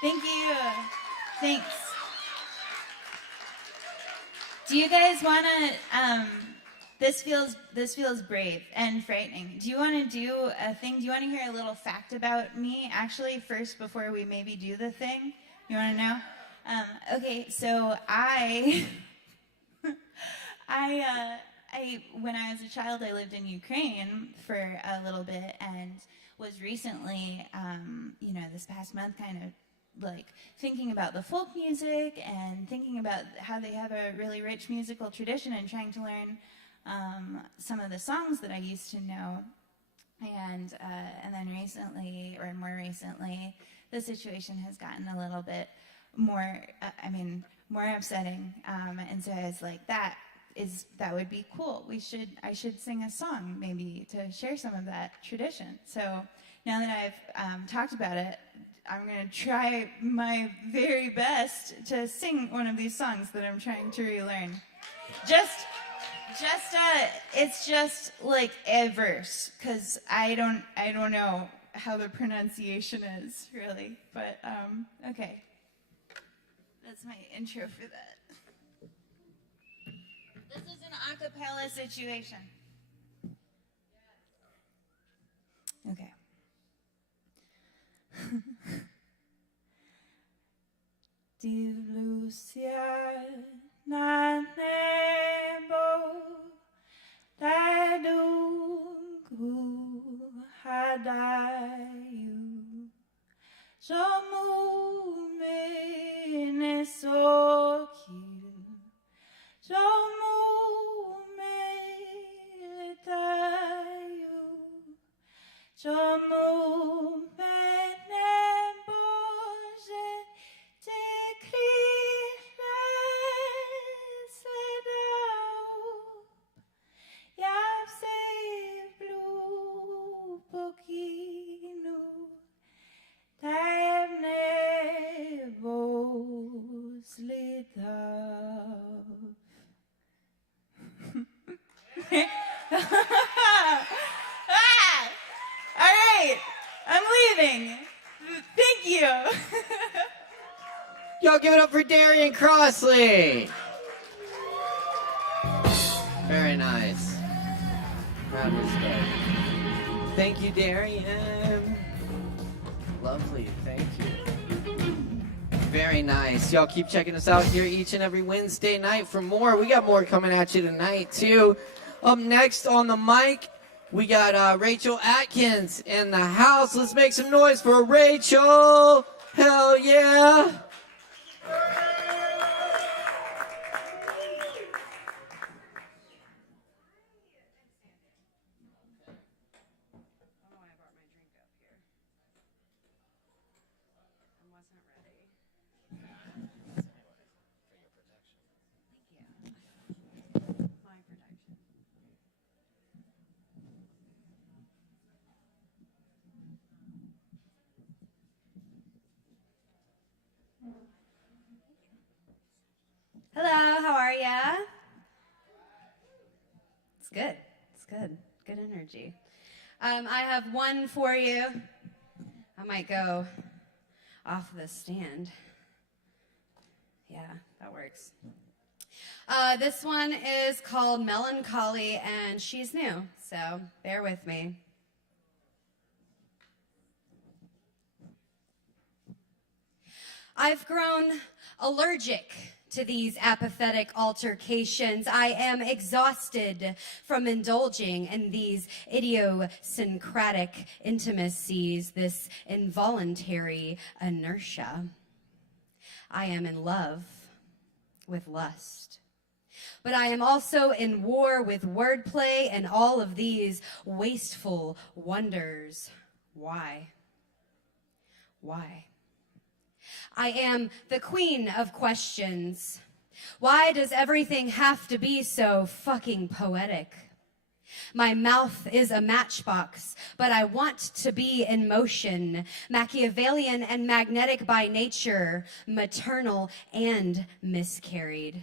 Thank you. Thanks. Do you guys want to, this feels brave and frightening. Do you want to do a thing? Do you want to hear a little fact about me? Actually, first, before we maybe do the thing, you want to know? Okay, so when I was a child, I lived in Ukraine for a little bit and was recently, this past month kind of like thinking about the folk music and thinking about how they have a really rich musical tradition and trying to learn some of the songs that I used to know. And then recently, or more recently, the situation has gotten a little bit more, more upsetting. And so I was like, that would be cool. I should sing a song maybe to share some of that tradition. So now that I've talked about it, I'm going to try my very best to sing one of these songs that I'm trying to relearn. It's just like a verse, because I don't know how the pronunciation is really, but okay. That's my intro for that. This is an a cappella situation. Okay. Di Lucia na nebo dadungu hadayu somu me Y'all give it up for Darian Crossley. Very nice. That was good. Thank you, Darian. Lovely, thank you. Very nice. Y'all keep checking us out here each and every Wednesday night for more. We got more coming at you tonight, too. Up next on the mic, we got Rachel Atkins in the house. Let's make some noise for Rachel. Hell yeah. Hello, how are ya? It's good. It's good. Good energy. I have one for you. I might go off the stand. Yeah, that works. This one is called Melancholy, and she's new, so bear with me. I've grown allergic to these apathetic altercations. I am exhausted from indulging in these idiosyncratic intimacies, this involuntary inertia. I am in love with lust. But I am also in war with wordplay and all of these wasteful wonders. Why? Why? I am the queen of questions. Why does everything have to be so fucking poetic? My mouth is a matchbox, but I want to be in motion, Machiavellian and magnetic by nature, maternal and miscarried.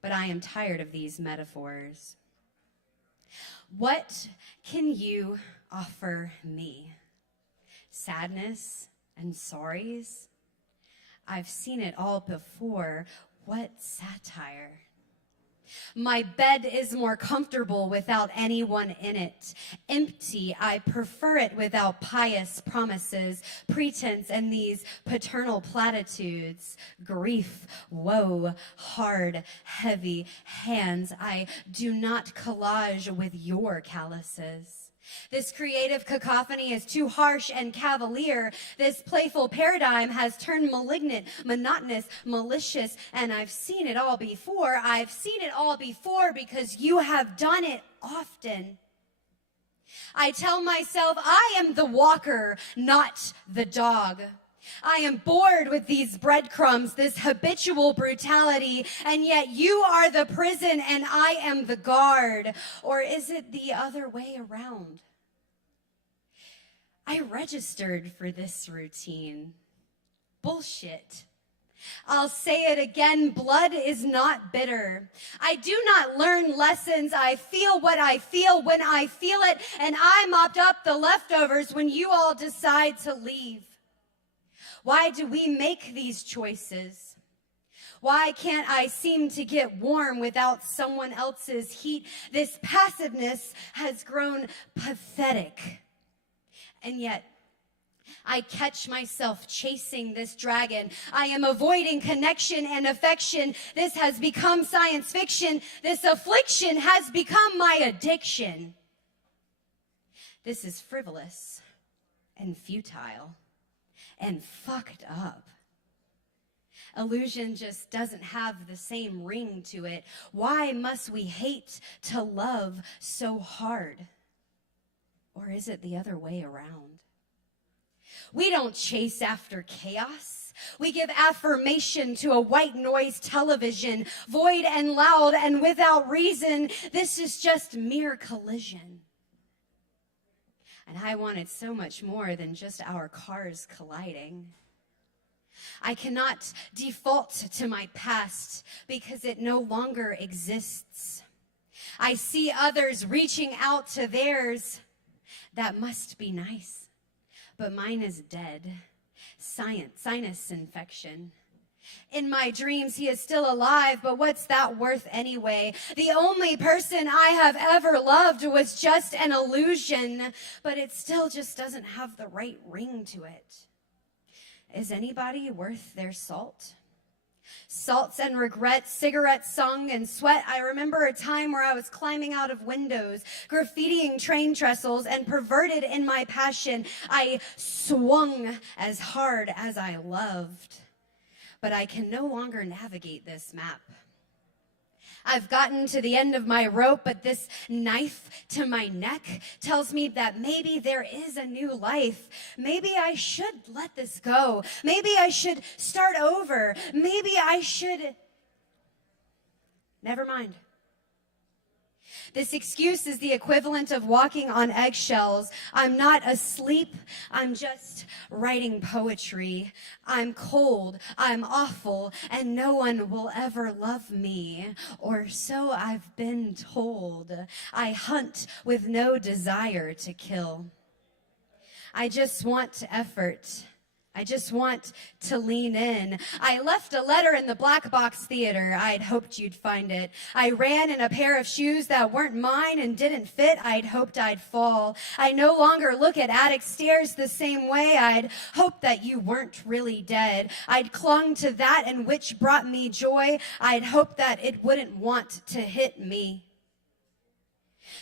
But I am tired of these metaphors. What can you offer me? Sadness and sorries? I've seen it all before. What satire? My bed is more comfortable without anyone in it. Empty, I prefer it without pious promises, pretense, and these paternal platitudes. Grief, woe, hard, heavy hands. I do not collage with your calluses. This creative cacophony is too harsh and cavalier. This playful paradigm has turned malignant, monotonous, malicious, and I've seen it all before. I've seen it all before because you have done it often. I tell myself I am the walker, not the dog. I am bored with these breadcrumbs, this habitual brutality, and yet you are the prison and I am the guard. Or is it the other way around? I registered for this routine. Bullshit. I'll say it again, blood is not bitter. I do not learn lessons. I feel what I feel when I feel it, and I mopped up the leftovers when you all decide to leave. Why do we make these choices? Why can't I seem to get warm without someone else's heat? This passiveness has grown pathetic. And yet, I catch myself chasing this dragon. I am avoiding connection and affection. This has become science fiction. This affliction has become my addiction. This is frivolous and futile and fucked up. Illusion just doesn't have the same ring to it. Why must we hate to love so hard? Or is it the other way around? We don't chase after chaos. We give affirmation to a white noise television, void and loud and without reason. This is just mere collision. And I wanted so much more than just our cars colliding. I cannot default to my past because it no longer exists. I see others reaching out to theirs. That must be nice, but mine is dead. Sinus infection. In my dreams, he is still alive, but what's that worth anyway? The only person I have ever loved was just an illusion, but it still just doesn't have the right ring to it. Is anybody worth their salt? Salts and regrets, cigarettes sung and sweat. I remember a time where I was climbing out of windows, graffitiing train trestles, and perverted in my passion. I swung as hard as I loved. But I can no longer navigate this map. I've gotten to the end of my rope, but this knife to my neck tells me that maybe there is a new life. Maybe I should let this go. Maybe I should start over. Maybe I should... Never mind. This excuse is the equivalent of walking on eggshells. I'm not asleep. I'm just writing poetry. I'm cold. I'm awful. And no one will ever love me. Or so I've been told. I hunt with no desire to kill. I just want effort. I just want to lean in. I left a letter in the Black Box Theater. I'd hoped you'd find it. I ran in a pair of shoes that weren't mine and didn't fit. I'd hoped I'd fall. I no longer look at attic stairs the same way. I'd hoped that you weren't really dead. I'd clung to that and which brought me joy. I'd hoped that it wouldn't want to hit me.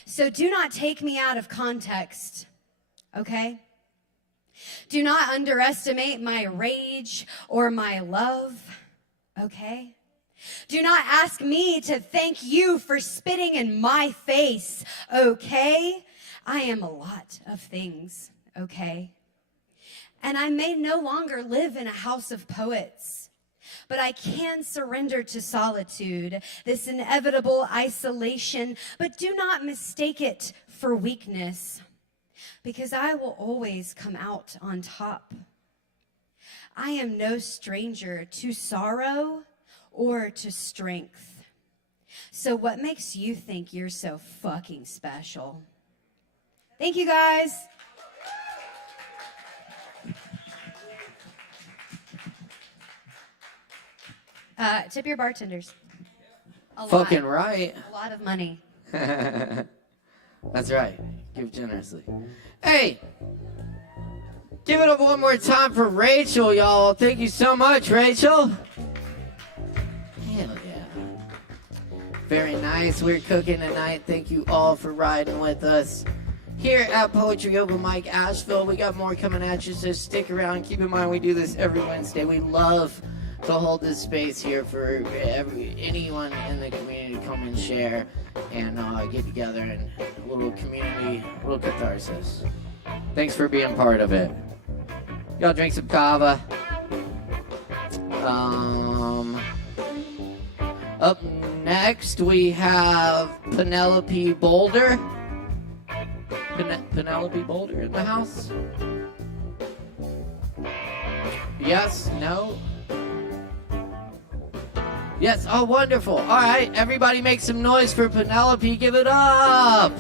So do not take me out of context, okay? Do not underestimate my rage or my love, okay? Do not ask me to thank you for spitting in my face, okay? I am a lot of things, okay? And I may no longer live in a house of poets, but I can surrender to solitude, this inevitable isolation, but do not mistake it for weakness. Because I will always come out on top. I am no stranger to sorrow or to strength. So what makes you think you're so fucking special? Thank you, guys. Tip your bartenders. Fucking right. A lot of money. That's right. Give generously. Hey! Give it up one more time for Rachel, y'all. Thank you so much, Rachel. Hell yeah. Very nice. We're cooking tonight. Thank you all for riding with us here at Poetry Open Mic Asheville. We got more coming at you, so stick around. Keep in mind we do this every Wednesday. We love to hold this space here for anyone in the community to come and share and get together and a little community, a little catharsis. Thanks for being part of it. Y'all drink some Kava. Up next we have Penelope Boulder. Penelope Boulder in the house? Yes? No? Yes, oh, wonderful. All right, everybody make some noise for Penelope. Give it up.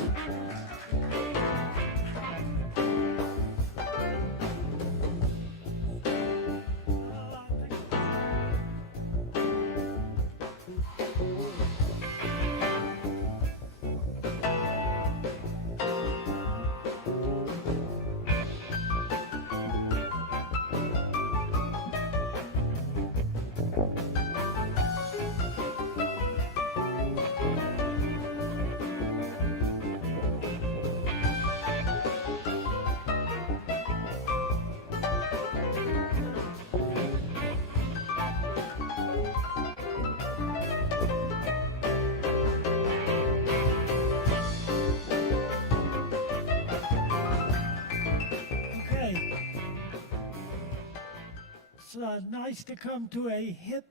Nice to come to a hip,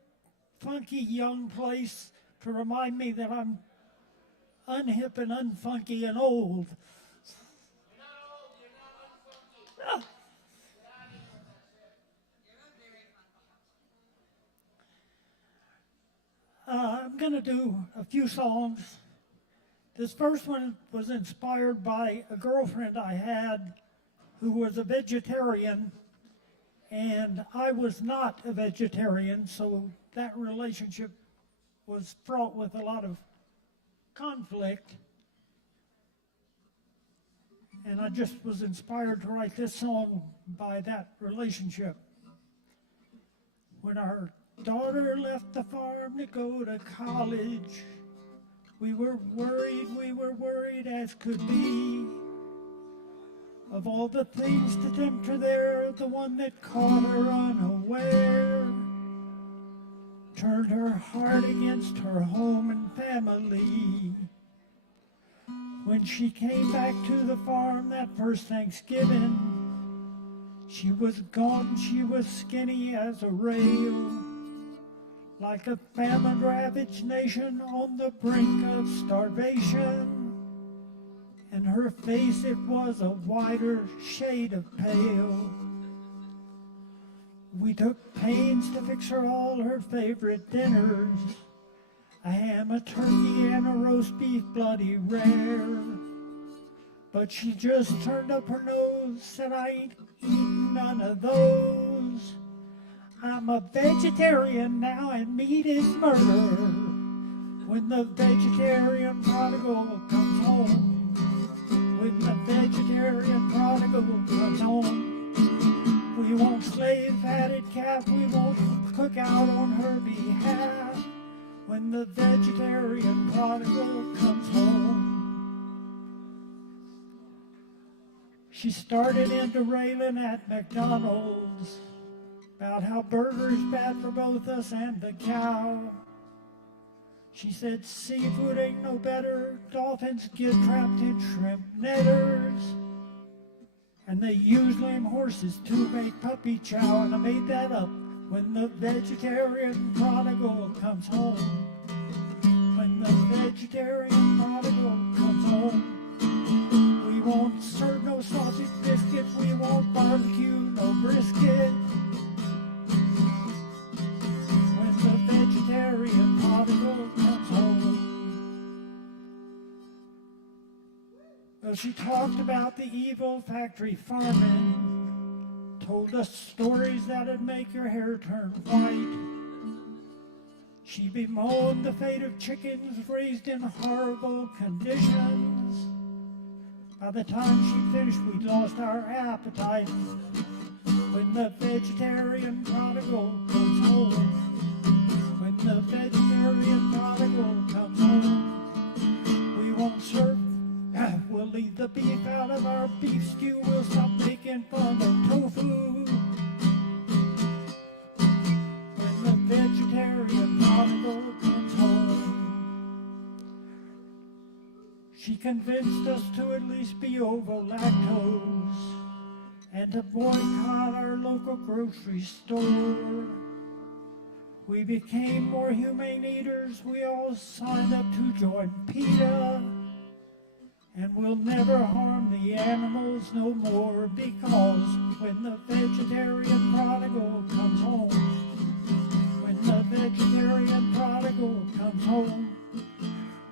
funky, young place to remind me that I'm unhip and unfunky and old. I'm going to do a few songs. This first one was inspired by a girlfriend I had who was a vegetarian, And I was not a vegetarian, so that relationship was fraught with a lot of conflict. And I just was inspired to write this song by that relationship. When our daughter left the farm to go to college, we were worried as could be. Of all the things to tempt her there, the one that caught her unaware turned her heart against her home and family. When she came back to the farm that first Thanksgiving, she was gaunt, she was skinny as a rail, like a famine-ravaged nation on the brink of starvation. And her face, it was a whiter shade of pale. We took pains to fix her all her favorite dinners, a ham, a turkey, and a roast beef, bloody rare. But she just turned up her nose, said, I ain't eating none of those. I'm a vegetarian now, and meat is murder. When the vegetarian prodigal comes home, when the vegetarian prodigal comes home, we won't slave-hatted calf, we won't cook out on her behalf. When the vegetarian prodigal comes home. She started into railing at McDonald's about how burgers bad for both us and the cow. She said seafood ain't no better, dolphins get trapped in shrimp netters. And they use lame horses to make puppy chow, and I made that up. When the vegetarian prodigal comes home, when the vegetarian prodigal comes home, we won't serve no sausage biscuit, we won't barbecue no brisket. When the vegetarian prodigal comes home. Well, she talked about the evil factory farming, told us stories that'd make your hair turn white. She bemoaned the fate of chickens raised in horrible conditions. By the time she finished, we'd lost our appetite. When the vegetarian prodigal comes home, when the vegetarian prodigal comes home, we won't serve. We'll leave the beef out of our beef stew. We'll stop making fun of tofu. When the vegetarian prodigal comes home, she convinced us to at least be over lactose and to boycott our local grocery store. We became more humane eaters. We all signed up to join PETA. And we'll never harm the animals no more, because when the vegetarian prodigal comes home, when the vegetarian prodigal comes home,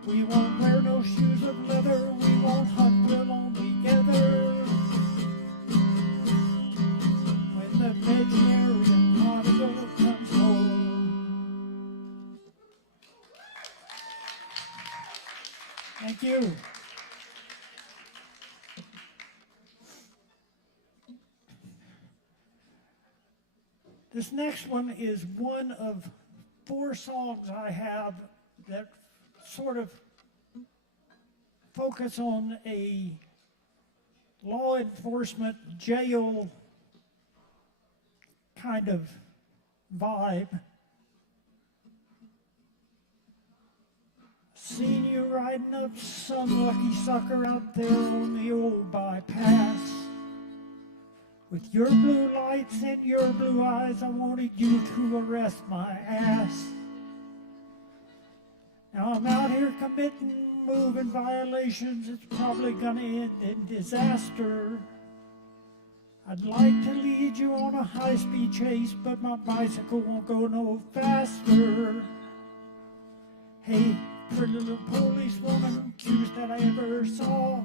we won't wear no shoes of leather, we won't hunt, we'll only gather. When the vegetarian prodigal comes home. Thank you. This next one is one of 4 songs I have that sort of focus on a law enforcement jail kind of vibe. Seen you riding up some lucky sucker out there on the old bypass. With your blue lights and your blue eyes, I wanted you to arrest my ass. Now I'm out here committing moving violations, it's probably gonna end in disaster. I'd like to lead you on a high-speed chase, but my bicycle won't go no faster. Hey, pretty little police woman, cutest that I ever saw.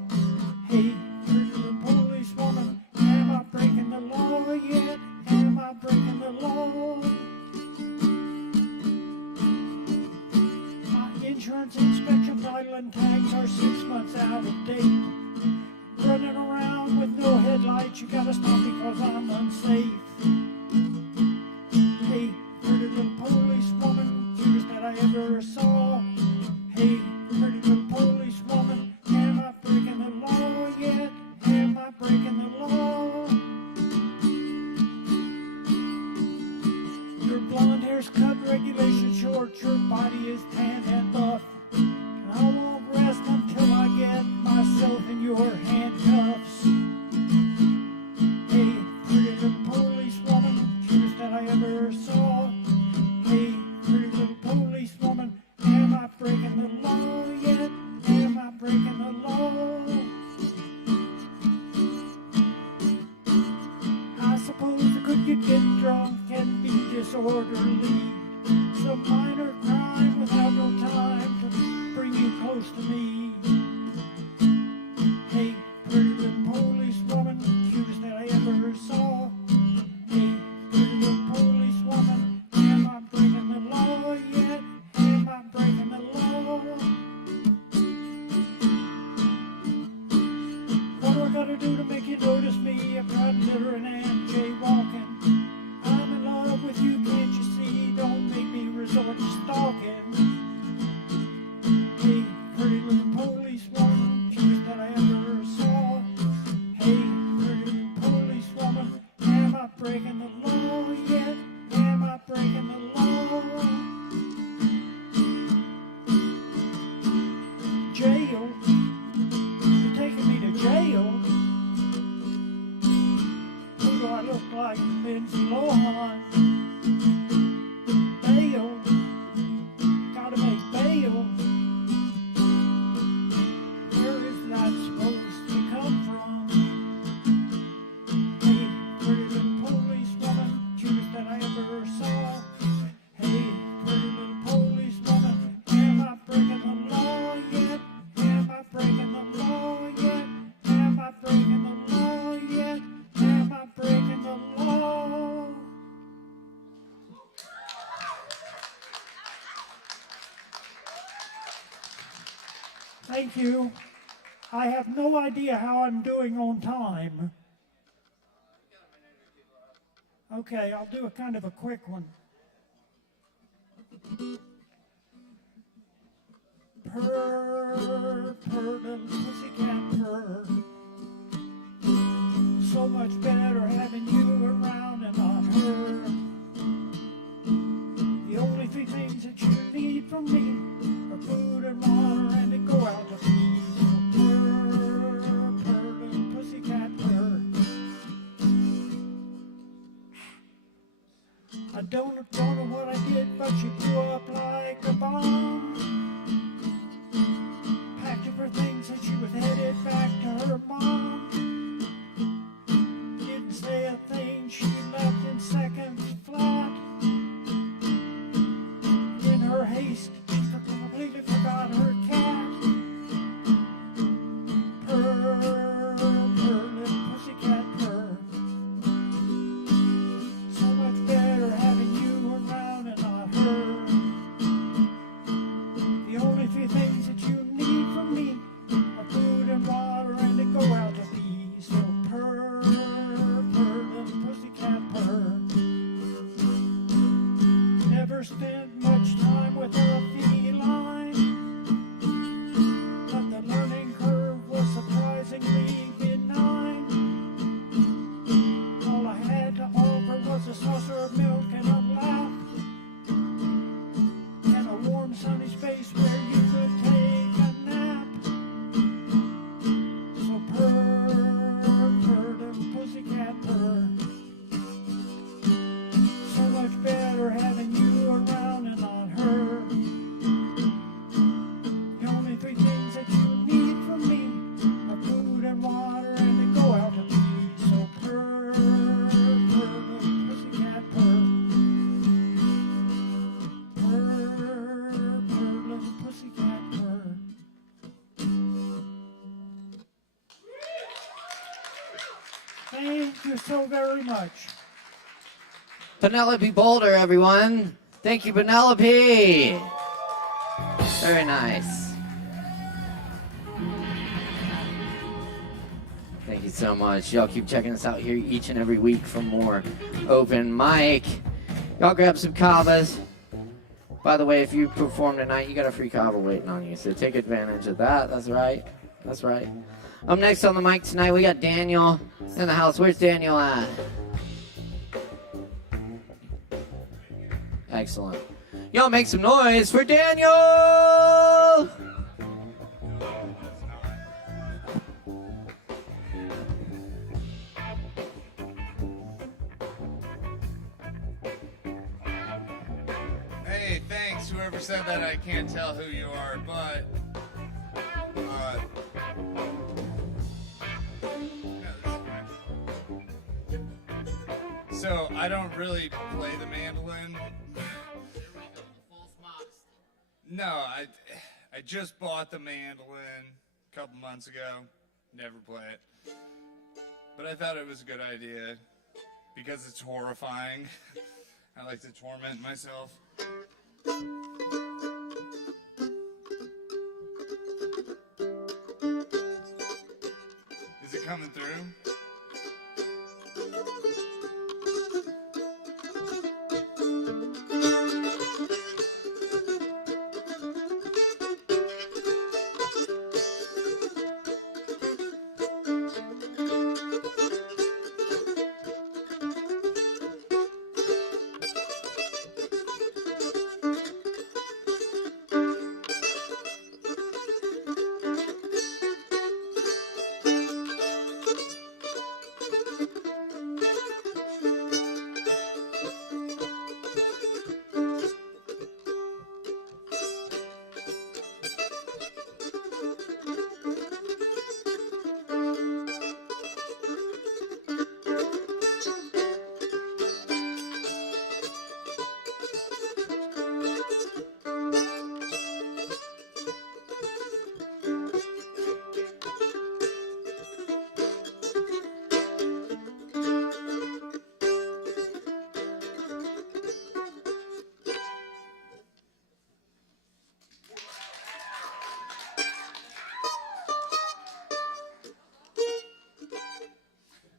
Hey, pretty little police woman, am I breaking the law yet? Am I I breaking the law? My insurance inspection title and tags are 6 months out of date. Running around with no headlights, you gotta stop because I'm unsafe. Hey, pretty little police woman, cutest that I ever saw. Hey, pretty little police woman, am I breaking the law yet? Am I breaking the law? Your blonde hair's cut regulation short, your body is tan and buff. And I won't rest until I get myself in your handcuffs. Hey, pretty little police woman, cutest that I ever saw. Hey, pretty little police woman, am I breaking the law yet? Am I breaking the law? I suppose I could get drunk and be disorderly. Some minor crime without no time to bring you close to me. Hey, pretty little police woman, cutest that I ever saw. Hey, pretty little police woman, am I breaking the law yet? Am I breaking the law? What do I gotta do to make you notice me? I've got littering and jaywalking. I'm in love with you, can't you see? Don't make me resort to stalking. Hey, pretty little police woman, cutest that I ever saw. Hey, pretty little police woman, am I breaking the law yet? Am I breaking the law? Jail? You're taking me to jail? Who do I look like? Lindsay Lohan? Bail? Gotta make bail. Where is that supposed to come from? Hey, pretty little police woman, cutest that I ever saw. Hey, pretty little police woman, am I breaking the law yet? Am I breaking the law yet? Am I breaking the law yet? Am I breaking the law? Thank you. I have no idea how I'm doing on time. Okay, I'll do a kind of a quick one. Purr, purr, little pussycat, purr. So much better having you around and not her. The only three things that you need from me are food and water and to go out to pee. So purr, purr, little pussycat, purr. I don't know what I did, but you blew up like a bomb. Packed up her things and she was headed back to her mom. Didn't say a thing, she left in seconds flat. In her haste, she completely forgot her cat. Purr, purr, little pussycat, purr. So much better having you around and not her. The only three things that you need from me are food and water and to go out to pee. So purr, purr, little pussycat, purr. Never spent much time with a feline, but the learning curve was surprisingly benign. All I had to offer was a saucer of milk and a lap, and a warm sunny space where you could take a nap. So purr, purr, little pussycat, purr. So much better having you around and not her. The only three things that you need from me are food and water and to go out to pee. So purr, purr, little pussycat, purr. Purr, purr, little pussycat, purr. Thank you so very much. Penelope Boulder, everyone. Thank you, Penelope. Very nice. Thank you so much. Y'all keep checking us out here each and every week for more open mic. Y'all grab some Kavas. By the way, if you perform tonight, you got a free Kava waiting on you, so take advantage of that. That's right. That's right. Up next on the mic tonight, we got Daniel in the house. Where's Daniel at? Excellent. Y'all make some noise for Daniel! Hey, thanks, whoever said that. I can't tell who you are, but so I don't really play the mandolin. No, I just bought the mandolin a couple months ago. Never play it. But I thought it was a good idea because it's horrifying. I like to torment myself. Is it coming through?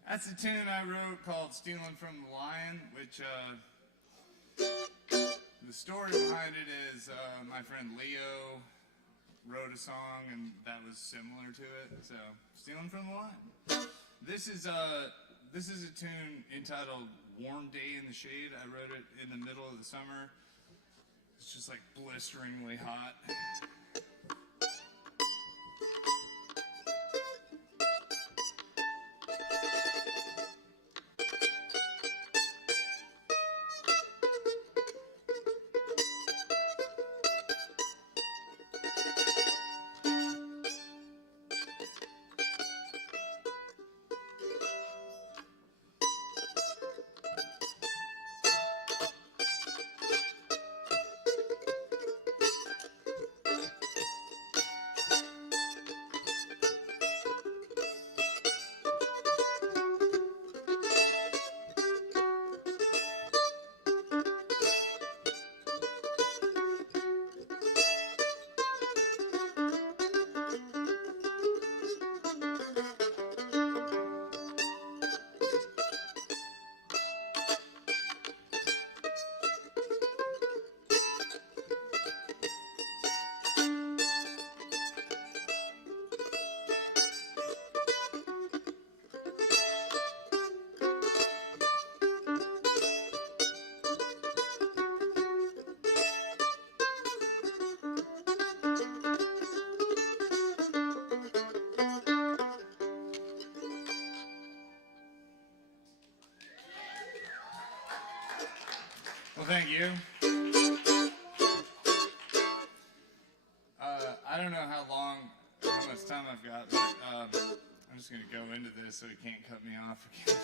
That's a tune I wrote called Stealing from the Lion, which, the story behind it is, my friend Leo wrote a song and that was similar to it, so, Stealing from the Lion. This is a tune entitled Warm Day in the Shade. I wrote it in the middle of the summer. It's just like blisteringly hot. Well, thank you. I don't know how much time I've got, but I'm just gonna go into this so he can't cut me off again.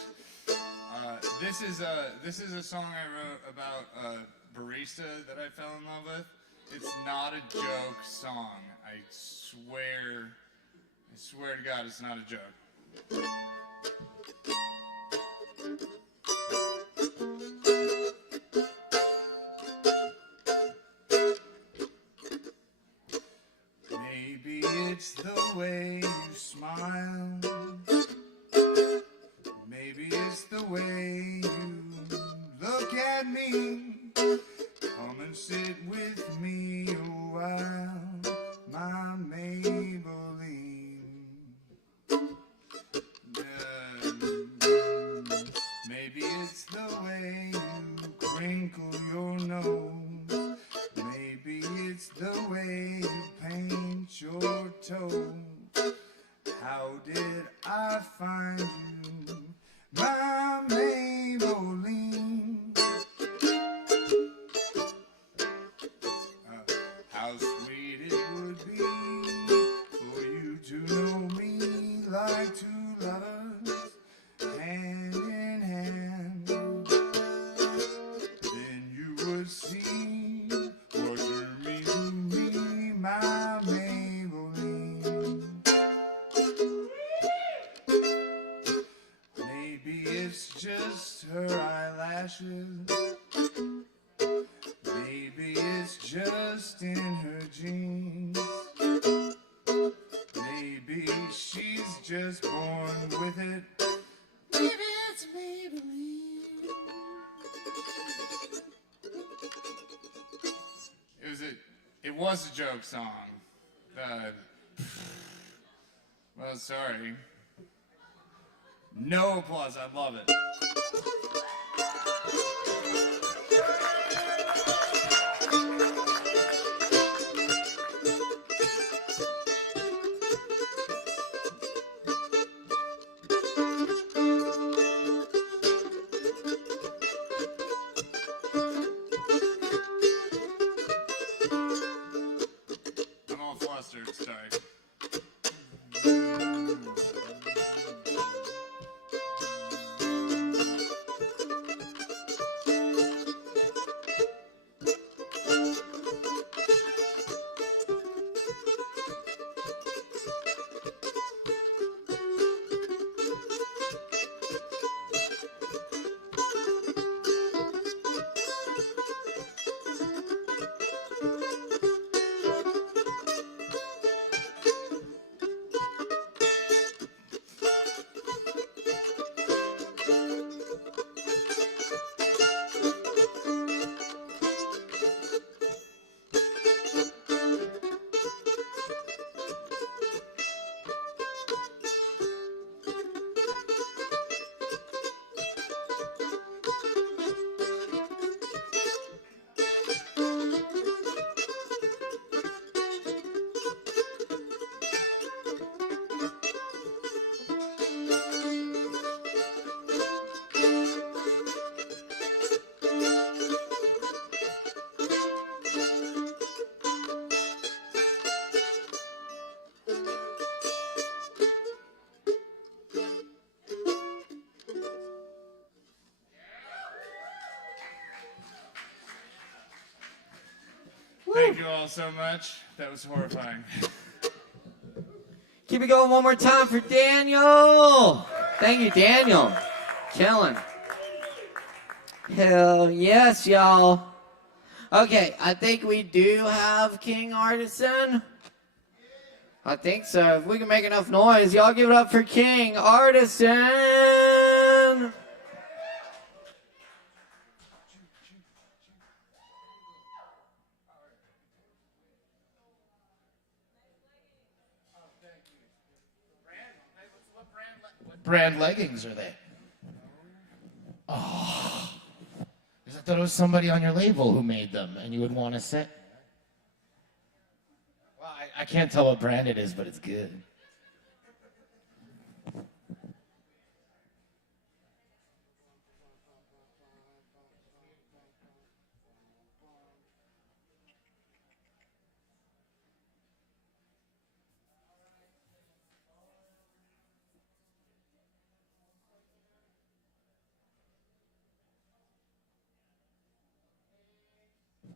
This is a song I wrote about a barista that I fell in love with. It's not a joke song. I swear to God, it's not a joke. it's the way you smile. Maybe it's the way you look at me. Come and sit with me a while, my Maybelline. Maybe it's the way you crinkle your nose. Maybe it's the way you paint your toes. How did I find you, my Maybelline? How sweet it would be for you to know me like two lovers, hand in hand. Then you would see what you mean to me, my Maybelline. Maybe it's just her eyelashes. Maybe it's just in her jeans. Maybe she's just born with it. Maybe it's Maybelline. It was a joke song. Well, sorry. No applause. I love it. I'm all flustered, sorry. Thank you all so much. That was horrifying. Keep it going one more time for Daniel. Thank you, Daniel. Killing. Hell yes, y'all. Okay, I think we do have King Artisan. I think so. If we can make enough noise, y'all give it up for King Artisan. What brand leggings are they? Oh, I thought it was somebody on your label who made them, and you would want to say. Well, I can't tell what brand it is, but it's good.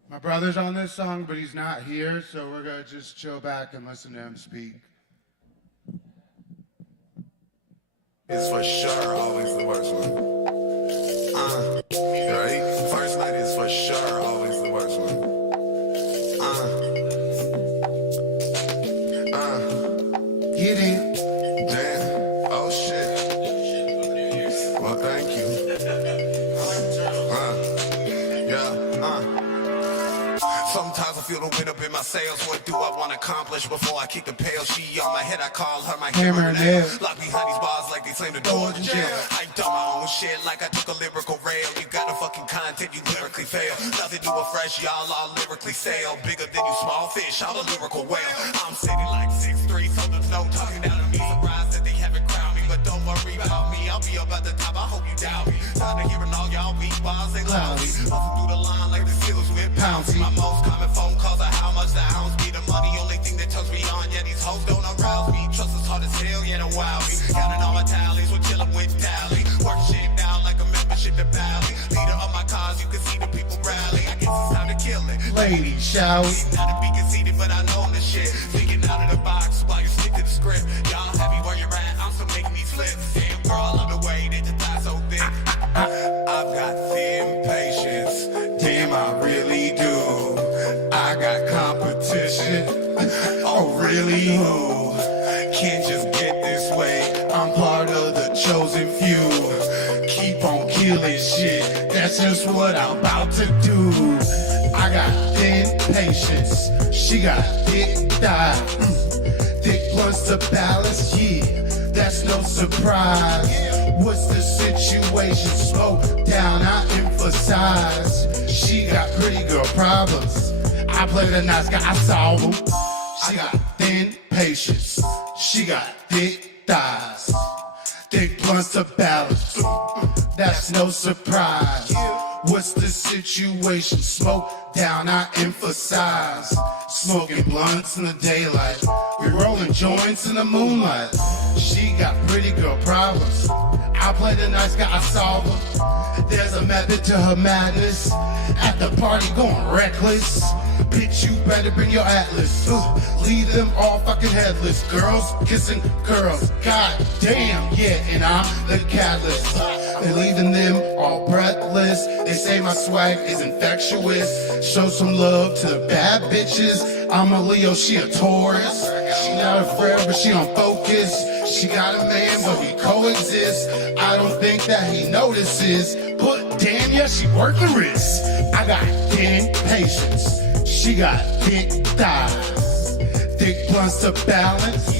My brother's on this song, but he's not here, so we're going to just chill back and listen to him speak. It's for sure always the worst one. Right? First night is for sure always the worst one. Sometimes I feel the wind up in my sails. What do I want to accomplish before I kick the pail? She on my head, I call her my hammer and nail. Locked behind these bars like they slammed the door to jail. I done my own shit like I took a lyrical rail. You got no fucking content, you lyrically fail. Nothing new or fresh, y'all all lyrically sail. Bigger than you small fish, I'm a lyrical whale. I'm sitting like 6'3", so there's no talking down to me. Surprised that they haven't crowned me, but don't worry about me. I'll be up at the top, I hope you doubt me. Tired of hearing all y'all weak bars, they lousy. Bustin' through the line like the Steelers with Pouncy. My most common phone calls are how much the ounce be. The money only thing that turns me on, yeah, these hoes don't arouse me. Trust is hard as hell, yeah, to wow me. Counting all my tallies, we're chillin' with Tally. Work shit down like a membership to Valley. Leader of my cause, you can see the people rally. I guess it's time to kill it. Ladies, shall we? Not to be conceited, but I know this shit. Thinking out of the box while you stick to the script. Y'all happy where you're at, I'm still making these flips. Damn girl, I'm the way that your thighs so thick. I've got thin patience, damn I really do. I got competition, oh really who? Can't just get this way, I'm part of the chosen few. Keep on killing shit, that's just what I'm about to do. I got thin patience, she got thick thighs. Thick plus the balance, yeah, that's no surprise. What's the situation? Slow down, I emphasize. She got pretty girl problems. I play the nice guy, I solve them. She got thin patience. She got thick thighs. Thick plus the balance. That's no surprise. What's the situation? Smoke down, I emphasize. Smoking blunts in the daylight. We rolling joints in the moonlight. She got pretty girl problems. I play the nice guy, I solve her. There's a method to her madness. At the party going reckless. Bitch, you better bring your atlas. Leave them all fucking headless. Girls kissing girls. God damn, yeah, and I'm the catalyst. They're leaving them all breathless. They say my swag is infectious. Show some love to the bad bitches. I'm a Leo, she a Taurus. She not a friend, but she on focus. She got a man, but we coexist. I don't think that he notices. But damn, yeah, she worth the risk. I got thin patience. She got thick thighs. Thick plus the balance.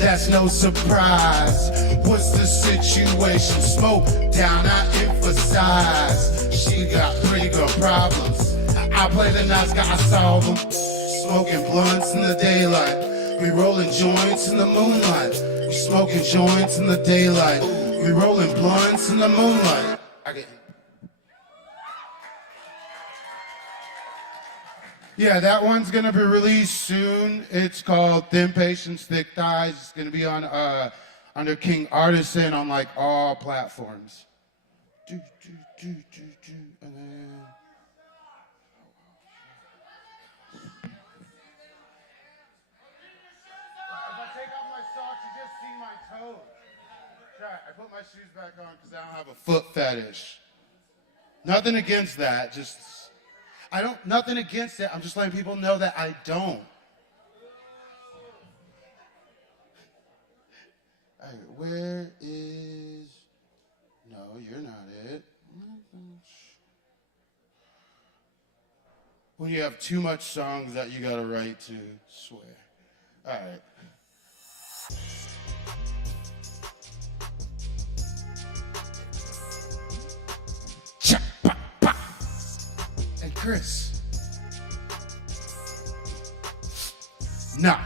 That's no surprise. What's the situation? Smoke down, I emphasize. She got pretty girl problems. I play the nice guy, I solve them. Smoking blunts in the daylight. We rolling joints in the moonlight. We smoking joints in the daylight. We rolling blunts in the moonlight. Yeah, that one's gonna be released soon. It's called Thin Patience, Thick Thighs. It's gonna be on under King Artisan on like all platforms. And then... If I take off my socks, you just see my toes. Right, I put my shoes back on because I don't have a foot fetish. Nothing against that, just... nothing against it, I'm just letting people know that I don't. All right, where is... No, you're not it. When you have too much songs that you gotta write to swear. All right. Hey, Chris. Nah,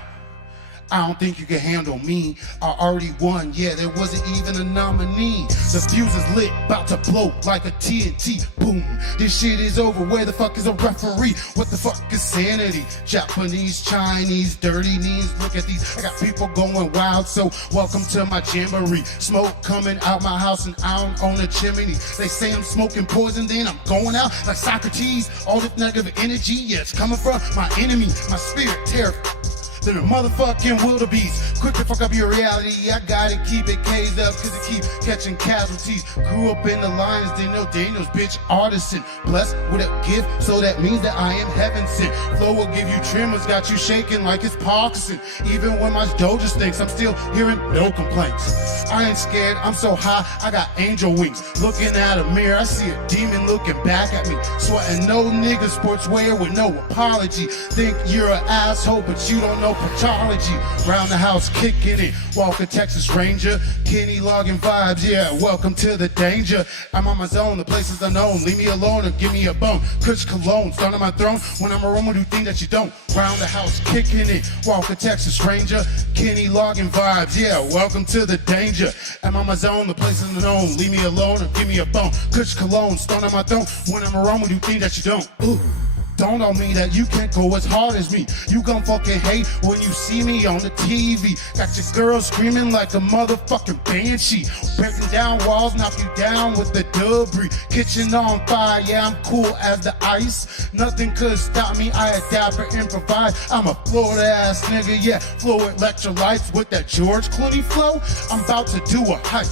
I don't think you can handle me. I already won, yeah, there wasn't even a nominee. The fuse is lit, about to blow like a TNT. Boom, this shit is over, where the fuck is a referee? What the fuck is sanity? Japanese, Chinese, dirty knees, look at these. I got people going wild, so welcome to my jamboree. Smoke coming out my house and I don't own a chimney. They say I'm smoking poison, then I'm going out like Socrates. All this negative energy, yeah, it's coming from my enemy. My spirit terrified. than a motherfucking wildebeest. Quick to fuck up your reality, I gotta keep it K'd up, cause it keep catching casualties. Grew up in the lines, didn't know Daniel's bitch Artisan. Blessed with a gift, so that means that I am heaven sent. Flow will give you tremors, got you shaking like it's Parkinson. Even when my doja stinks, I'm still hearing no complaints. I ain't scared, I'm so high, I got angel wings. Looking at a mirror, I see a demon looking back at me. Sweating no nigga sportswear with no apology. Think you're an asshole, but you don't know pathology. Round the house kicking it, Walker, Texas Ranger. Kenny logging vibes, yeah, welcome to the danger. I'm on my zone, the places unknown. Leave me alone or give me a bone. Kush cologne, start on my throne. When I'm around, do things that you don't. Round the house kicking it, Walker, Texas Ranger. Kenny logging vibes, yeah, welcome to the danger. I'm on my zone, the places unknown. Leave me alone or give me a bone. Kush cologne, start on my throne. When I'm around, do things that you don't. Ooh. Don't on me that you can't go as hard as me. You gon' fucking hate when you see me on the TV. Got your girl screaming like a motherfucking banshee. Breaking down walls, knock you down with the debris. Kitchen on fire, yeah, I'm cool as the ice. Nothing could stop me, I adapt or improvise. I'm a Florida ass nigga, yeah. Fluid electrolytes with that George Clooney flow. I'm about to do a hike.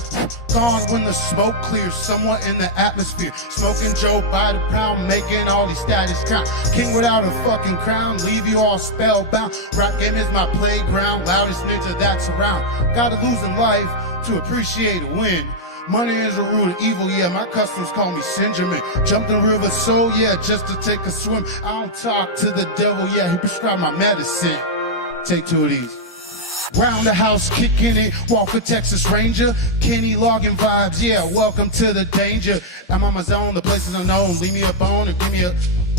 Gone when the smoke clears, somewhat in the atmosphere. Smoking Joe by the pound, making all these status count. King without a fucking crown, leave you all spellbound. Rap game is my playground, loudest ninja that's around. Gotta lose in life to appreciate a win. Money is a root of evil, yeah, my customers call me Singerman. Jumped in River Soul, yeah, just to take a swim. I don't talk to the devil, yeah, he prescribed my medicine. Take two of these. Round the house kicking it, Walker, Texas Ranger. Kenny logging vibes, yeah, welcome to the danger. I'm on my zone, the places unknown. Leave me a bone and give me a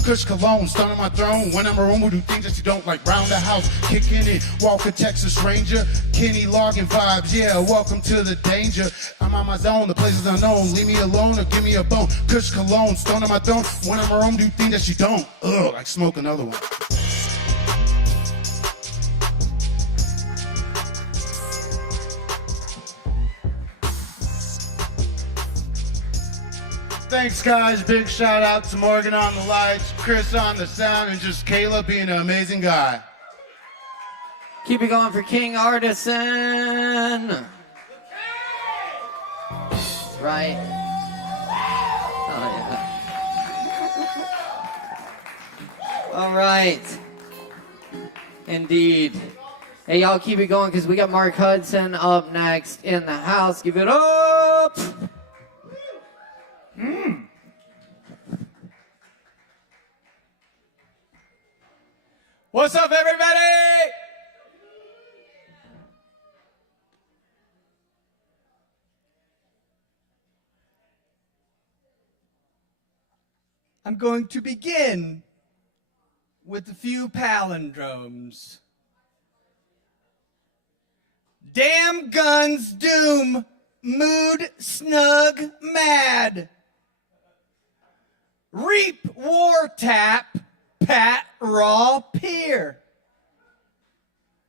Kush cologne, stun on my throne. When I'm around, we do things that you don't like. Round the house, kicking it, Walker, Texas Ranger. Kenny logging vibes, yeah, welcome to the danger. I'm on my zone, the places unknown. Leave me alone or give me a bone. Kush cologne, stun on my throne. When I'm around, do things that you don't. Ugh, like smoke another one. Thanks, guys. Big shout out to Morgan on the lights, Chris on the sound, and just Caleb being an amazing guy. Keep it going for King Artisan. Right. Oh, yeah. All right. Indeed. Hey, y'all keep it going because we got Mark Hudson up next in the house. Give it up. What's up, everybody? I'm going to begin with a few palindromes. Damn guns, doom, mood, snug, mad. Reap, war, tap, pat, raw, peer.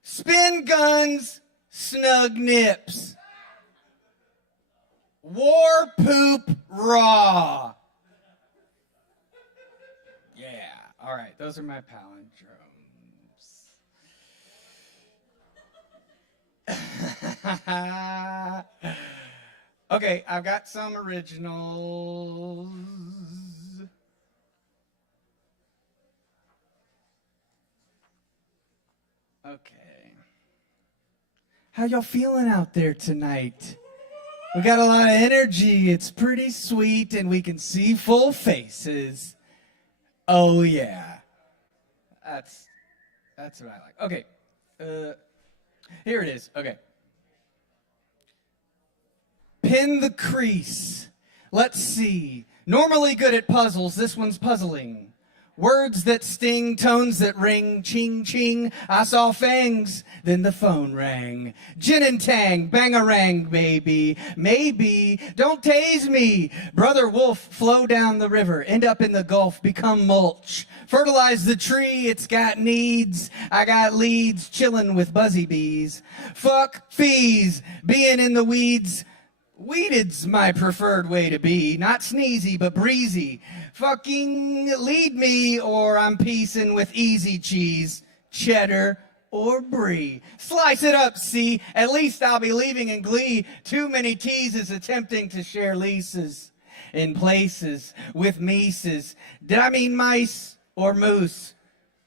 Spin guns, snug nips. War, poop, raw. Yeah, all right, those are my palindromes. Okay, I've got some originals. Okay. How y'all feeling out there tonight? We got a lot of energy. It's pretty sweet, and we can see full faces. Oh, yeah. That's what I like. Okay. Here it is. Okay. Pin the crease. Let's see. Normally good at puzzles. This one's puzzling. Words that sting, tones that ring, ching, ching. I saw fangs, then the phone rang. Gin and tang, bangarang, baby. Maybe, don't tase me. Brother wolf, flow down the river, end up in the Gulf, become mulch. Fertilize the tree, it's got needs. I got leads, chillin' with buzzy bees. Fuck fees, being in the weeds. Weeded's my preferred way to be. Not sneezy, but breezy. Fucking lead me, or I'm piecing with easy cheese, cheddar, or brie. Slice it up, see? At least I'll be leaving in glee. Too many teases attempting to share leases in places with Mises. Did I mean mice or moose?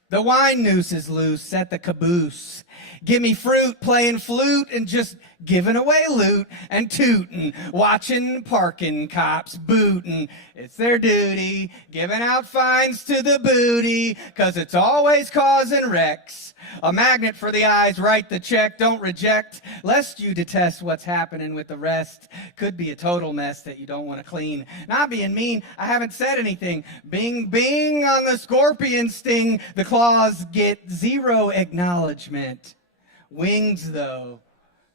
The wine noose is loose at the caboose. Give me fruit, playing flute, and just giving away loot and tootin', watching parking cops bootin'. It's their duty, giving out fines to the booty, 'cause it's always causing wrecks. A magnet for the eyes, write the check, don't reject, lest you detest what's happening with the rest. Could be a total mess that you don't want to clean. Not being mean, I haven't said anything. Bing, bing on the scorpion sting. The claws get zero acknowledgement. Wings, though,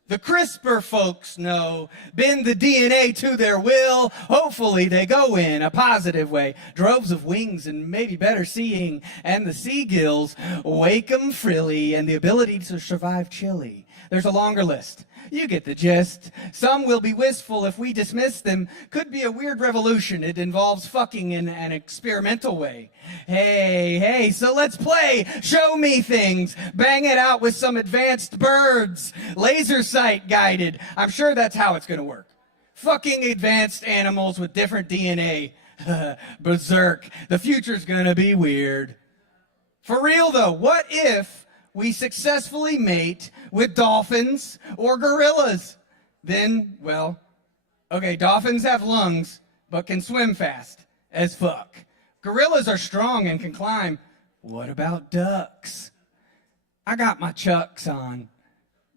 the CRISPR folks know, bend the DNA to their will. Hopefully they go in a positive way. Droves of wings and maybe better seeing. And the sea gills wake 'em frilly, and the ability to survive chilly. There's a longer list. You get the gist. Some will be wistful if we dismiss them. Could be a weird revolution. It involves fucking in an experimental way. Hey, so let's play. Show me things. Bang it out with some advanced birds. Laser sight guided. I'm sure that's how it's going to work. Fucking advanced animals with different DNA. Berserk. The future's going to be weird. For real, though, what if we successfully mate with dolphins or gorillas? Then, well, okay, dolphins have lungs, but can swim fast as fuck. Gorillas are strong and can climb. What about ducks? I got my chucks on.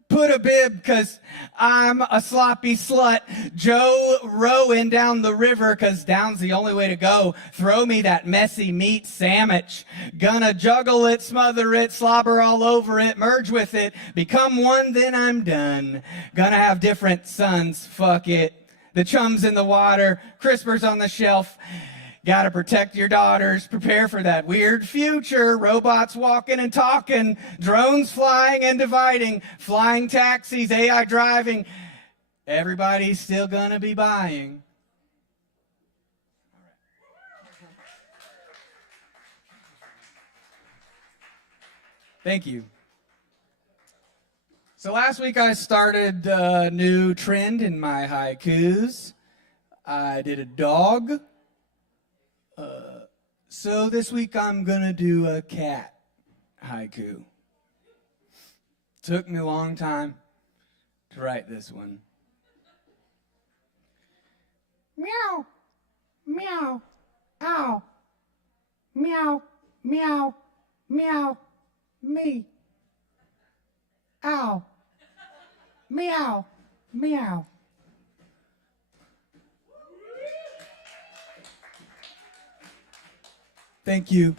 Put a bib, 'cause I'm a sloppy slut. Joe rowing down the river, 'cause down's the only way to go. Throw me that messy meat sandwich. Gonna juggle it, smother it, slobber all over it, merge with it, become one, then I'm done. Gonna have different sons, fuck it. The chum's in the water, CRISPR's on the shelf. Gotta protect your daughters, prepare for that weird future. Robots walking and talking, drones flying and dividing, flying taxis, AI driving. Everybody's still gonna be buying. Thank you. So last week I started a new trend in my haikus. I did a dog. So this week I'm gonna do a cat haiku. Took me a long time to write this one. Meow, meow, ow, meow, meow, meow, me, ow, meow, meow. Thank you.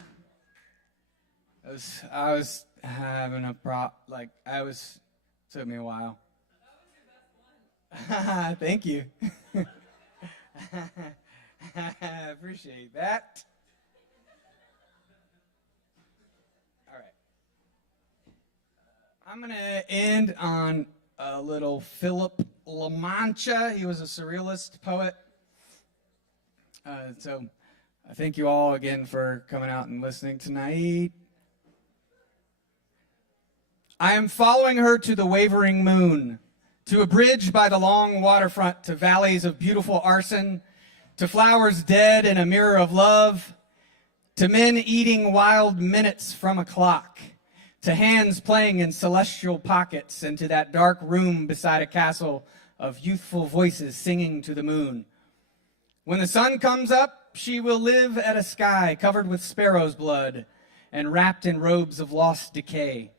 I was having a took me a while. Thank you. I appreciate that. All right. I'm going to end on a little Philip La Mancha. He was a surrealist poet. So I thank you all again for coming out and listening tonight. I am following her to the wavering moon, to a bridge by the long waterfront, to valleys of beautiful arson, to flowers dead in a mirror of love, to men eating wild minutes from a clock, to hands playing in celestial pockets, and to that dark room beside a castle of youthful voices singing to the moon. When the sun comes up, she will live at a sky covered with sparrow's blood and wrapped in robes of lost decay.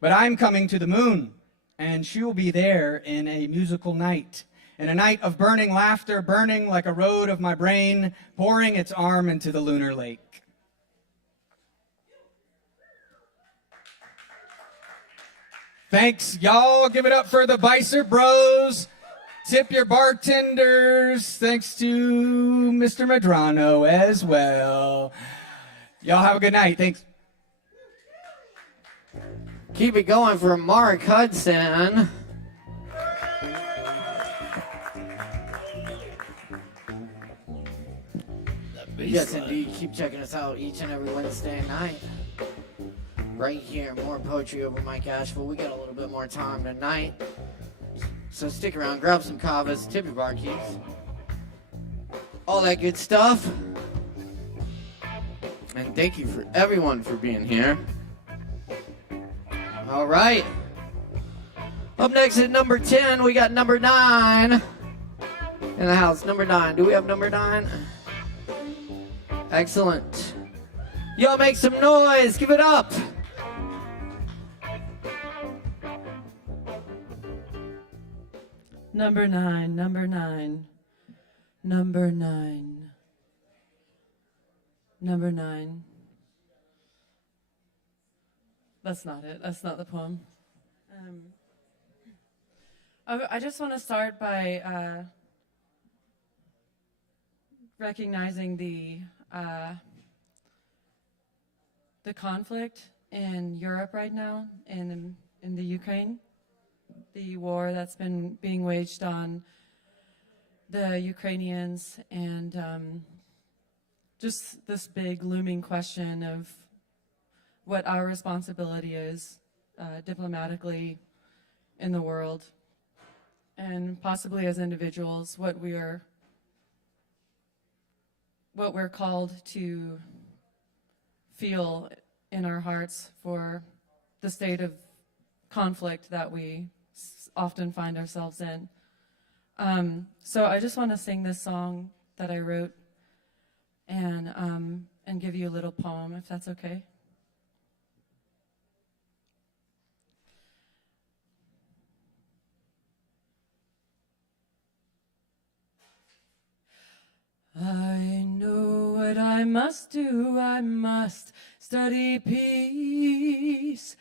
But I'm coming to the moon, and she will be there in a musical night, in a night of burning laughter, burning like a road of my brain, pouring its arm into the lunar lake. Thanks, y'all. Give it up for the Beissert Bros. Tip your bartenders. Thanks to Mr. Medrano as well. Y'all have a good night. Thanks. Keep it going for Mark Hudson. Yes, indeed. Keep checking us out each and every Wednesday night. right here. More poetry over Mike Asheville. We got a little bit more time tonight. So stick around, grab some Kavas, tip your bar keys. All that good stuff. And thank you for everyone for being here. All right. Up next at number 10, we got number 9 in the house. Number 9. Do we have number 9? Excellent. Y'all make some noise. Give it up. Number 9, number 9, number 9, number 9. That's not it. That's not the poem. I just want to start by recognizing the conflict in Europe right now, in the Ukraine, the war that's been being waged on the Ukrainians, and just this big looming question of what our responsibility is diplomatically in the world, and possibly as individuals, what we're called to feel in our hearts for the state of conflict that we often find ourselves in. So I just want to sing this song that I wrote and give you a little poem, if that's okay. I know what I must do. I must study peace.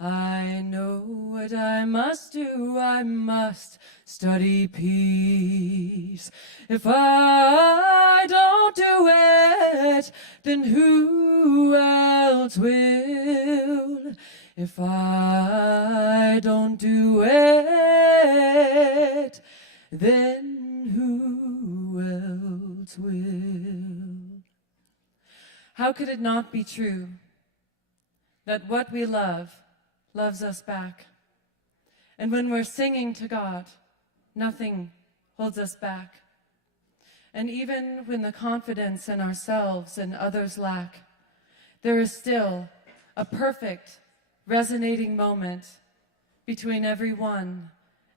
I know what I must do. I must study peace. If I don't do it, then who else will? If I don't do it, then who else will? How could it not be true that what we love loves us back? And when we're singing to God, nothing holds us back. And even when the confidence in ourselves and others lack, there is still a perfect resonating moment between everyone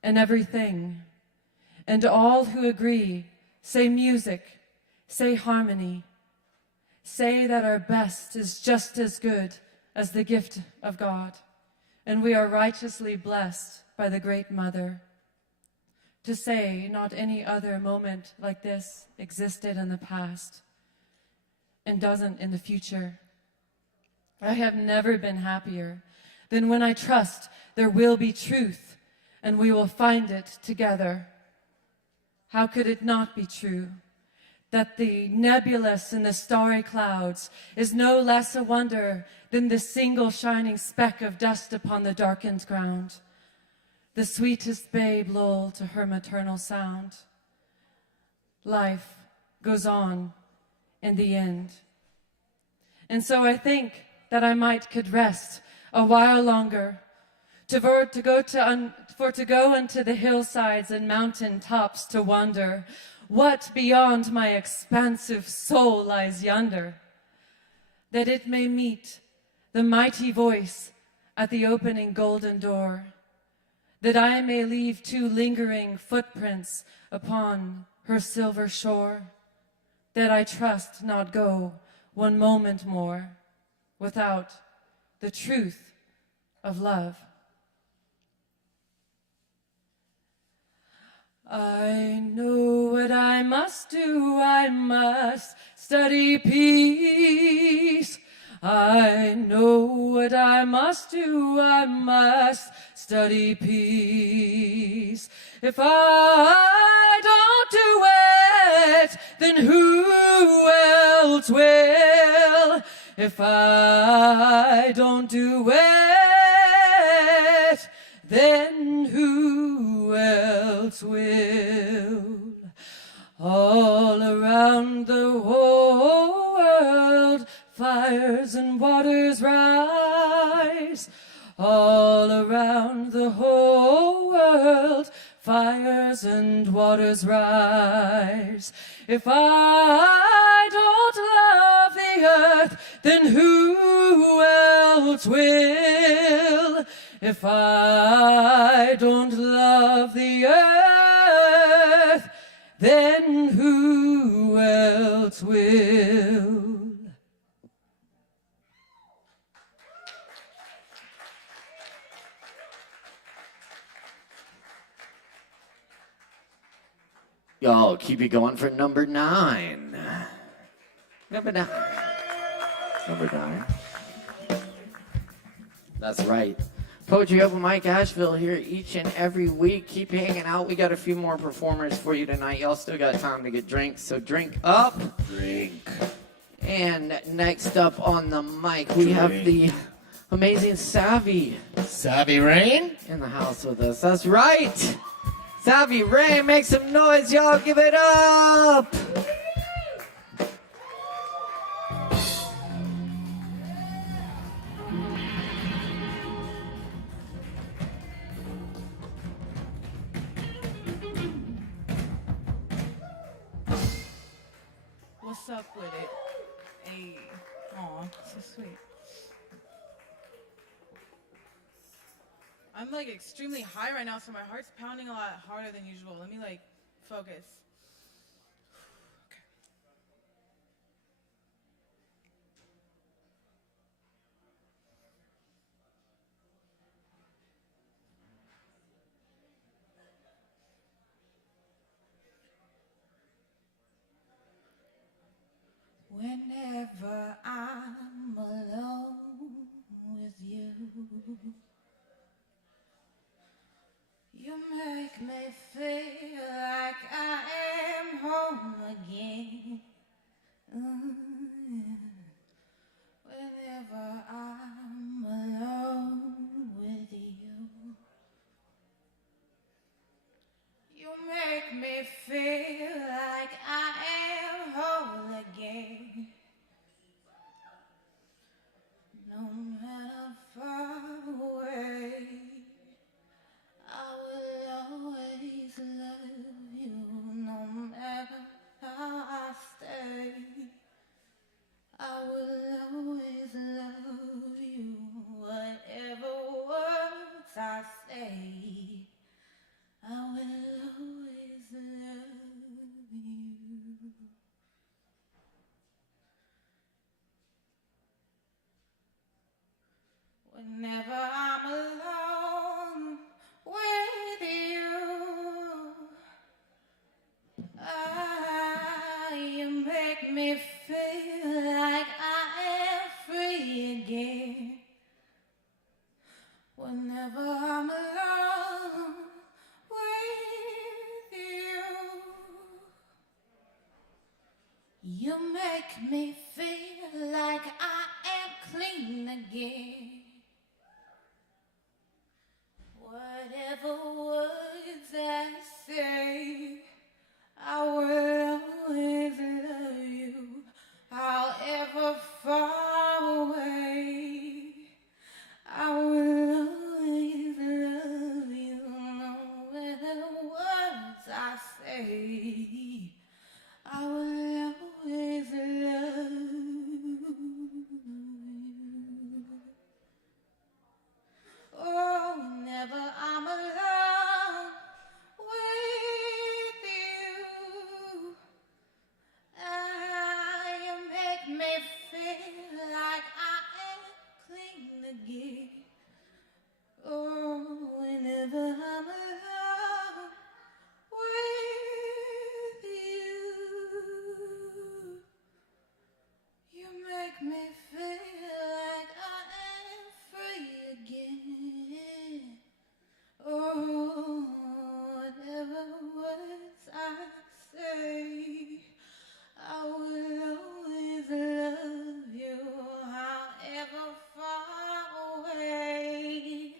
and everything. And all who agree say music, say harmony, say that our best is just as good as the gift of God. And we are righteously blessed by the Great Mother. To say not any other moment like this existed in the past and doesn't in the future. I have never been happier than when I trust there will be truth and we will find it together. How could it not be true that the nebulous in the starry clouds is no less a wonder than the single shining speck of dust upon the darkened ground? The sweetest babe lulled to her maternal sound. Life goes on in the end. And so I think that I could rest a while longer, to go into the hillsides and mountain tops to wonder what beyond my expansive soul lies yonder, that it may meet the mighty voice at the opening golden door, that I may leave 2 lingering footprints upon her silver shore, that I trust not go one moment more without the truth of love. I know what I must do. I must study peace. I know what I must do. I must study peace. If I don't do it, then who else will? If I don't do it, then who else will? All around the whole world, fires and waters rise. rise. All around the whole world, fires and waters rise. If I don't love the earth, then who else will? If I don't love the earth, then who else will? Y'all keep it going for number 9. Number 9. Number 9. That's right. Poetry Open Mic Asheville here each and every week. Keep hanging out. We got a few more performers for you tonight. Y'all still got time to get drinks, so drink up. Drink. And next up on the mic, we have the amazing Savvy. Savvy Rain? In the house with us. That's right. Savvy Rain, make some noise, y'all. Give it up. What's up with it? Hey, aw, so sweet. I'm like extremely high right now, so my heart's pounding a lot harder than usual. Let me like focus. Whenever I'm alone with you, you make me feel like I am home again. Whenever I'm alone with you, you make me feel like I am whole again. No matter far away, I will always love you. No matter how I stay, I will always love you. Whatever words I say, I will always love you. Whenever I'm alone with you, you make me feel like I am free again. Whenever I'm alone with you, you make me feel like I am clean again. Whatever words I say, I will always love you. However far away, I will always love you. No matter words I say, I will always love you. Oh, whenever I'm alone with you, you make me feel like I am clean again. Oh, whenever I'm alone with you, you make me feel like I am free again. Oh, whatever words I say, I will always love you. However far away,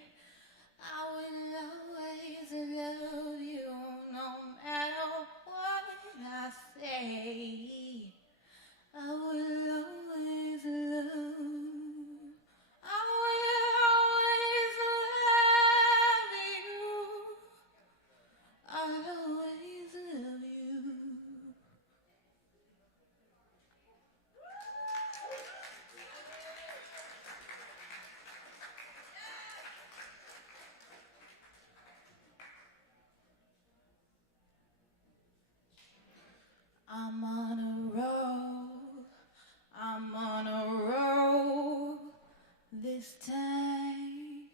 I will always night.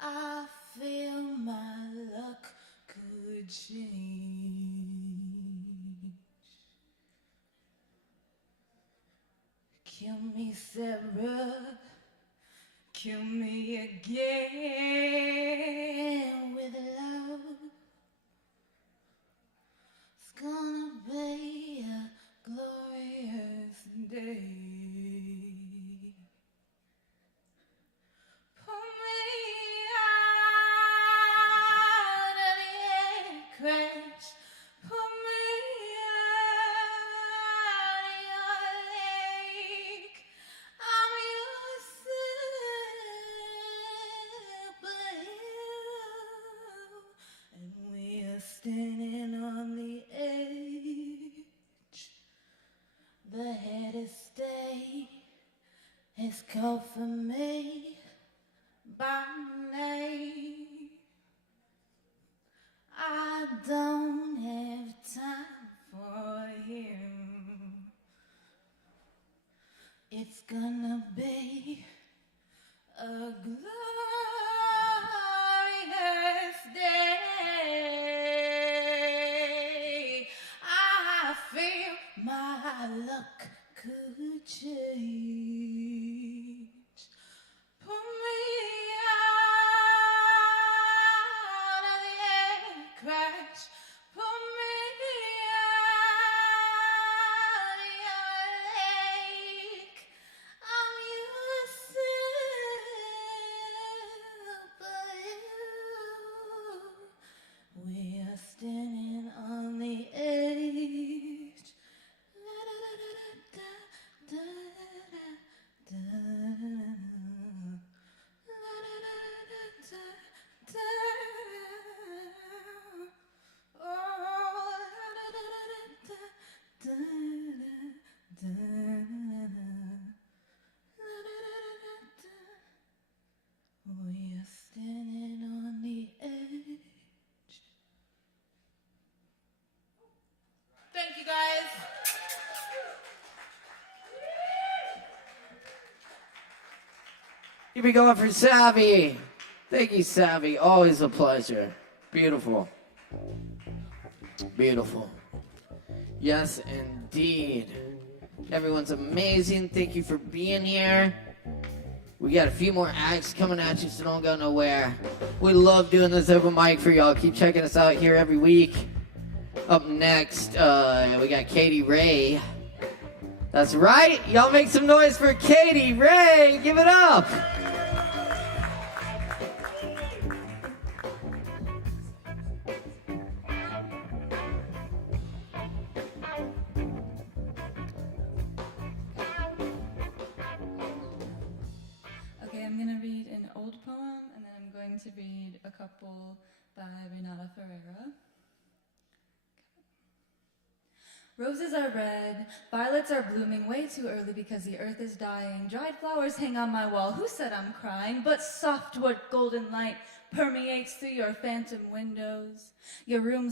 I feel my luck could change. Kill me, Sarah. Kill me again with love. It's gonna be a glorious day. Pull me out of the air crash. Pull me out of your lake. I'm your superhero, and we are standing on the edge. The head is stay is called for me by name. I don't have time for him. It's gonna be a glorious day. I feel my luck could change. Pull me out of the air crash. Pull me out of your lake. I'm your superhero. We are standing on the edge. We are standing on the edge. Thank you, guys. Keep it going for Savvy. Thank you, Savvy. Always a pleasure. Beautiful. Beautiful. Yes, indeed. Everyone's amazing. Thank you for being here. We got a few more acts coming at you, so don't go nowhere. We love doing this open mic for y'all. Keep checking us out here every week. Up next, we got Katie Ray. That's right. Y'all make some noise for Katie Ray. Give it up. Okay, I'm going to read an old poem, and then I'm going to read a couple by Renata Ferreira. Roses are red, violets are blooming way too early because the earth is dying. Dried flowers hang on my wall, who said I'm crying? But soft what golden light permeates through your phantom windows. Your room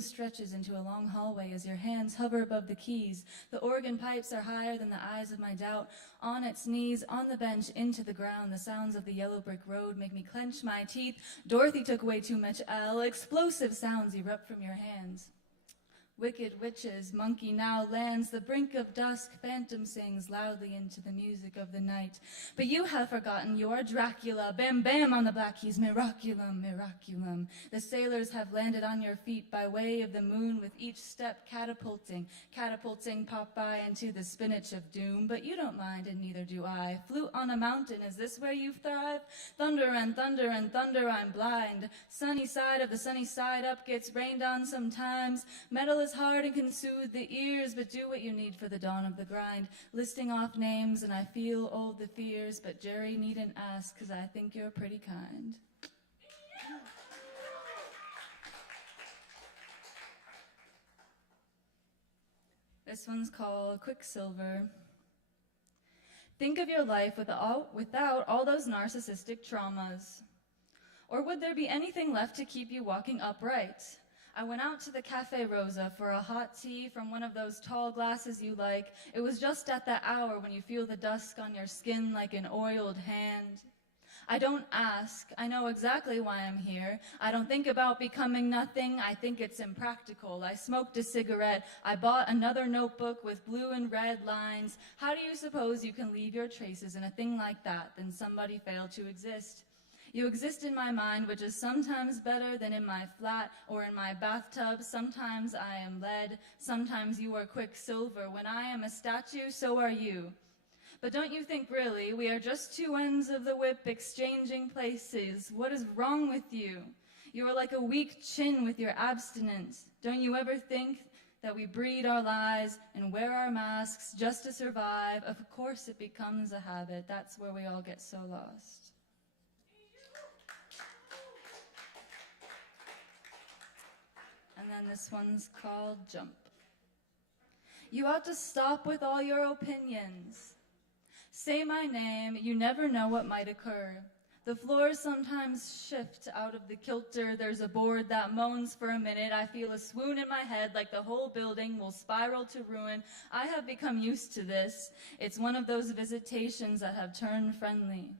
stretches into a long hallway as your hands hover above the keys. The organ pipes are higher than the eyes of my doubt. On its knees, on the bench, into the ground, the sounds of the yellow brick road make me clench my teeth. Dorothy took way too much L. Explosive sounds erupt from your hands. Wicked witches, monkey now lands the brink of dusk, phantom sings loudly into the music of the night. But you have forgotten you are Dracula, bam bam on the black keys, miraculum, miraculum. The sailors have landed on your feet by way of the moon with each step catapulting Popeye into the spinach of doom. But you don't mind and neither do I. Flute on a mountain, is this where you thrive? Thunder and thunder and thunder, I'm blind. Sunny side of the sunny side up gets rained on sometimes. Metal is hard and can soothe the ears, but do what you need for the dawn of the grind. Listing off names and I feel old the fears, but Jerry needn't ask, cause I think you're pretty kind. This one's called Quicksilver. Think of your life without all those narcissistic traumas. Or would there be anything left to keep you walking upright? I went out to the Cafe Rosa for a hot tea from one of those tall glasses you like. It was just at that hour when you feel the dusk on your skin like an oiled hand. I don't ask. I know exactly why I'm here. I don't think about becoming nothing. I think it's impractical. I smoked a cigarette. I bought another notebook with blue and red lines. How do you suppose you can leave your traces in a thing like that? Then somebody failed to exist. You exist in my mind, which is sometimes better than in my flat or in my bathtub. Sometimes I am lead. Sometimes you are Quicksilver. When I am a statue, so are you. But don't you think really we are just two ends of the whip exchanging places? What is wrong with you? You are like a weak chin with your abstinence. Don't you ever think that we breed our lies and wear our masks just to survive? Of course it becomes a habit. That's where we all get so lost. And then this one's called Jump. You ought to stop with all your opinions. Say my name, you never know what might occur. The floors sometimes shift out of the kilter. There's a board that moans for a minute. I feel a swoon in my head like the whole building will spiral to ruin. I have become used to this. It's one of those visitations that have turned friendly.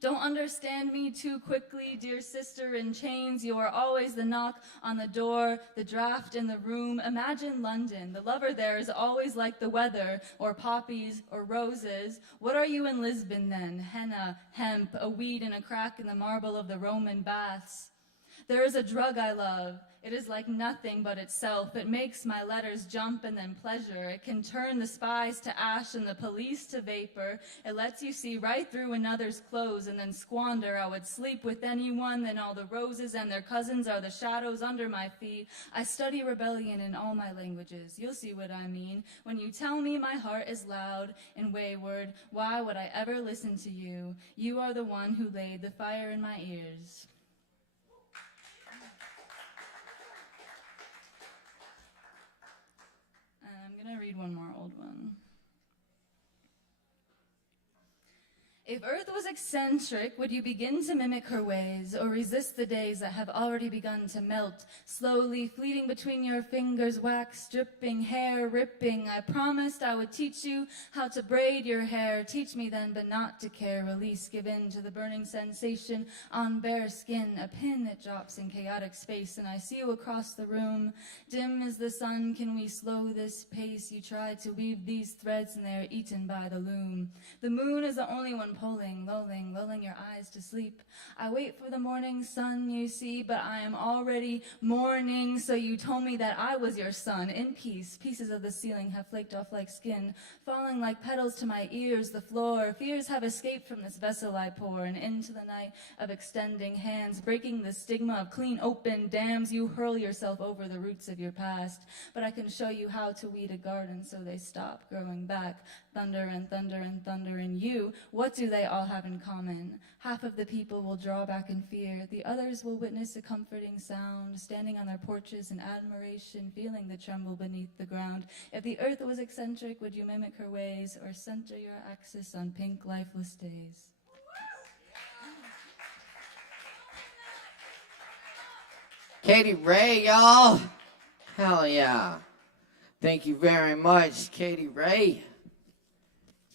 Don't understand me too quickly, dear sister in chains. You are always the knock on the door, the draft in the room. Imagine London. The lover there is always like the weather, or poppies, or roses. What are you in Lisbon then? Henna, hemp, a weed and a crack in the marble of the Roman baths. There is a drug I love. It is like nothing but itself. It makes my letters jump and then pleasure. It can turn the spies to ash and the police to vapor. It lets you see right through another's clothes and then squander. I would sleep with anyone, then all the roses and their cousins are the shadows under my feet. I study rebellion in all my languages. You'll see what I mean. When you tell me my heart is loud and wayward, why would I ever listen to you? You are the one who laid the fire in my ears. I'm going to read one more old one. If Earth was eccentric, would you begin to mimic her ways, or resist the days that have already begun to melt, slowly fleeting between your fingers, wax dripping, hair ripping? I promised I would teach you how to braid your hair. Teach me then, but not to care. Release, give in to the burning sensation on bare skin, a pin that drops in chaotic space, and I see you across the room. Dim as the sun, can we slow this pace? You try to weave these threads, and they are eaten by the loom. The moon is the only one pulling, lulling your eyes to sleep. I wait for the morning sun, you see, but I am already mourning. So you told me that I was your son. In peace, pieces of the ceiling have flaked off like skin, falling like petals to my ears, the floor. Fears have escaped from this vessel I pour, and into the night of extending hands, breaking the stigma of clean open dams, you hurl yourself over the roots of your past. But I can show you how to weed a garden so they stop growing back. Thunder and thunder and thunder and you. What do they all have in common? Half of the people will draw back in fear. The others will witness a comforting sound, standing on their porches in admiration, feeling the tremble beneath the ground. If the earth was eccentric, would you mimic her ways or center your axis on pink, lifeless days? Katie Ray, y'all. Hell yeah. Thank you very much, Katie Ray.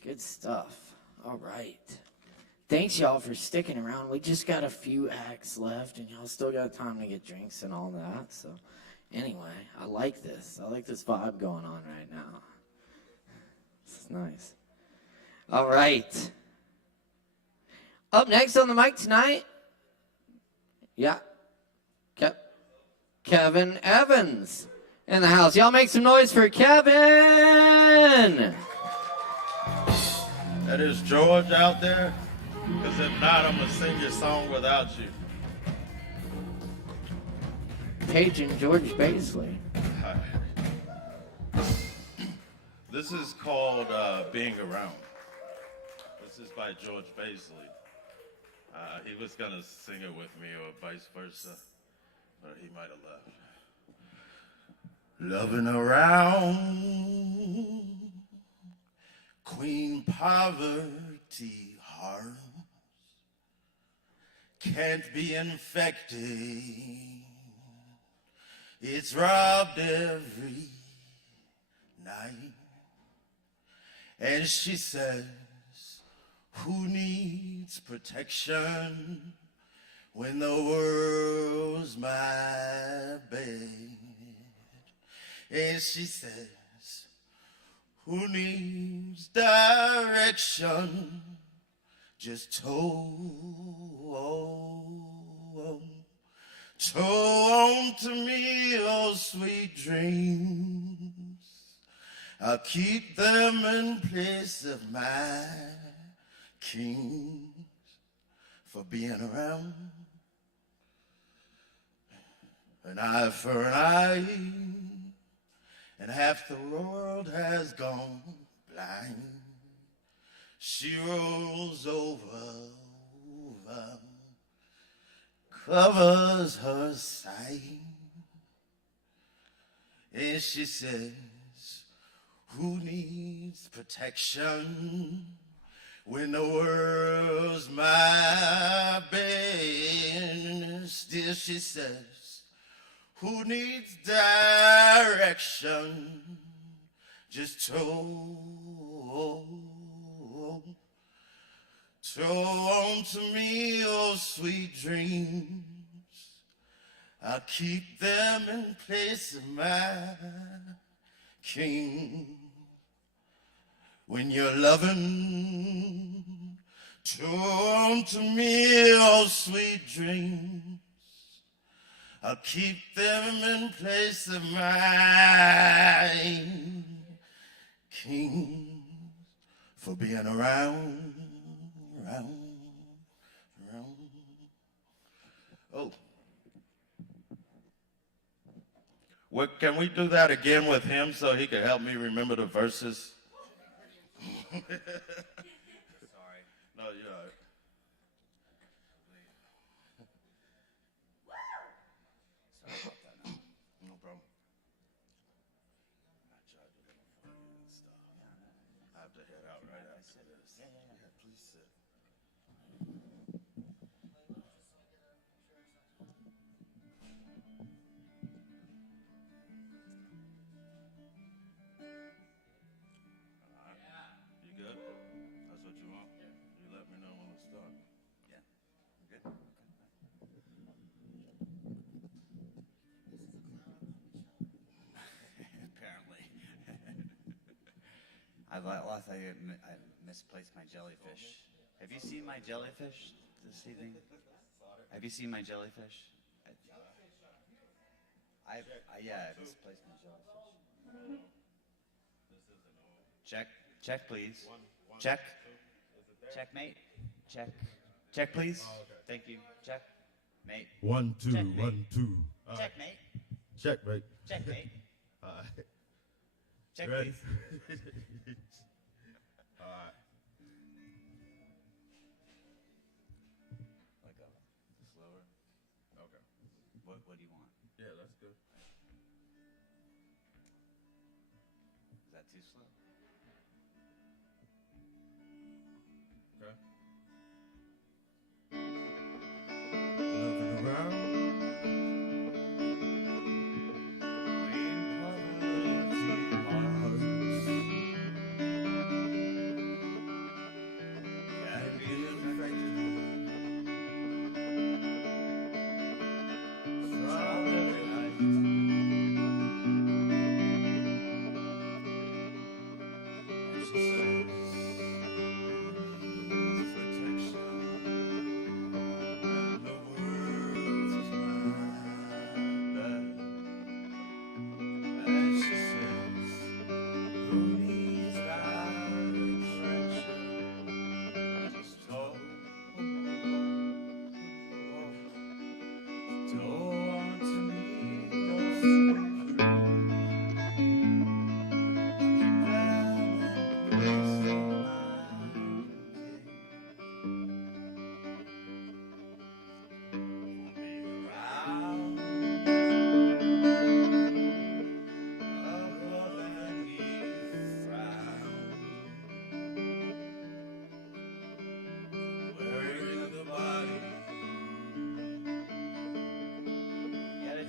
Good stuff. All right. Thanks, y'all, for sticking around. We just got a few acts left, and y'all still got time to get drinks and all that. So, anyway, I like this. I like this vibe going on right now. This is nice. All right. Up next on the mic tonight, yeah, Kevin Evans in the house. Y'all make some noise for Kevin. That is George out there? Because if not, I'm going to sing your song without you. Paige and George Beissert. Hi. This is called Being Around. This is by George Beissert. He was going to sing it with me or vice versa, but he might have left. Loving around Queen Poverty harms can't be infected It's robbed every night. And she says, who needs protection when the world's my bed? And she says, who needs direction? Just tow on to me, oh sweet dreams. I'll keep them in place of my kings for being around. An eye for an eye, and half the world has gone blind. She rolls over, covers her sight, and she says, who needs protection when the world's my bed? Still she says, who needs direction? Just tow on to me, oh sweet dreams. I'll keep them in place of my king. When you're loving, tow on to me, oh sweet dreams. I'll keep them in place of my king for being around. Oh. What, can we do that again with him so he can help me remember the verses? Sorry. No, you're all right. Sorry about that. No problem. I have to head out right after this. Yeah, please sit. You good? That's what you want? You let me know when to start. Yeah. Good? Apparently. I thought I misplaced my jellyfish. Have you seen my jellyfish this evening? Have you seen my jellyfish? I misplaced my jellyfish. Check, please. Check. Checkmate. Check, please. Thank you. Check. Mate. 1, 2, Checkmate. 1, 2. Checkmate. Checkmate. Checkmate. All right. Check, Ready? please. All right. Let go. Slower. Okay. What do you want? Yeah, that's good. Is that too slow? Okay. Looking around.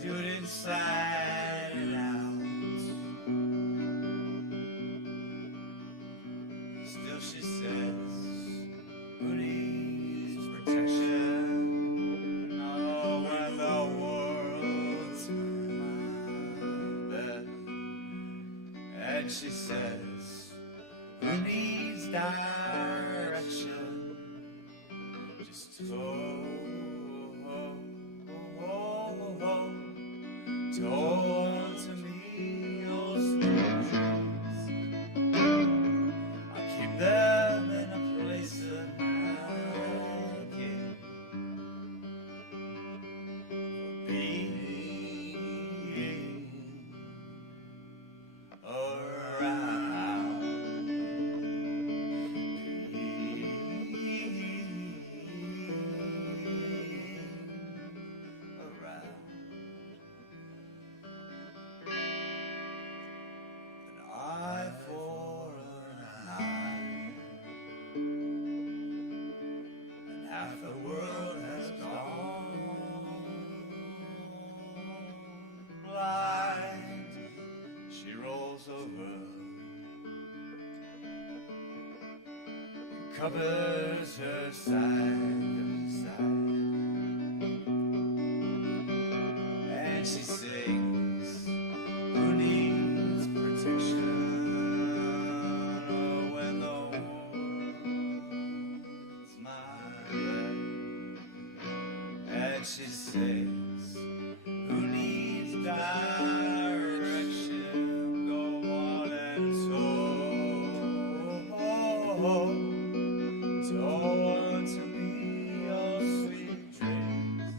Do it inside. she says, who needs direction? Just go towards me, oh sweet dreams. I'll keep them in a place of my king. For being around. An eye for an eye, and half the world has gone blind. She rolls over, covers her side, and she sings, who needs protection? Oh, when the world's my back. And she says, who needs direction? Go on and towards me, oh sweet dreams.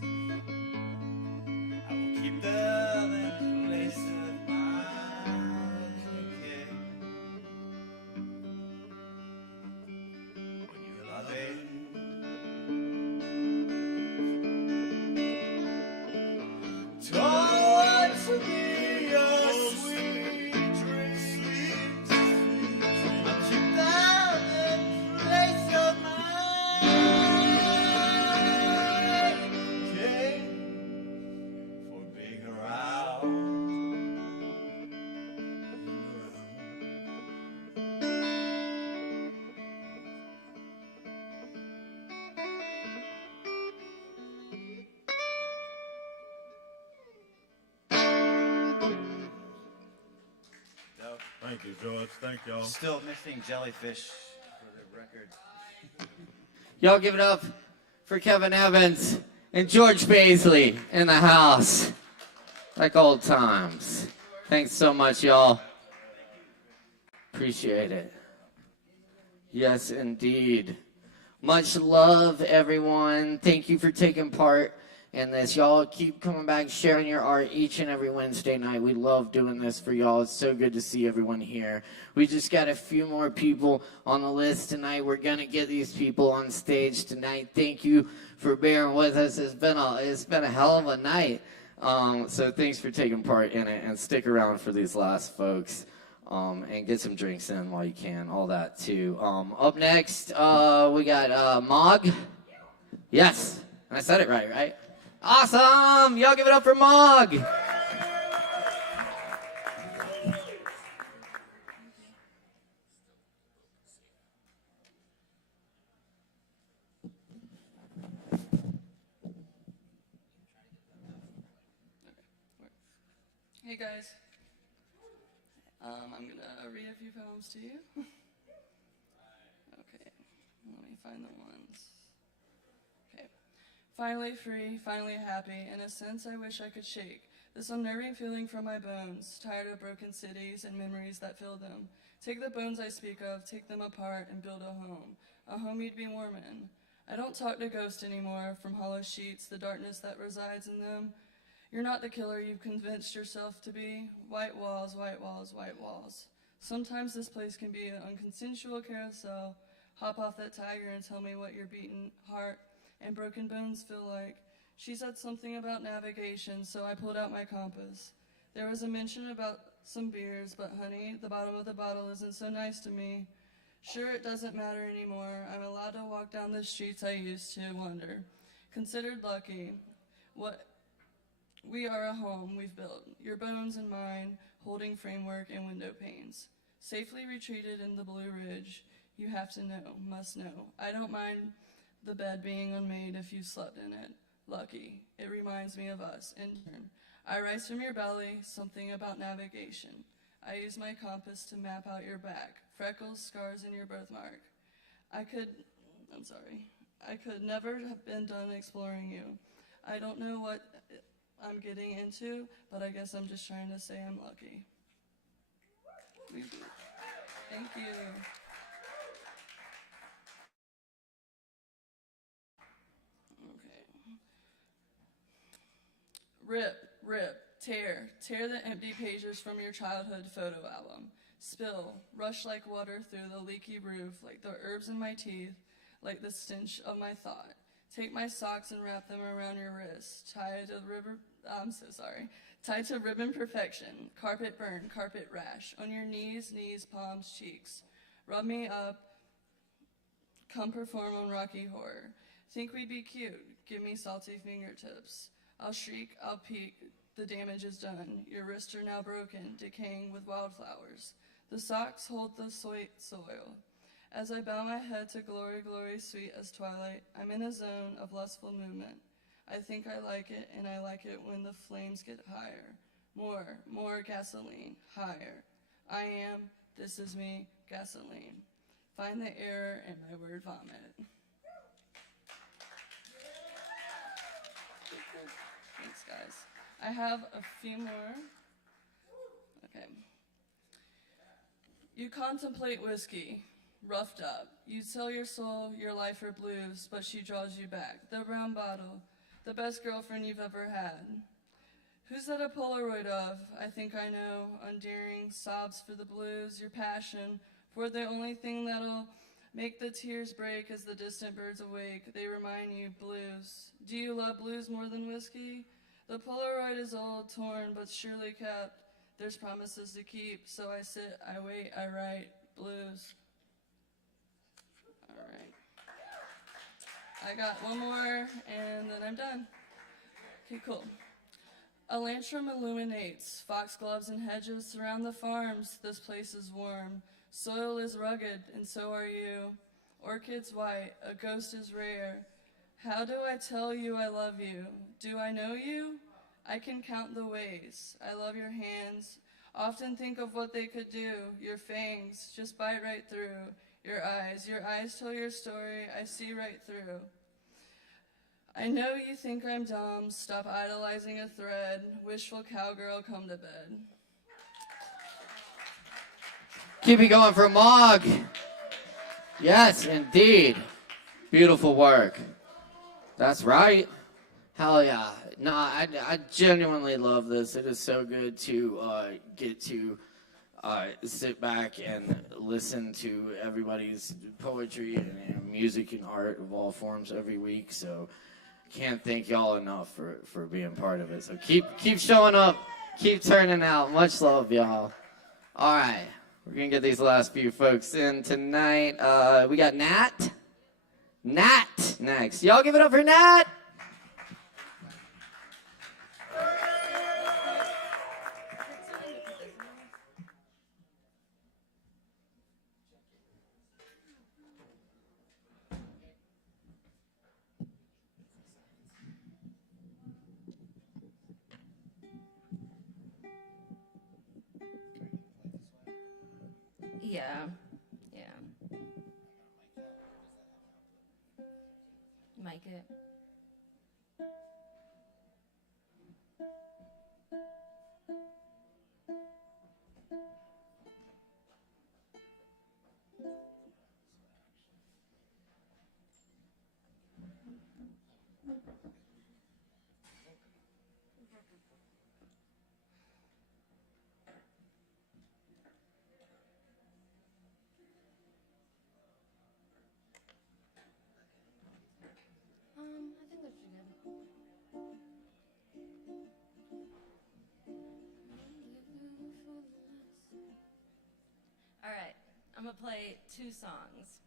I will keep them in place of my king. When you love it, towards me, oh sweet dreams. I'll keep them in place of my king. For being around. Thank you, George. Thank y'all. Still missing jellyfish for the record. Y'all give it up for Kevin Evans and George Paisley in the house. Like old times. Thanks so much, y'all. Appreciate it. Yes, indeed. Much love, everyone. Thank you for taking part in this. Y'all keep coming back, sharing your art each and every Wednesday night. We love doing this for y'all. It's so good to see everyone here. We just got a few more people on the list tonight. We're going to get these people on stage tonight. Thank you for bearing with us. It's been a hell of a night. So thanks for taking part in it, and stick around for these last folks. And get some drinks in while you can, all that too. Up next, we got Mog. Yes, I said it right? Awesome! Y'all give it up for Mog. Hey guys, I'm gonna read a few poems to you. Okay, let me find the ones. Okay. Finally free, finally happy, in a sense I wish I could shake this unnerving feeling from my bones, tired of broken cities and memories that fill them. Take the bones I speak of, take them apart and build a home you'd be warm in. I don't talk to ghosts anymore, from hollow sheets, the darkness that resides in them. You're not the killer you've convinced yourself to be. White walls, white walls, white walls. Sometimes this place can be an unconsensual carousel. Hop off that tiger and tell me what your beaten heart and broken bones feel like. She said something about navigation, so I pulled out my compass. There was a mention about some beers, but honey, the bottom of the bottle isn't so nice to me. Sure, it doesn't matter anymore. I'm allowed to walk down the streets I used to wander. Considered lucky. We are a home we've built, your bones and mine, holding framework and window panes. Safely retreated in the Blue Ridge, you have to know, must know. I don't mind the bed being unmade if you slept in it. Lucky, it reminds me of us, in turn. I rise from your belly, something about navigation. I use my compass to map out your back, freckles, scars, and your birthmark. I could never have been done exploring you. I don't know what I'm getting into, but I guess I'm just trying to say I'm lucky. Thank you. Rip, tear the empty pages from your childhood photo album. Spill, rush like water through the leaky roof, like the herbs in my teeth, like the stench of my thought. Take my socks and wrap them around your wrist. Tied to ribbon perfection. Carpet burn, carpet rash. On your knees, palms, cheeks. Rub me up. Come perform on Rocky Horror. Think we'd be cute. Give me salty fingertips. I'll shriek, I'll peek, the damage is done. Your wrists are now broken, decaying with wildflowers. The socks hold the soil. As I bow my head to glory, glory, sweet as twilight, I'm in a zone of lustful movement. I think I like it, and I like it when the flames get higher. More gasoline, higher. I am, this is me, gasoline. Find the error in my word vomit. Thanks, guys. I have a few more. Okay. You contemplate whiskey, roughed up. You sell your soul, your life for blues, but she draws you back. The brown bottle, the best girlfriend you've ever had. Who's that a Polaroid of? I think I know. Endearing sobs for the blues, your passion for the only thing that'll make the tears break as the distant birds awake. They remind you blues. Do you love blues more than whiskey? The Polaroid is old, torn, but surely kept. There's promises to keep, so I sit, I wait, I write blues. All right. I got one more, and then I'm done. Okay, cool. A lantern illuminates. Foxgloves and hedges surround the farms. This place is warm. Soil is rugged, and so are you. Orchids white, a ghost is rare. How do I tell you I love you? Do I know you? I can count the ways. I love your hands. Often think of what they could do. Your fangs just bite right through. Your eyes tell your story. I see right through. I know you think I'm dumb. Stop idolizing a thread. Wishful cowgirl, come to bed. Keep it going for Mog. Yes, indeed. Beautiful work. That's right. Hell yeah. No, I genuinely love this. It is so good to get to sit back and listen to everybody's poetry and music and art of all forms every week. So can't thank y'all enough for being part of it. So keep showing up. Keep turning out. Much love, y'all. All right. We're going to get these last few folks in tonight. We got Nat. Nat next. Y'all give it up for Nat. Yeah. Mic it. I think that should be good. All right, I'm gonna play two songs.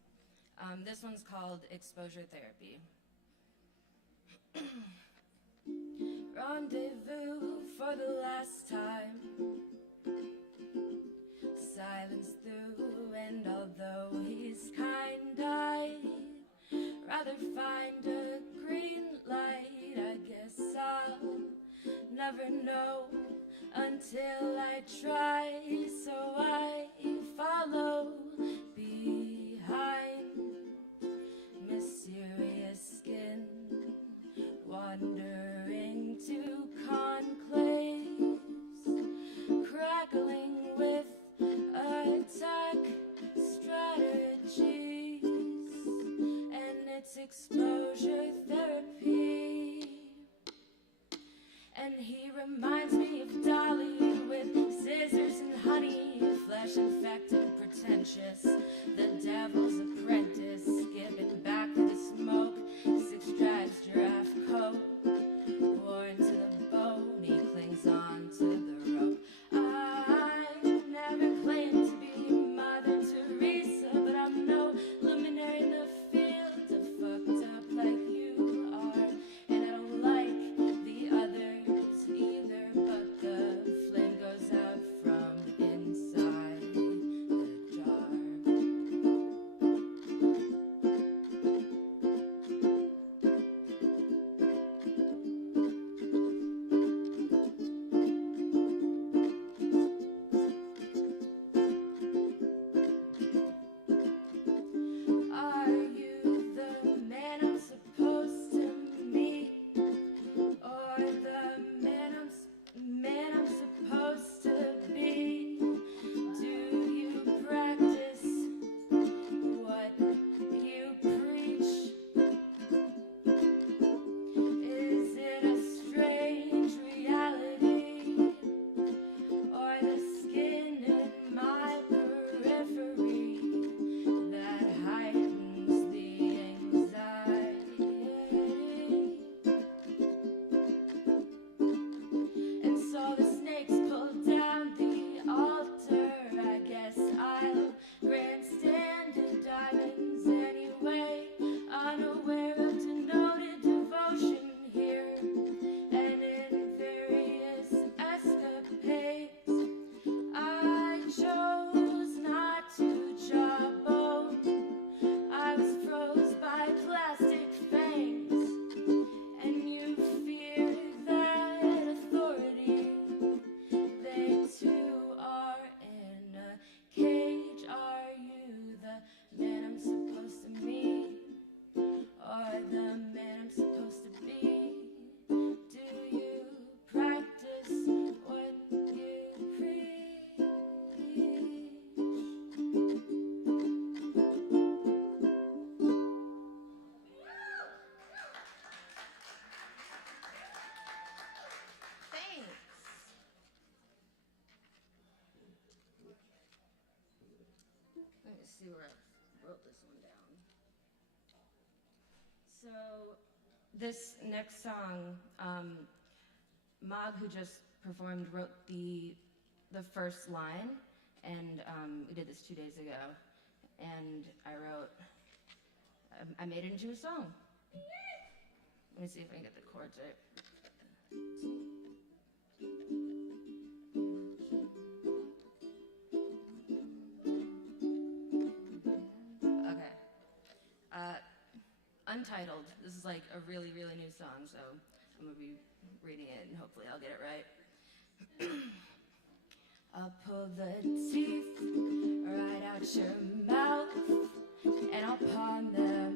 This one's called Exposure Therapy. Rendezvous for the last time. Silence through, and although he's kind, I'd rather find a green light. I guess I'll never know until I try, so I follow behind. Mysterious skin wandering to conclaves, crackling with attack strategies, and it's exposure therapy. And he reminds me of Dolly with scissors and honey, flesh infected, pretentious, the devil's apprentice, skipping back to the smoke, Six Flags giraffe coat, worn to the bone, he clings on to the rope. I never claimed to be Mother Teresa, but I'm no luminary in the field of fucked up like you are, and I don't like the others either, but the flame goes out from inside the jar. Are you the man I'm supposed to meet, or the man I'm supposed to be? Do you practice what you preach? Is it a strange reality, or the skin in my periphery that heightens the anxiety? And so the snakes pull down the altar. I guess I'll grandstand in diamonds anyway, unaware of denoted devotion here, and in various escapades I chose not to jawbone. I was froze by plastic fangs, and you fear that authority. They too are in a cage. Are you the man I'm supposed to meet, or the man I'm supposed to be? Do you practice what you preach? Thanks. Let me see where I wrote this one down. So, this next song, Mog, who just performed, wrote the first line, and we did this 2 days ago. And I made it into a song. Let me see if I can get the chords right. Okay. Untitled. This is like a really, really new song, so I'm gonna be reading it and hopefully I'll get it right. I'll pull the teeth right out your mouth, and I'll pawn them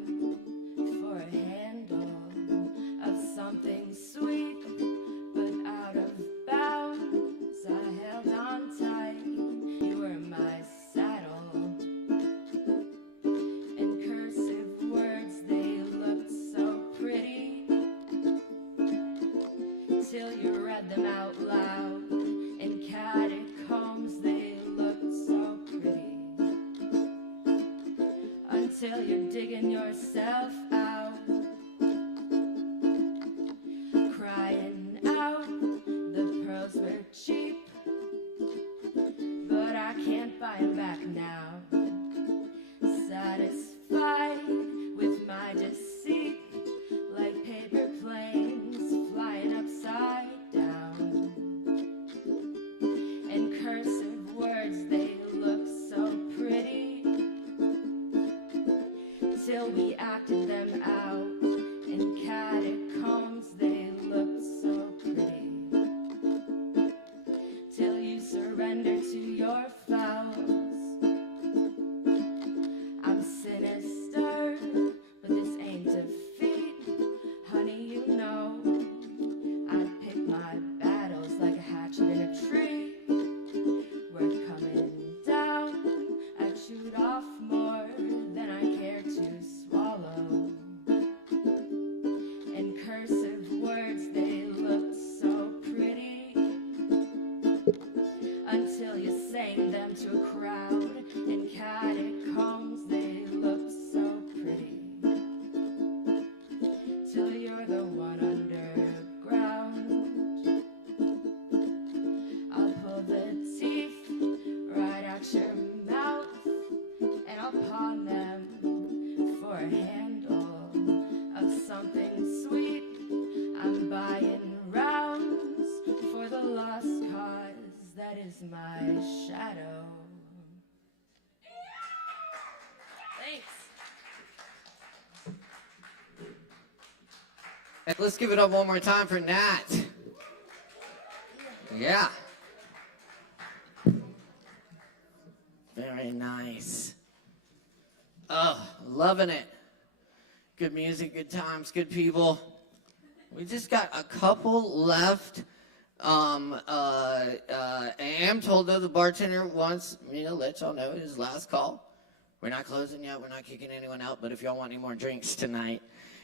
for a handle of something sweet, but out of bounds. I held on tight, you were my saddle. In cursive words, they looked so pretty, till you read them out loud. In catacombs, they looked so pretty, until you're digging yourself out, crying out. The pearls were cheap, but I can't buy it back now. Satisfied with my deceit, like paper planes flying upside down. And let's give it up one more time for Nat. Yeah. Very nice. Oh, loving it. Good music, good times, good people. We just got a couple left. I am told though the bartender wants me to let y'all know his last call. We're not closing yet. We're not kicking anyone out. But if y'all want any more drinks tonight,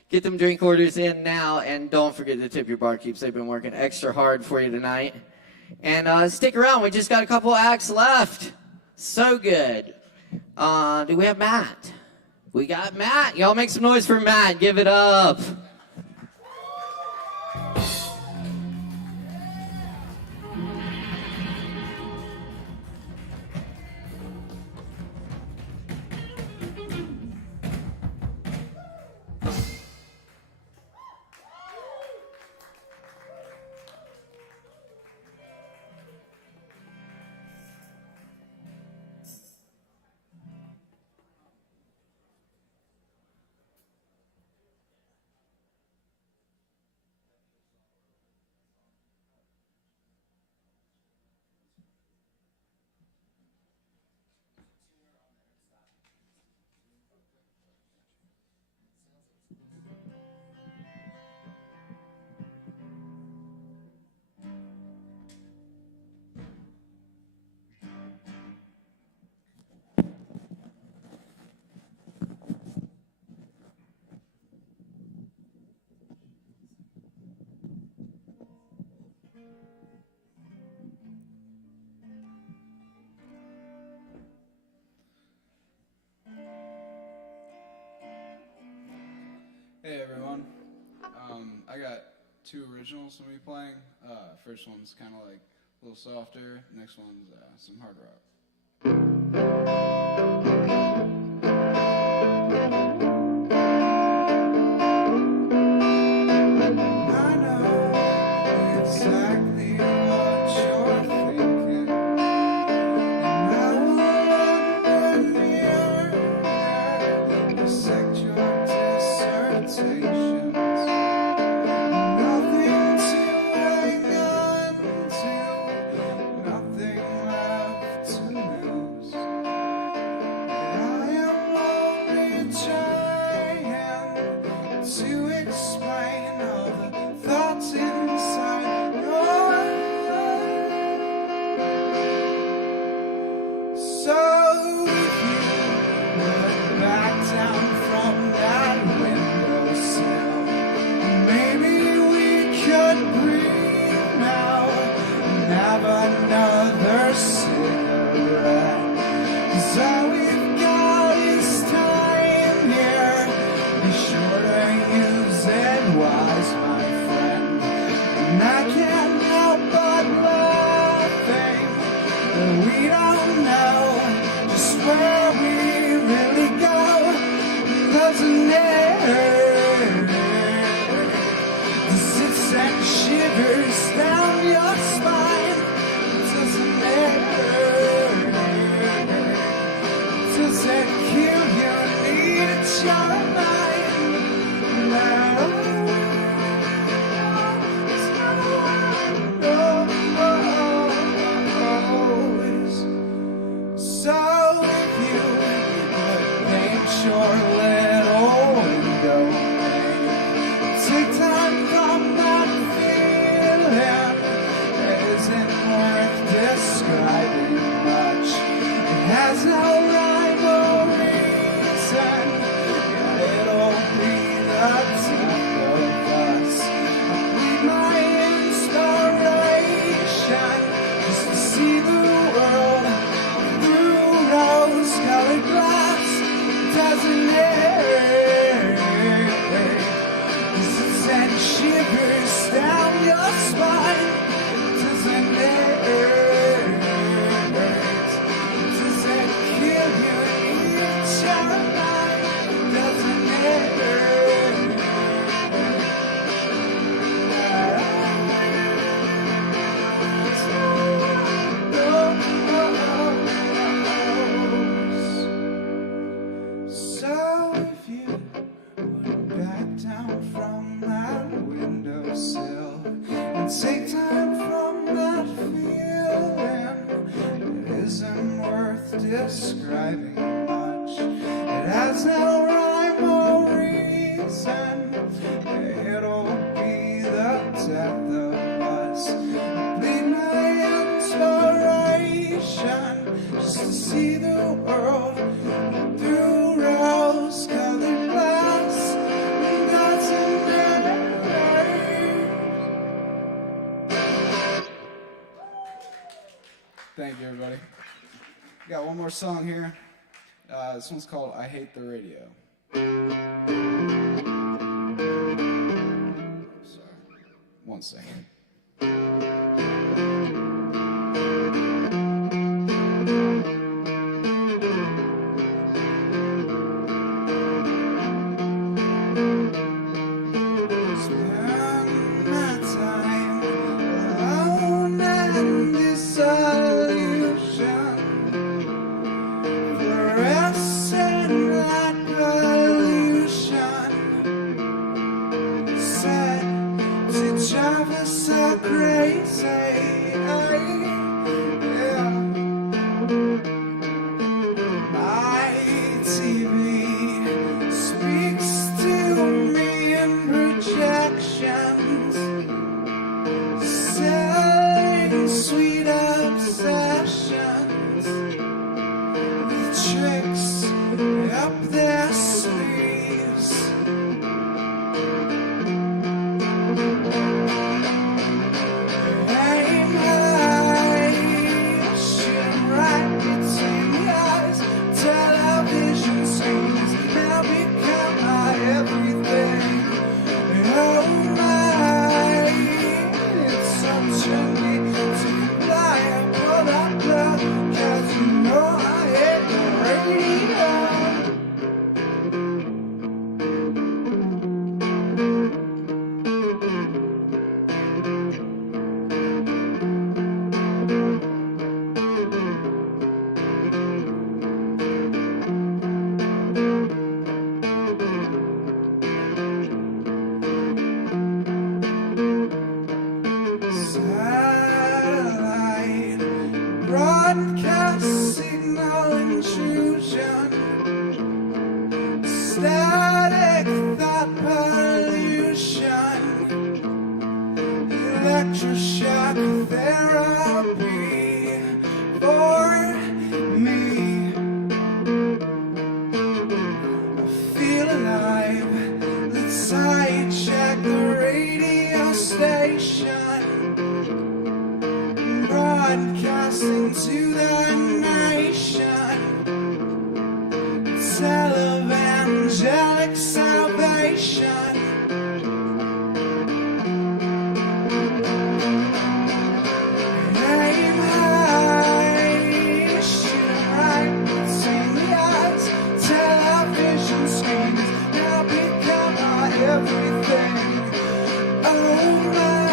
get them drink orders in now. And don't forget to tip your barkeeps. They've been working extra hard for you tonight. And stick around. We just got a couple acts left. So good. Do we have Matt? We got Matt. Y'all make some noise for Matt. Give it up. Hey everyone, I got two originals I'm gonna be playing. First one's kind of like a little softer, next one's some hard rock. I know exactly what you're thinking, and I will look in the dissect your dissertations. Nothing to hang on to, nothing left to lose. I am only trying to explain all the thoughts inside your head. So if you look back down from that windowsill, maybe we could breathe now and have another cigarette. 'Cause all we've got is time here. Be sure to use it wise, my friend. And I can't help but laughing that we don't know just where we really go. Doesn't it? Does it send shivers down your spine? Doesn't it? Does it kill your need at your mind? No. So if you paint your little window, take time from that feeling. It isn't worth describing much. It has no rhyme or reason. It'll be the death of us. I bleed my inspiration just to see the world through rose-colored glass. Doesn't it? Does it send shivers down your spine? Doesn't it? Does it kill you each your mind? Doesn't it? So if you went back down from that window, describing much. It has no rhyme or reason. It'll be the death of us. Be my inspiration, just to see the world through rose-colored glass. And that's Thank you, everybody. Got one more song here. This one's called I Hate the Radio. Sorry. One second. Spend my time alone and disillusion, fluorescent light pollution, set to drive us so crazy. Yeah. My TV speaks to me in projections, selling sweet obsessions with tricks up their sleeves. Aim high, shoot right between the eyes. Television screens now become my everything. Oh my, it's so trendy to comply. I pull up the 'cause you know I hate the radio. Satellite broadcast signal intrusion, static thought pollution, electroshock therapy for me. I feel alive. Let's sidetrack the radio station, broadcasting to the nation. Televangelic salvation. Aim high, shoot right between the eyes. Television screens now become our everything. Oh my,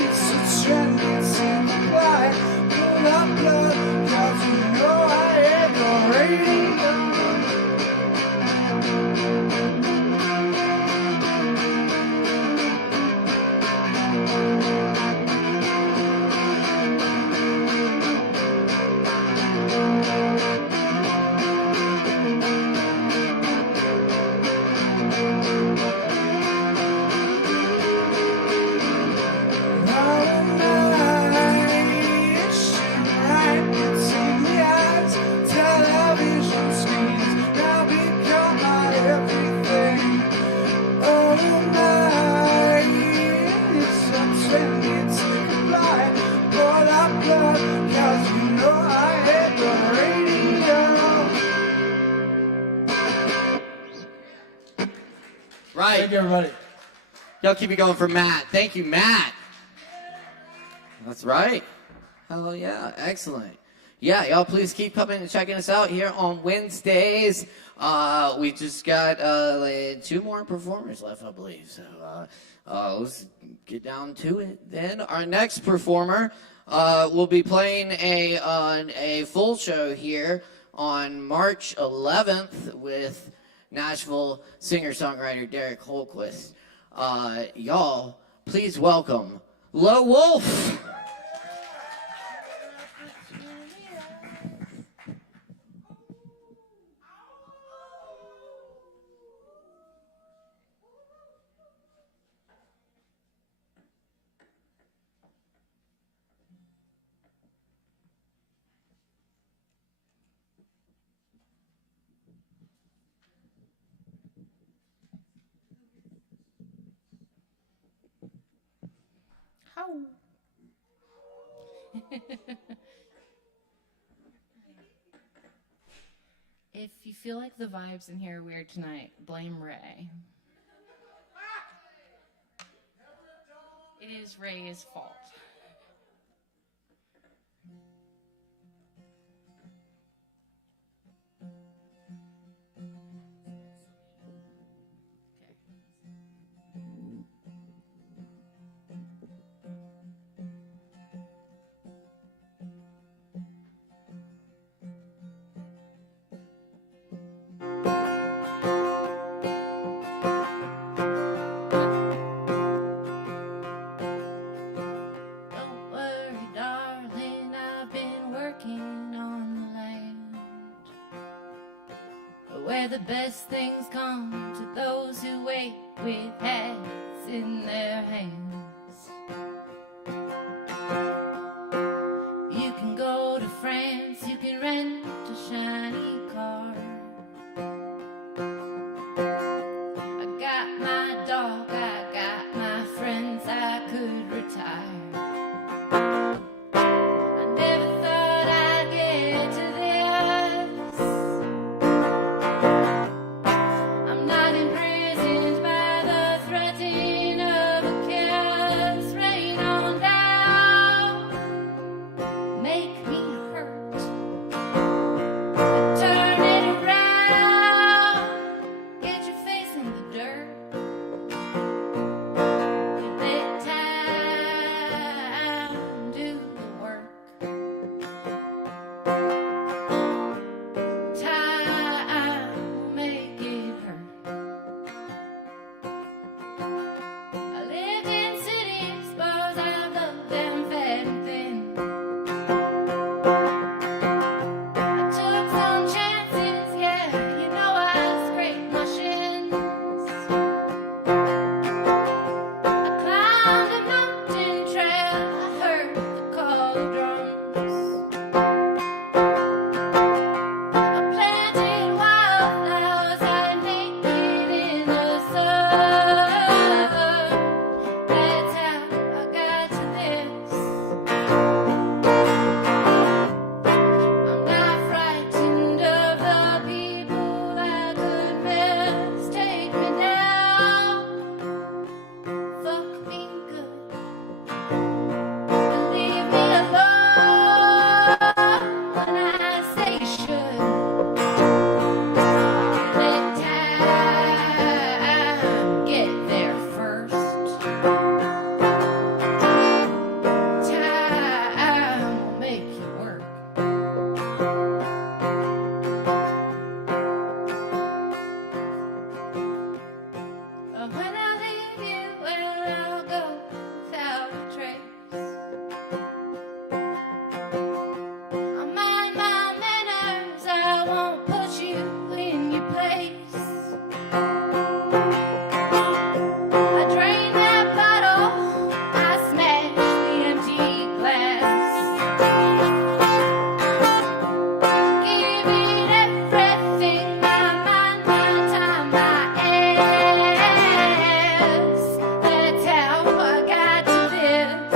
it's so trendy to comply. Pull up blood, 'cause you know I hate the radio. Right. Thank you, everybody. Y'all keep it going for Matt. Thank you, Matt. That's right. Hell yeah. Excellent. Yeah, y'all please keep coming and checking us out here on Wednesdays. We just got like 2 more performers left, I believe. So let's get down to it. Then our next performer will be playing a full show here on March 11th with Nashville singer-songwriter Derek Holdquist. Y'all, please welcome Low Wolf. How? If you feel like the vibes in here are weird tonight, blame Ray. It is Ray's fault. Where the best things come to those who wait with hats in their hands. You can go to France, you can rent a shiny car. I got my dog, I got my friends, I could retire. I never thought I'd get to this. I'm not imprisoned by the threatening of a kiss. Rain on down, make me hurt. Turn it around, get your face in the dirt. Let time do the work. Time will make it hurt. I lived in cities, bars, I loved them fat and thin. I took some chances, yeah, you know I scraped my shins. I climbed a mountain trail, I heard the call of drums. I planted wildflowers, I naked in the sun. That's how I got to this. I'm not frightened of the people I could miss. Take me down, fuck me good, and leave me alone when I say you should. Let time get there first. Time will make you work. When I leave you, well, I'll go without a trace. I'll mind my manners, I won't put you in your place. I drained that bottle, I smashed the empty glass. Give it everything, my mind, my time, my ass. That's how I got to this.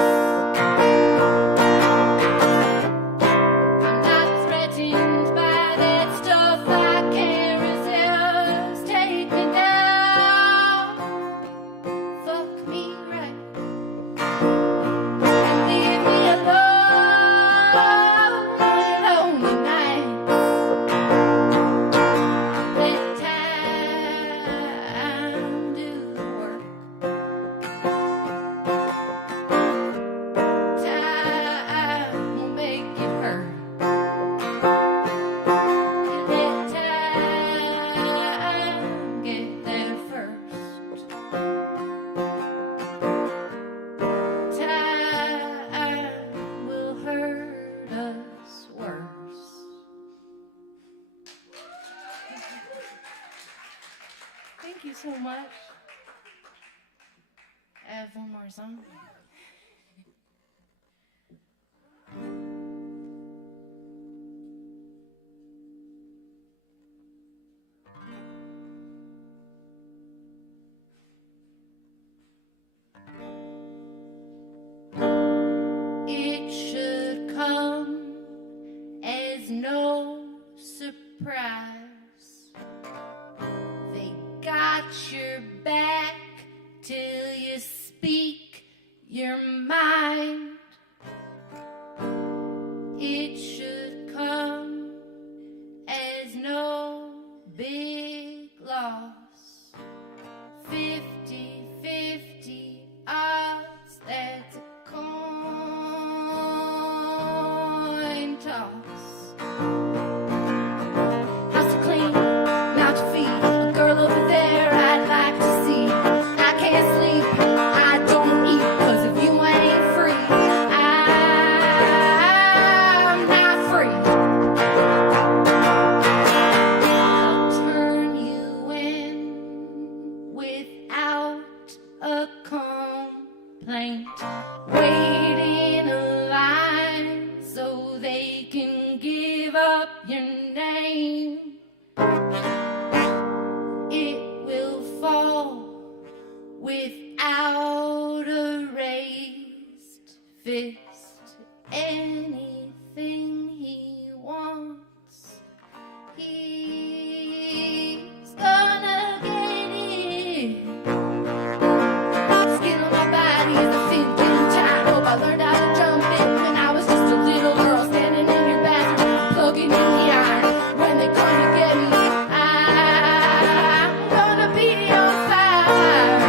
I'm not threatened by that stuff I can't resist. Take me down, fuck me right, and leave me alone on lonely nights. Let time do the work. Time will make it hurt. You let time get there first. Time will hurt us worse. Thank you so much. I have one more song. till you speak your mind. It should come as no big loss. 50-50 odds, that's a coin toss. House to clean, mouth to feed, a girl over there I'd like to see. I can't sleep, I don't eat, 'cause if you ain't free, I'm not free. I'll turn you in without a complaint. Wait in a line so they can give up your name. It will fall without a raised fist. Anything he wants, he's gonna get it. Skin on my body is a thinking time. Hope I learned how to jump in when I was just a little girl standing in your bathroom, plugging in the iron. When they come to get me, I'm gonna be on fire.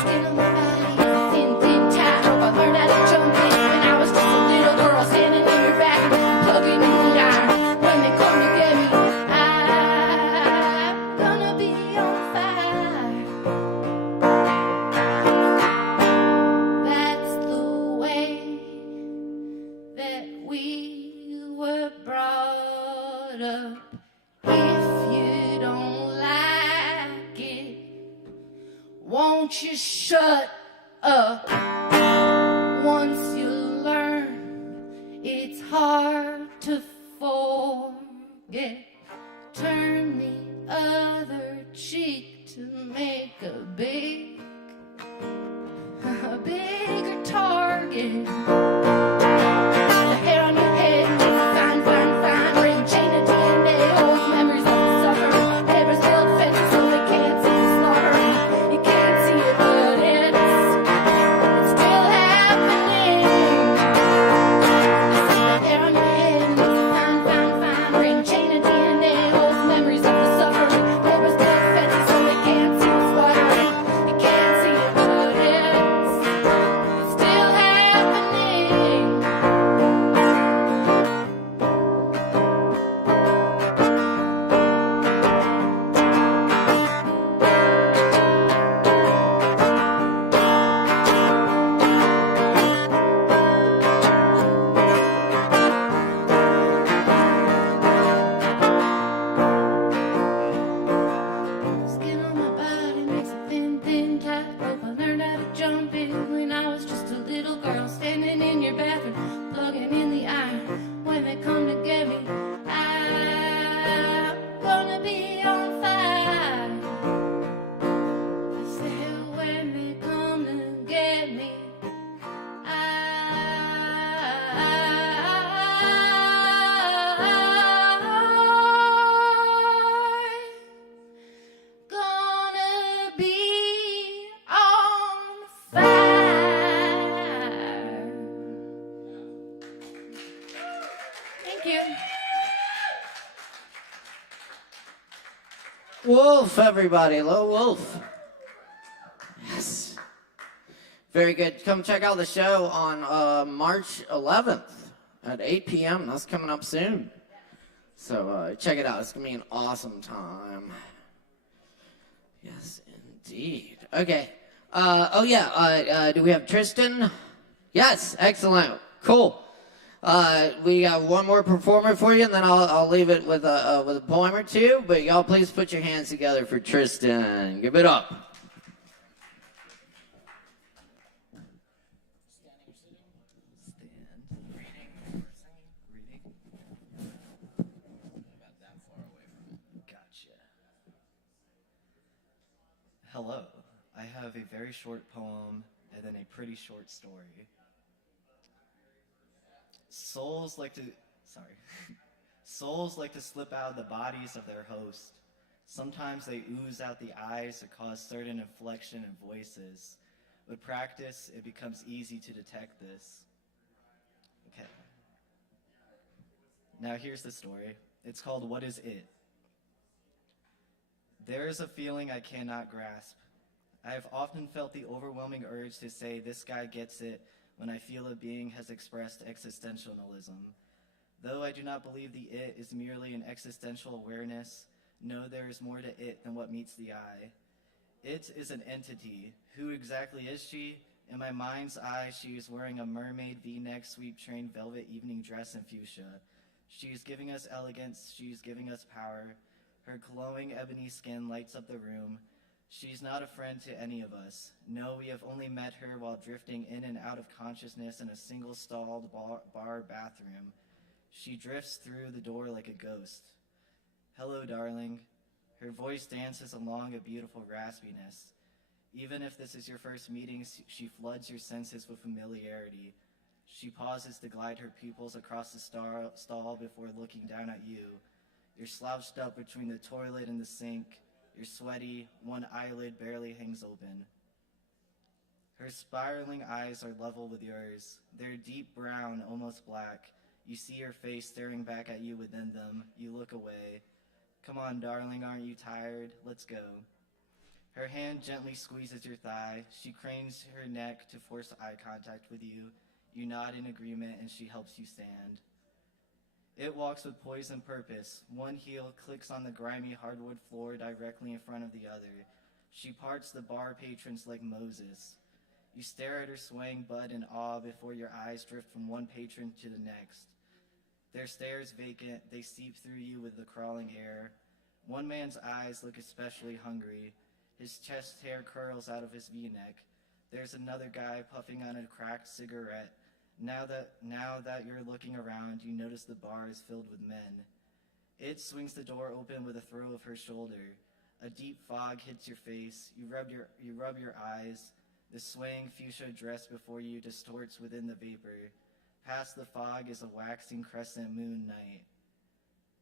Skin on my body is a thin time. Hope I learned how to jump in when I was just a little girl standing in your bathroom, plugging in the iron. When they come to get me, I'm gonna be on fire. That's the way that we were brought up. If you don't like it, won't you shut up? Once you learn, it's hard to forget. Turn the other cheek to make a bigger target. The hair on your head makes a fine, fine, fine ring. Chain of DNA holds memories of the suffering. Neighbors build fences so they can't see the slaughter. You can't see it, but it's still happening. The hair on your head makes a fine, fine, fine ring. Chain of DNA holds memories of the suffering. Neighbors build fences so they can't see the slaughter. You can't see it, but it's still happening. Skin on my body makes a thin tap. Hope I learned how to jump in when I was just a little girl standing in your bathroom, plugging in the iron. When they come to get me, I'm gonna be on fire. I said when they come to get me, gonna be on fire. Thank you. Wolf, everybody. Low Wolf. Yes. Very good. Come check out the show on March 11th at 8 p.m. That's coming up soon. So check it out. It's going to be an awesome time. Yes, indeed. Okay. Do we have Tristan? Yes. Excellent. Cool. We got one more performer for you, and then I'll leave it with a poem or two. But y'all, please put your hands together for Tristan. Give it up. Hello. I have a very short poem and then a pretty short story. Souls like to slip out of the bodies of their host, Sometimes they ooze out the eyes or cause certain inflection in voices. With practice, it becomes easy to detect this. Okay. Now here's the story. It's called What Is It? There is a feeling I cannot grasp. I have often felt the overwhelming urge to say this guy gets it when I feel a being has expressed existentialism. Though I do not believe the it is merely an existential awareness, no, there is more to it than what meets the eye. It is an entity. Who exactly is she? In my mind's eye, she is wearing a mermaid V-neck sweep train velvet evening dress in fuchsia. She is giving us elegance. She is giving us power. Her glowing ebony skin lights up the room. She's not a friend to any of us. No, we have only met her while drifting in and out of consciousness in a single-stalled bar bathroom. She drifts through the door like a ghost. Hello, darling. Her voice dances along a beautiful raspiness. Even if this is your first meeting, she floods your senses with familiarity. She pauses to glide her pupils across the stall before looking down at you. You're slouched up between the toilet and the sink. You're sweaty, one eyelid barely hangs open. Her spiraling eyes are level with yours. They're deep brown, almost black. You see her face staring back at you within them. You look away. Come on, darling, aren't you tired? Let's go. Her hand gently squeezes your thigh. She cranes her neck to force eye contact with you. You nod in agreement, and she helps you stand. It walks with poise and purpose. One heel clicks on the grimy hardwood floor directly in front of the other. She parts the bar patrons like Moses. You stare at her swaying butt in awe before your eyes drift from one patron to the next. Their stares vacant, they seep through you with the crawling air. One man's eyes look especially hungry. His chest hair curls out of his V-neck. There's another guy puffing on a cracked cigarette. Now that you're looking around, you notice the bar is filled with men. It swings the door open with a throw of her shoulder. A deep fog hits your face. You rub your eyes. The swaying fuchsia dress before you distorts within the vapor. Past the fog is a waxing crescent moon night.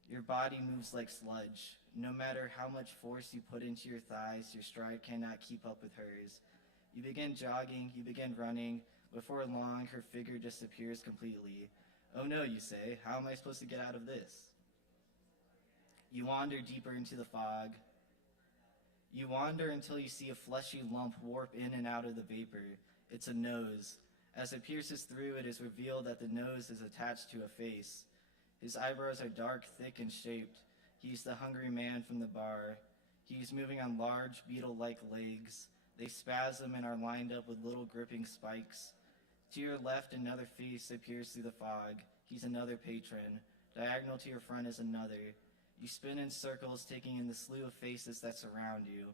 Your body moves like sludge. No matter how much force you put into your thighs, your stride cannot keep up with hers. You begin jogging, you begin running. Before long, her figure disappears completely. Oh no, you say, how am I supposed to get out of this? You wander deeper into the fog. You wander until you see a fleshy lump warp in and out of the vapor. It's a nose. As it pierces through, it is revealed that the nose is attached to a face. His eyebrows are dark, thick, and shaped. He's the hungry man from the bar. He's moving on large, beetle-like legs. They spasm and are lined up with little gripping spikes. To your left, another face appears through the fog. He's another patron. Diagonal to your front is another. You spin in circles, taking in the slew of faces that surround you.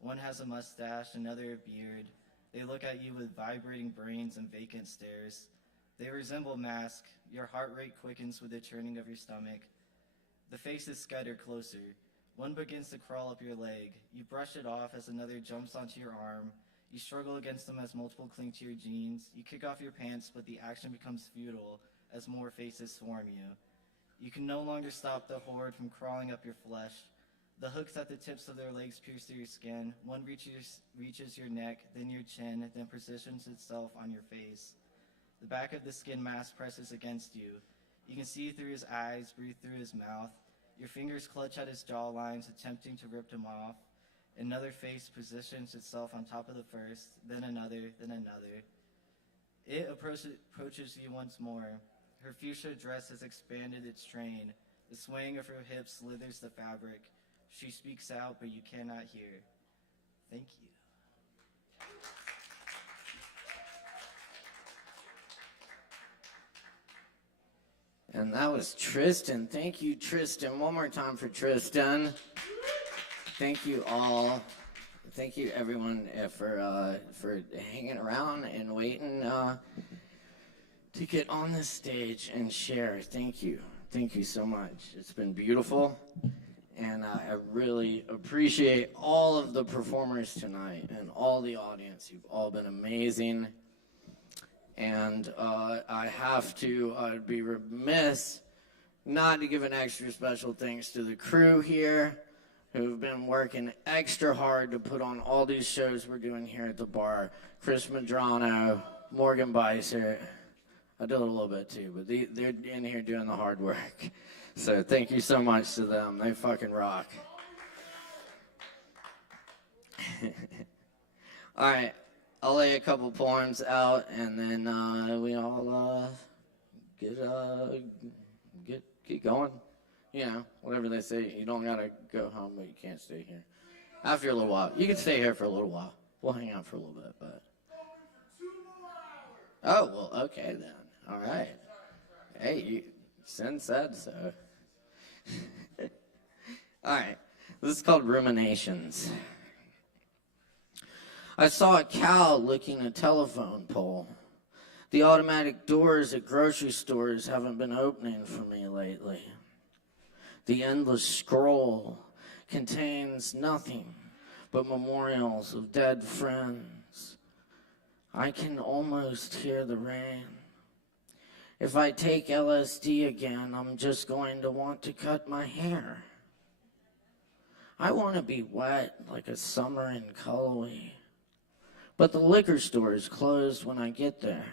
One has a mustache, another a beard. They look at you with vibrating brains and vacant stares. They resemble masks. Your heart rate quickens with the churning of your stomach. The faces scatter closer. One begins to crawl up your leg. You brush it off as another jumps onto your arm. You struggle against them as multiple cling to your jeans. You kick off your pants, but the action becomes futile as more faces swarm you. You can no longer stop the horde from crawling up your flesh. The hooks at the tips of their legs pierce through your skin. One reaches your neck, then your chin, then positions itself on your face. The back of the skin mask presses against you. You can see through his eyes, breathe through his mouth. Your fingers clutch at his jawlines, attempting to rip them off. Another face positions itself on top of the first, then another, then another. It approaches you once more. Her fuchsia dress has expanded its train. The swaying of her hips slithers the fabric. She speaks out, but you cannot hear. Thank you. And that was Tristan. Thank you, Tristan. One more time for Tristan. Thank you all. Thank you, everyone, for hanging around and waiting to get on this stage and share. Thank you. Thank you so much. It's been beautiful. And I really appreciate all of the performers tonight and all the audience. You've all been amazing. And I have to be remiss not to give an extra special thanks to the crew here who've been working extra hard to put on all these shows we're doing here at the bar. Chris Madrano, Morgan Beissert. I do it a little bit too, but they're in here doing the hard work. So thank you so much to them. They fucking rock. All right, I'll lay a couple poems out, and then we all get going. You know, whatever they say. You don't gotta go home, but you can't stay here. After a little while, you can stay here for a little while. We'll hang out for a little bit, but. Oh well, okay then. All right. Hey, Sin said so. All right. This is called Ruminations. I saw a cow licking a telephone pole. The automatic doors at grocery stores haven't been opening for me lately. The endless scroll contains nothing but memorials of dead friends. I can almost hear the rain. If I take LSD again, I'm just going to want to cut my hair. I want to be wet like a summer in Cullowhee. But the liquor store is closed when I get there.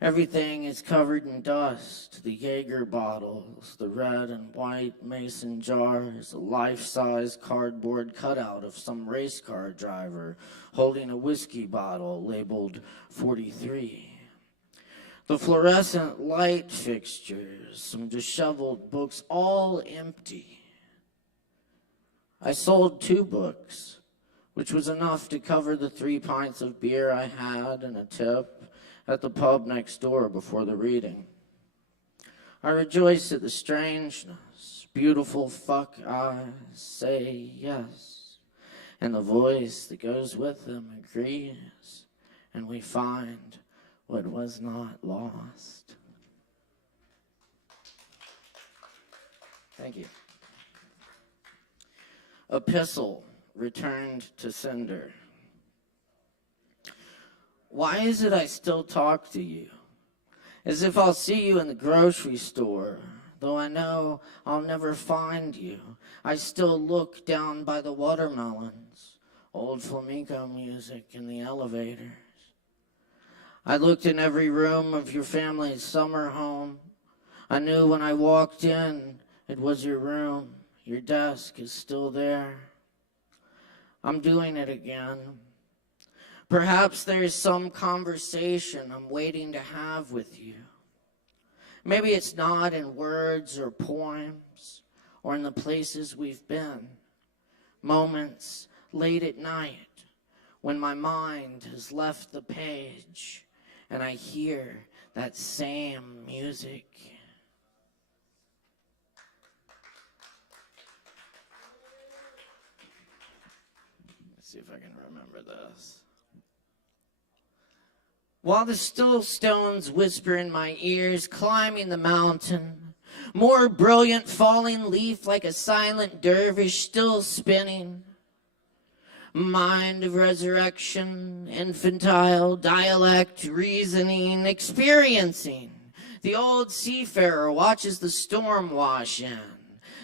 Everything is covered in dust. The Jaeger bottles, the red and white mason jars, a life-size cardboard cutout of some race car driver holding a whiskey bottle labeled 43. The fluorescent light fixtures, some disheveled books, all empty. I sold 2 books, which was enough to cover the 3 pints of beer I had and a tip at the pub next door before the reading. I rejoice at the strangeness. Beautiful fuck eyes say yes, and the voice that goes with them agrees, and we find what was not lost. Thank you. Epistle returned to sender. Why is it I still talk to you? As if I'll see you in the grocery store, though I know I'll never find you. I still look down by the watermelons, old flamenco music in the elevators. I looked in every room of your family's summer home. I knew when I walked in, it was your room. Your desk is still there. I'm doing it again. Perhaps there's some conversation I'm waiting to have with you. Maybe it's not in words or poems or in the places we've been. Moments late at night when my mind has left the page and I hear that same music. Let's see if I can remember this. While the still stones whisper in my ears, climbing the mountain, more brilliant falling leaf like a silent dervish still spinning. Mind of resurrection, infantile, dialect, reasoning, experiencing. The old seafarer watches the storm wash in.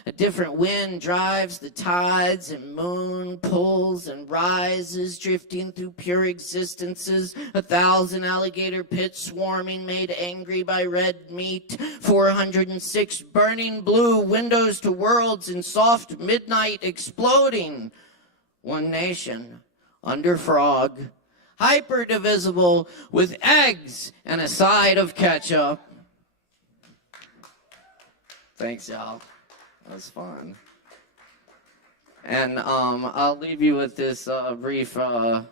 A different wind drives the tides and moon pulls and rises, drifting through pure existences. 1,000 alligator pits swarming, made angry by red meat. 406 burning blue windows to worlds in soft midnight exploding. One nation under frog, hyper divisible with eggs and a side of ketchup. Thanks, y'all. That was fun. And I'll leave you with this brief poem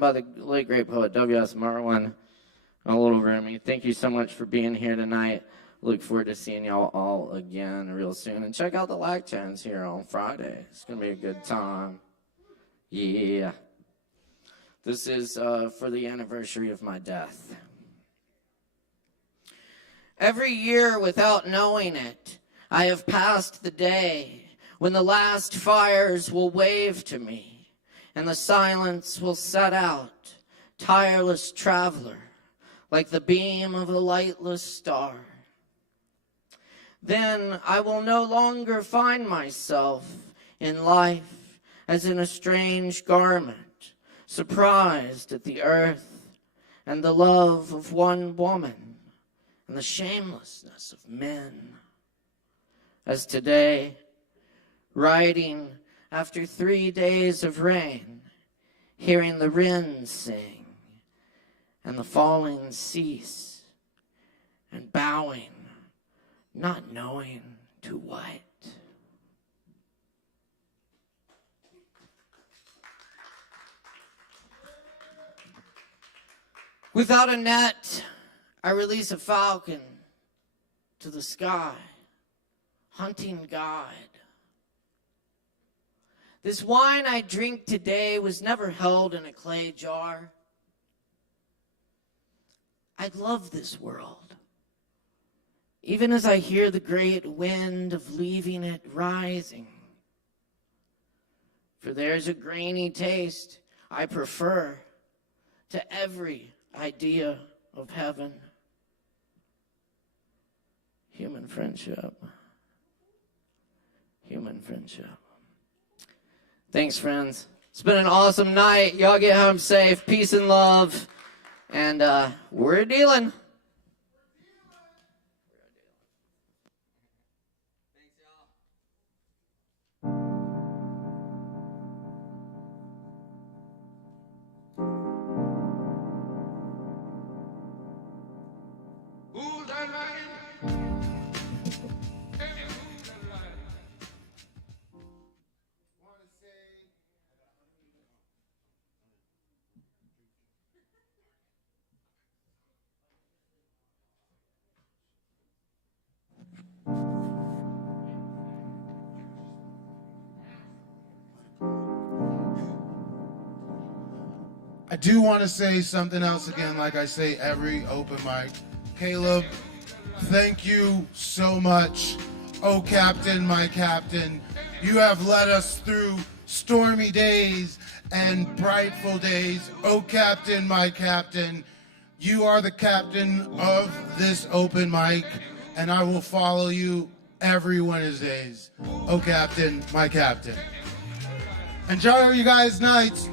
by the late great poet W.S. Merwin, A Little Roomy. Thank you so much for being here tonight. Look forward to seeing y'all all again real soon. And check out the Lactans here on Friday. It's going to be a good time. Yeah. This is for the anniversary of my death. Every year without knowing it, I have passed the day when the last fires will wave to me and the silence will set out, tireless traveler, like the beam of a lightless star. Then I will no longer find myself in life as in a strange garment, surprised at the earth and the love of one woman and the shamelessness of men. As today, riding after 3 days of rain, hearing the wrens sing and the falling cease, and bowing, not knowing to what. Without a net, I release a falcon to the sky, hunting God. This wine I drink today was never held in a clay jar. I love this world, even as I hear the great wind of leaving it rising. For there's a grainy taste I prefer to every idea of heaven. Human friendship. Human friendship. Thanks, friends. It's been an awesome night. Y'all get home safe. Peace and love. And we're dealing. I do want to say something else again, like I say every open mic. Caleb, thank you so much. Oh, Captain, my Captain, you have led us through stormy days and brightful days. Oh, Captain, my Captain, you are the captain of this open mic, and I will follow you every Wednesdays. Oh, Captain, my Captain. Enjoy you guys' nights.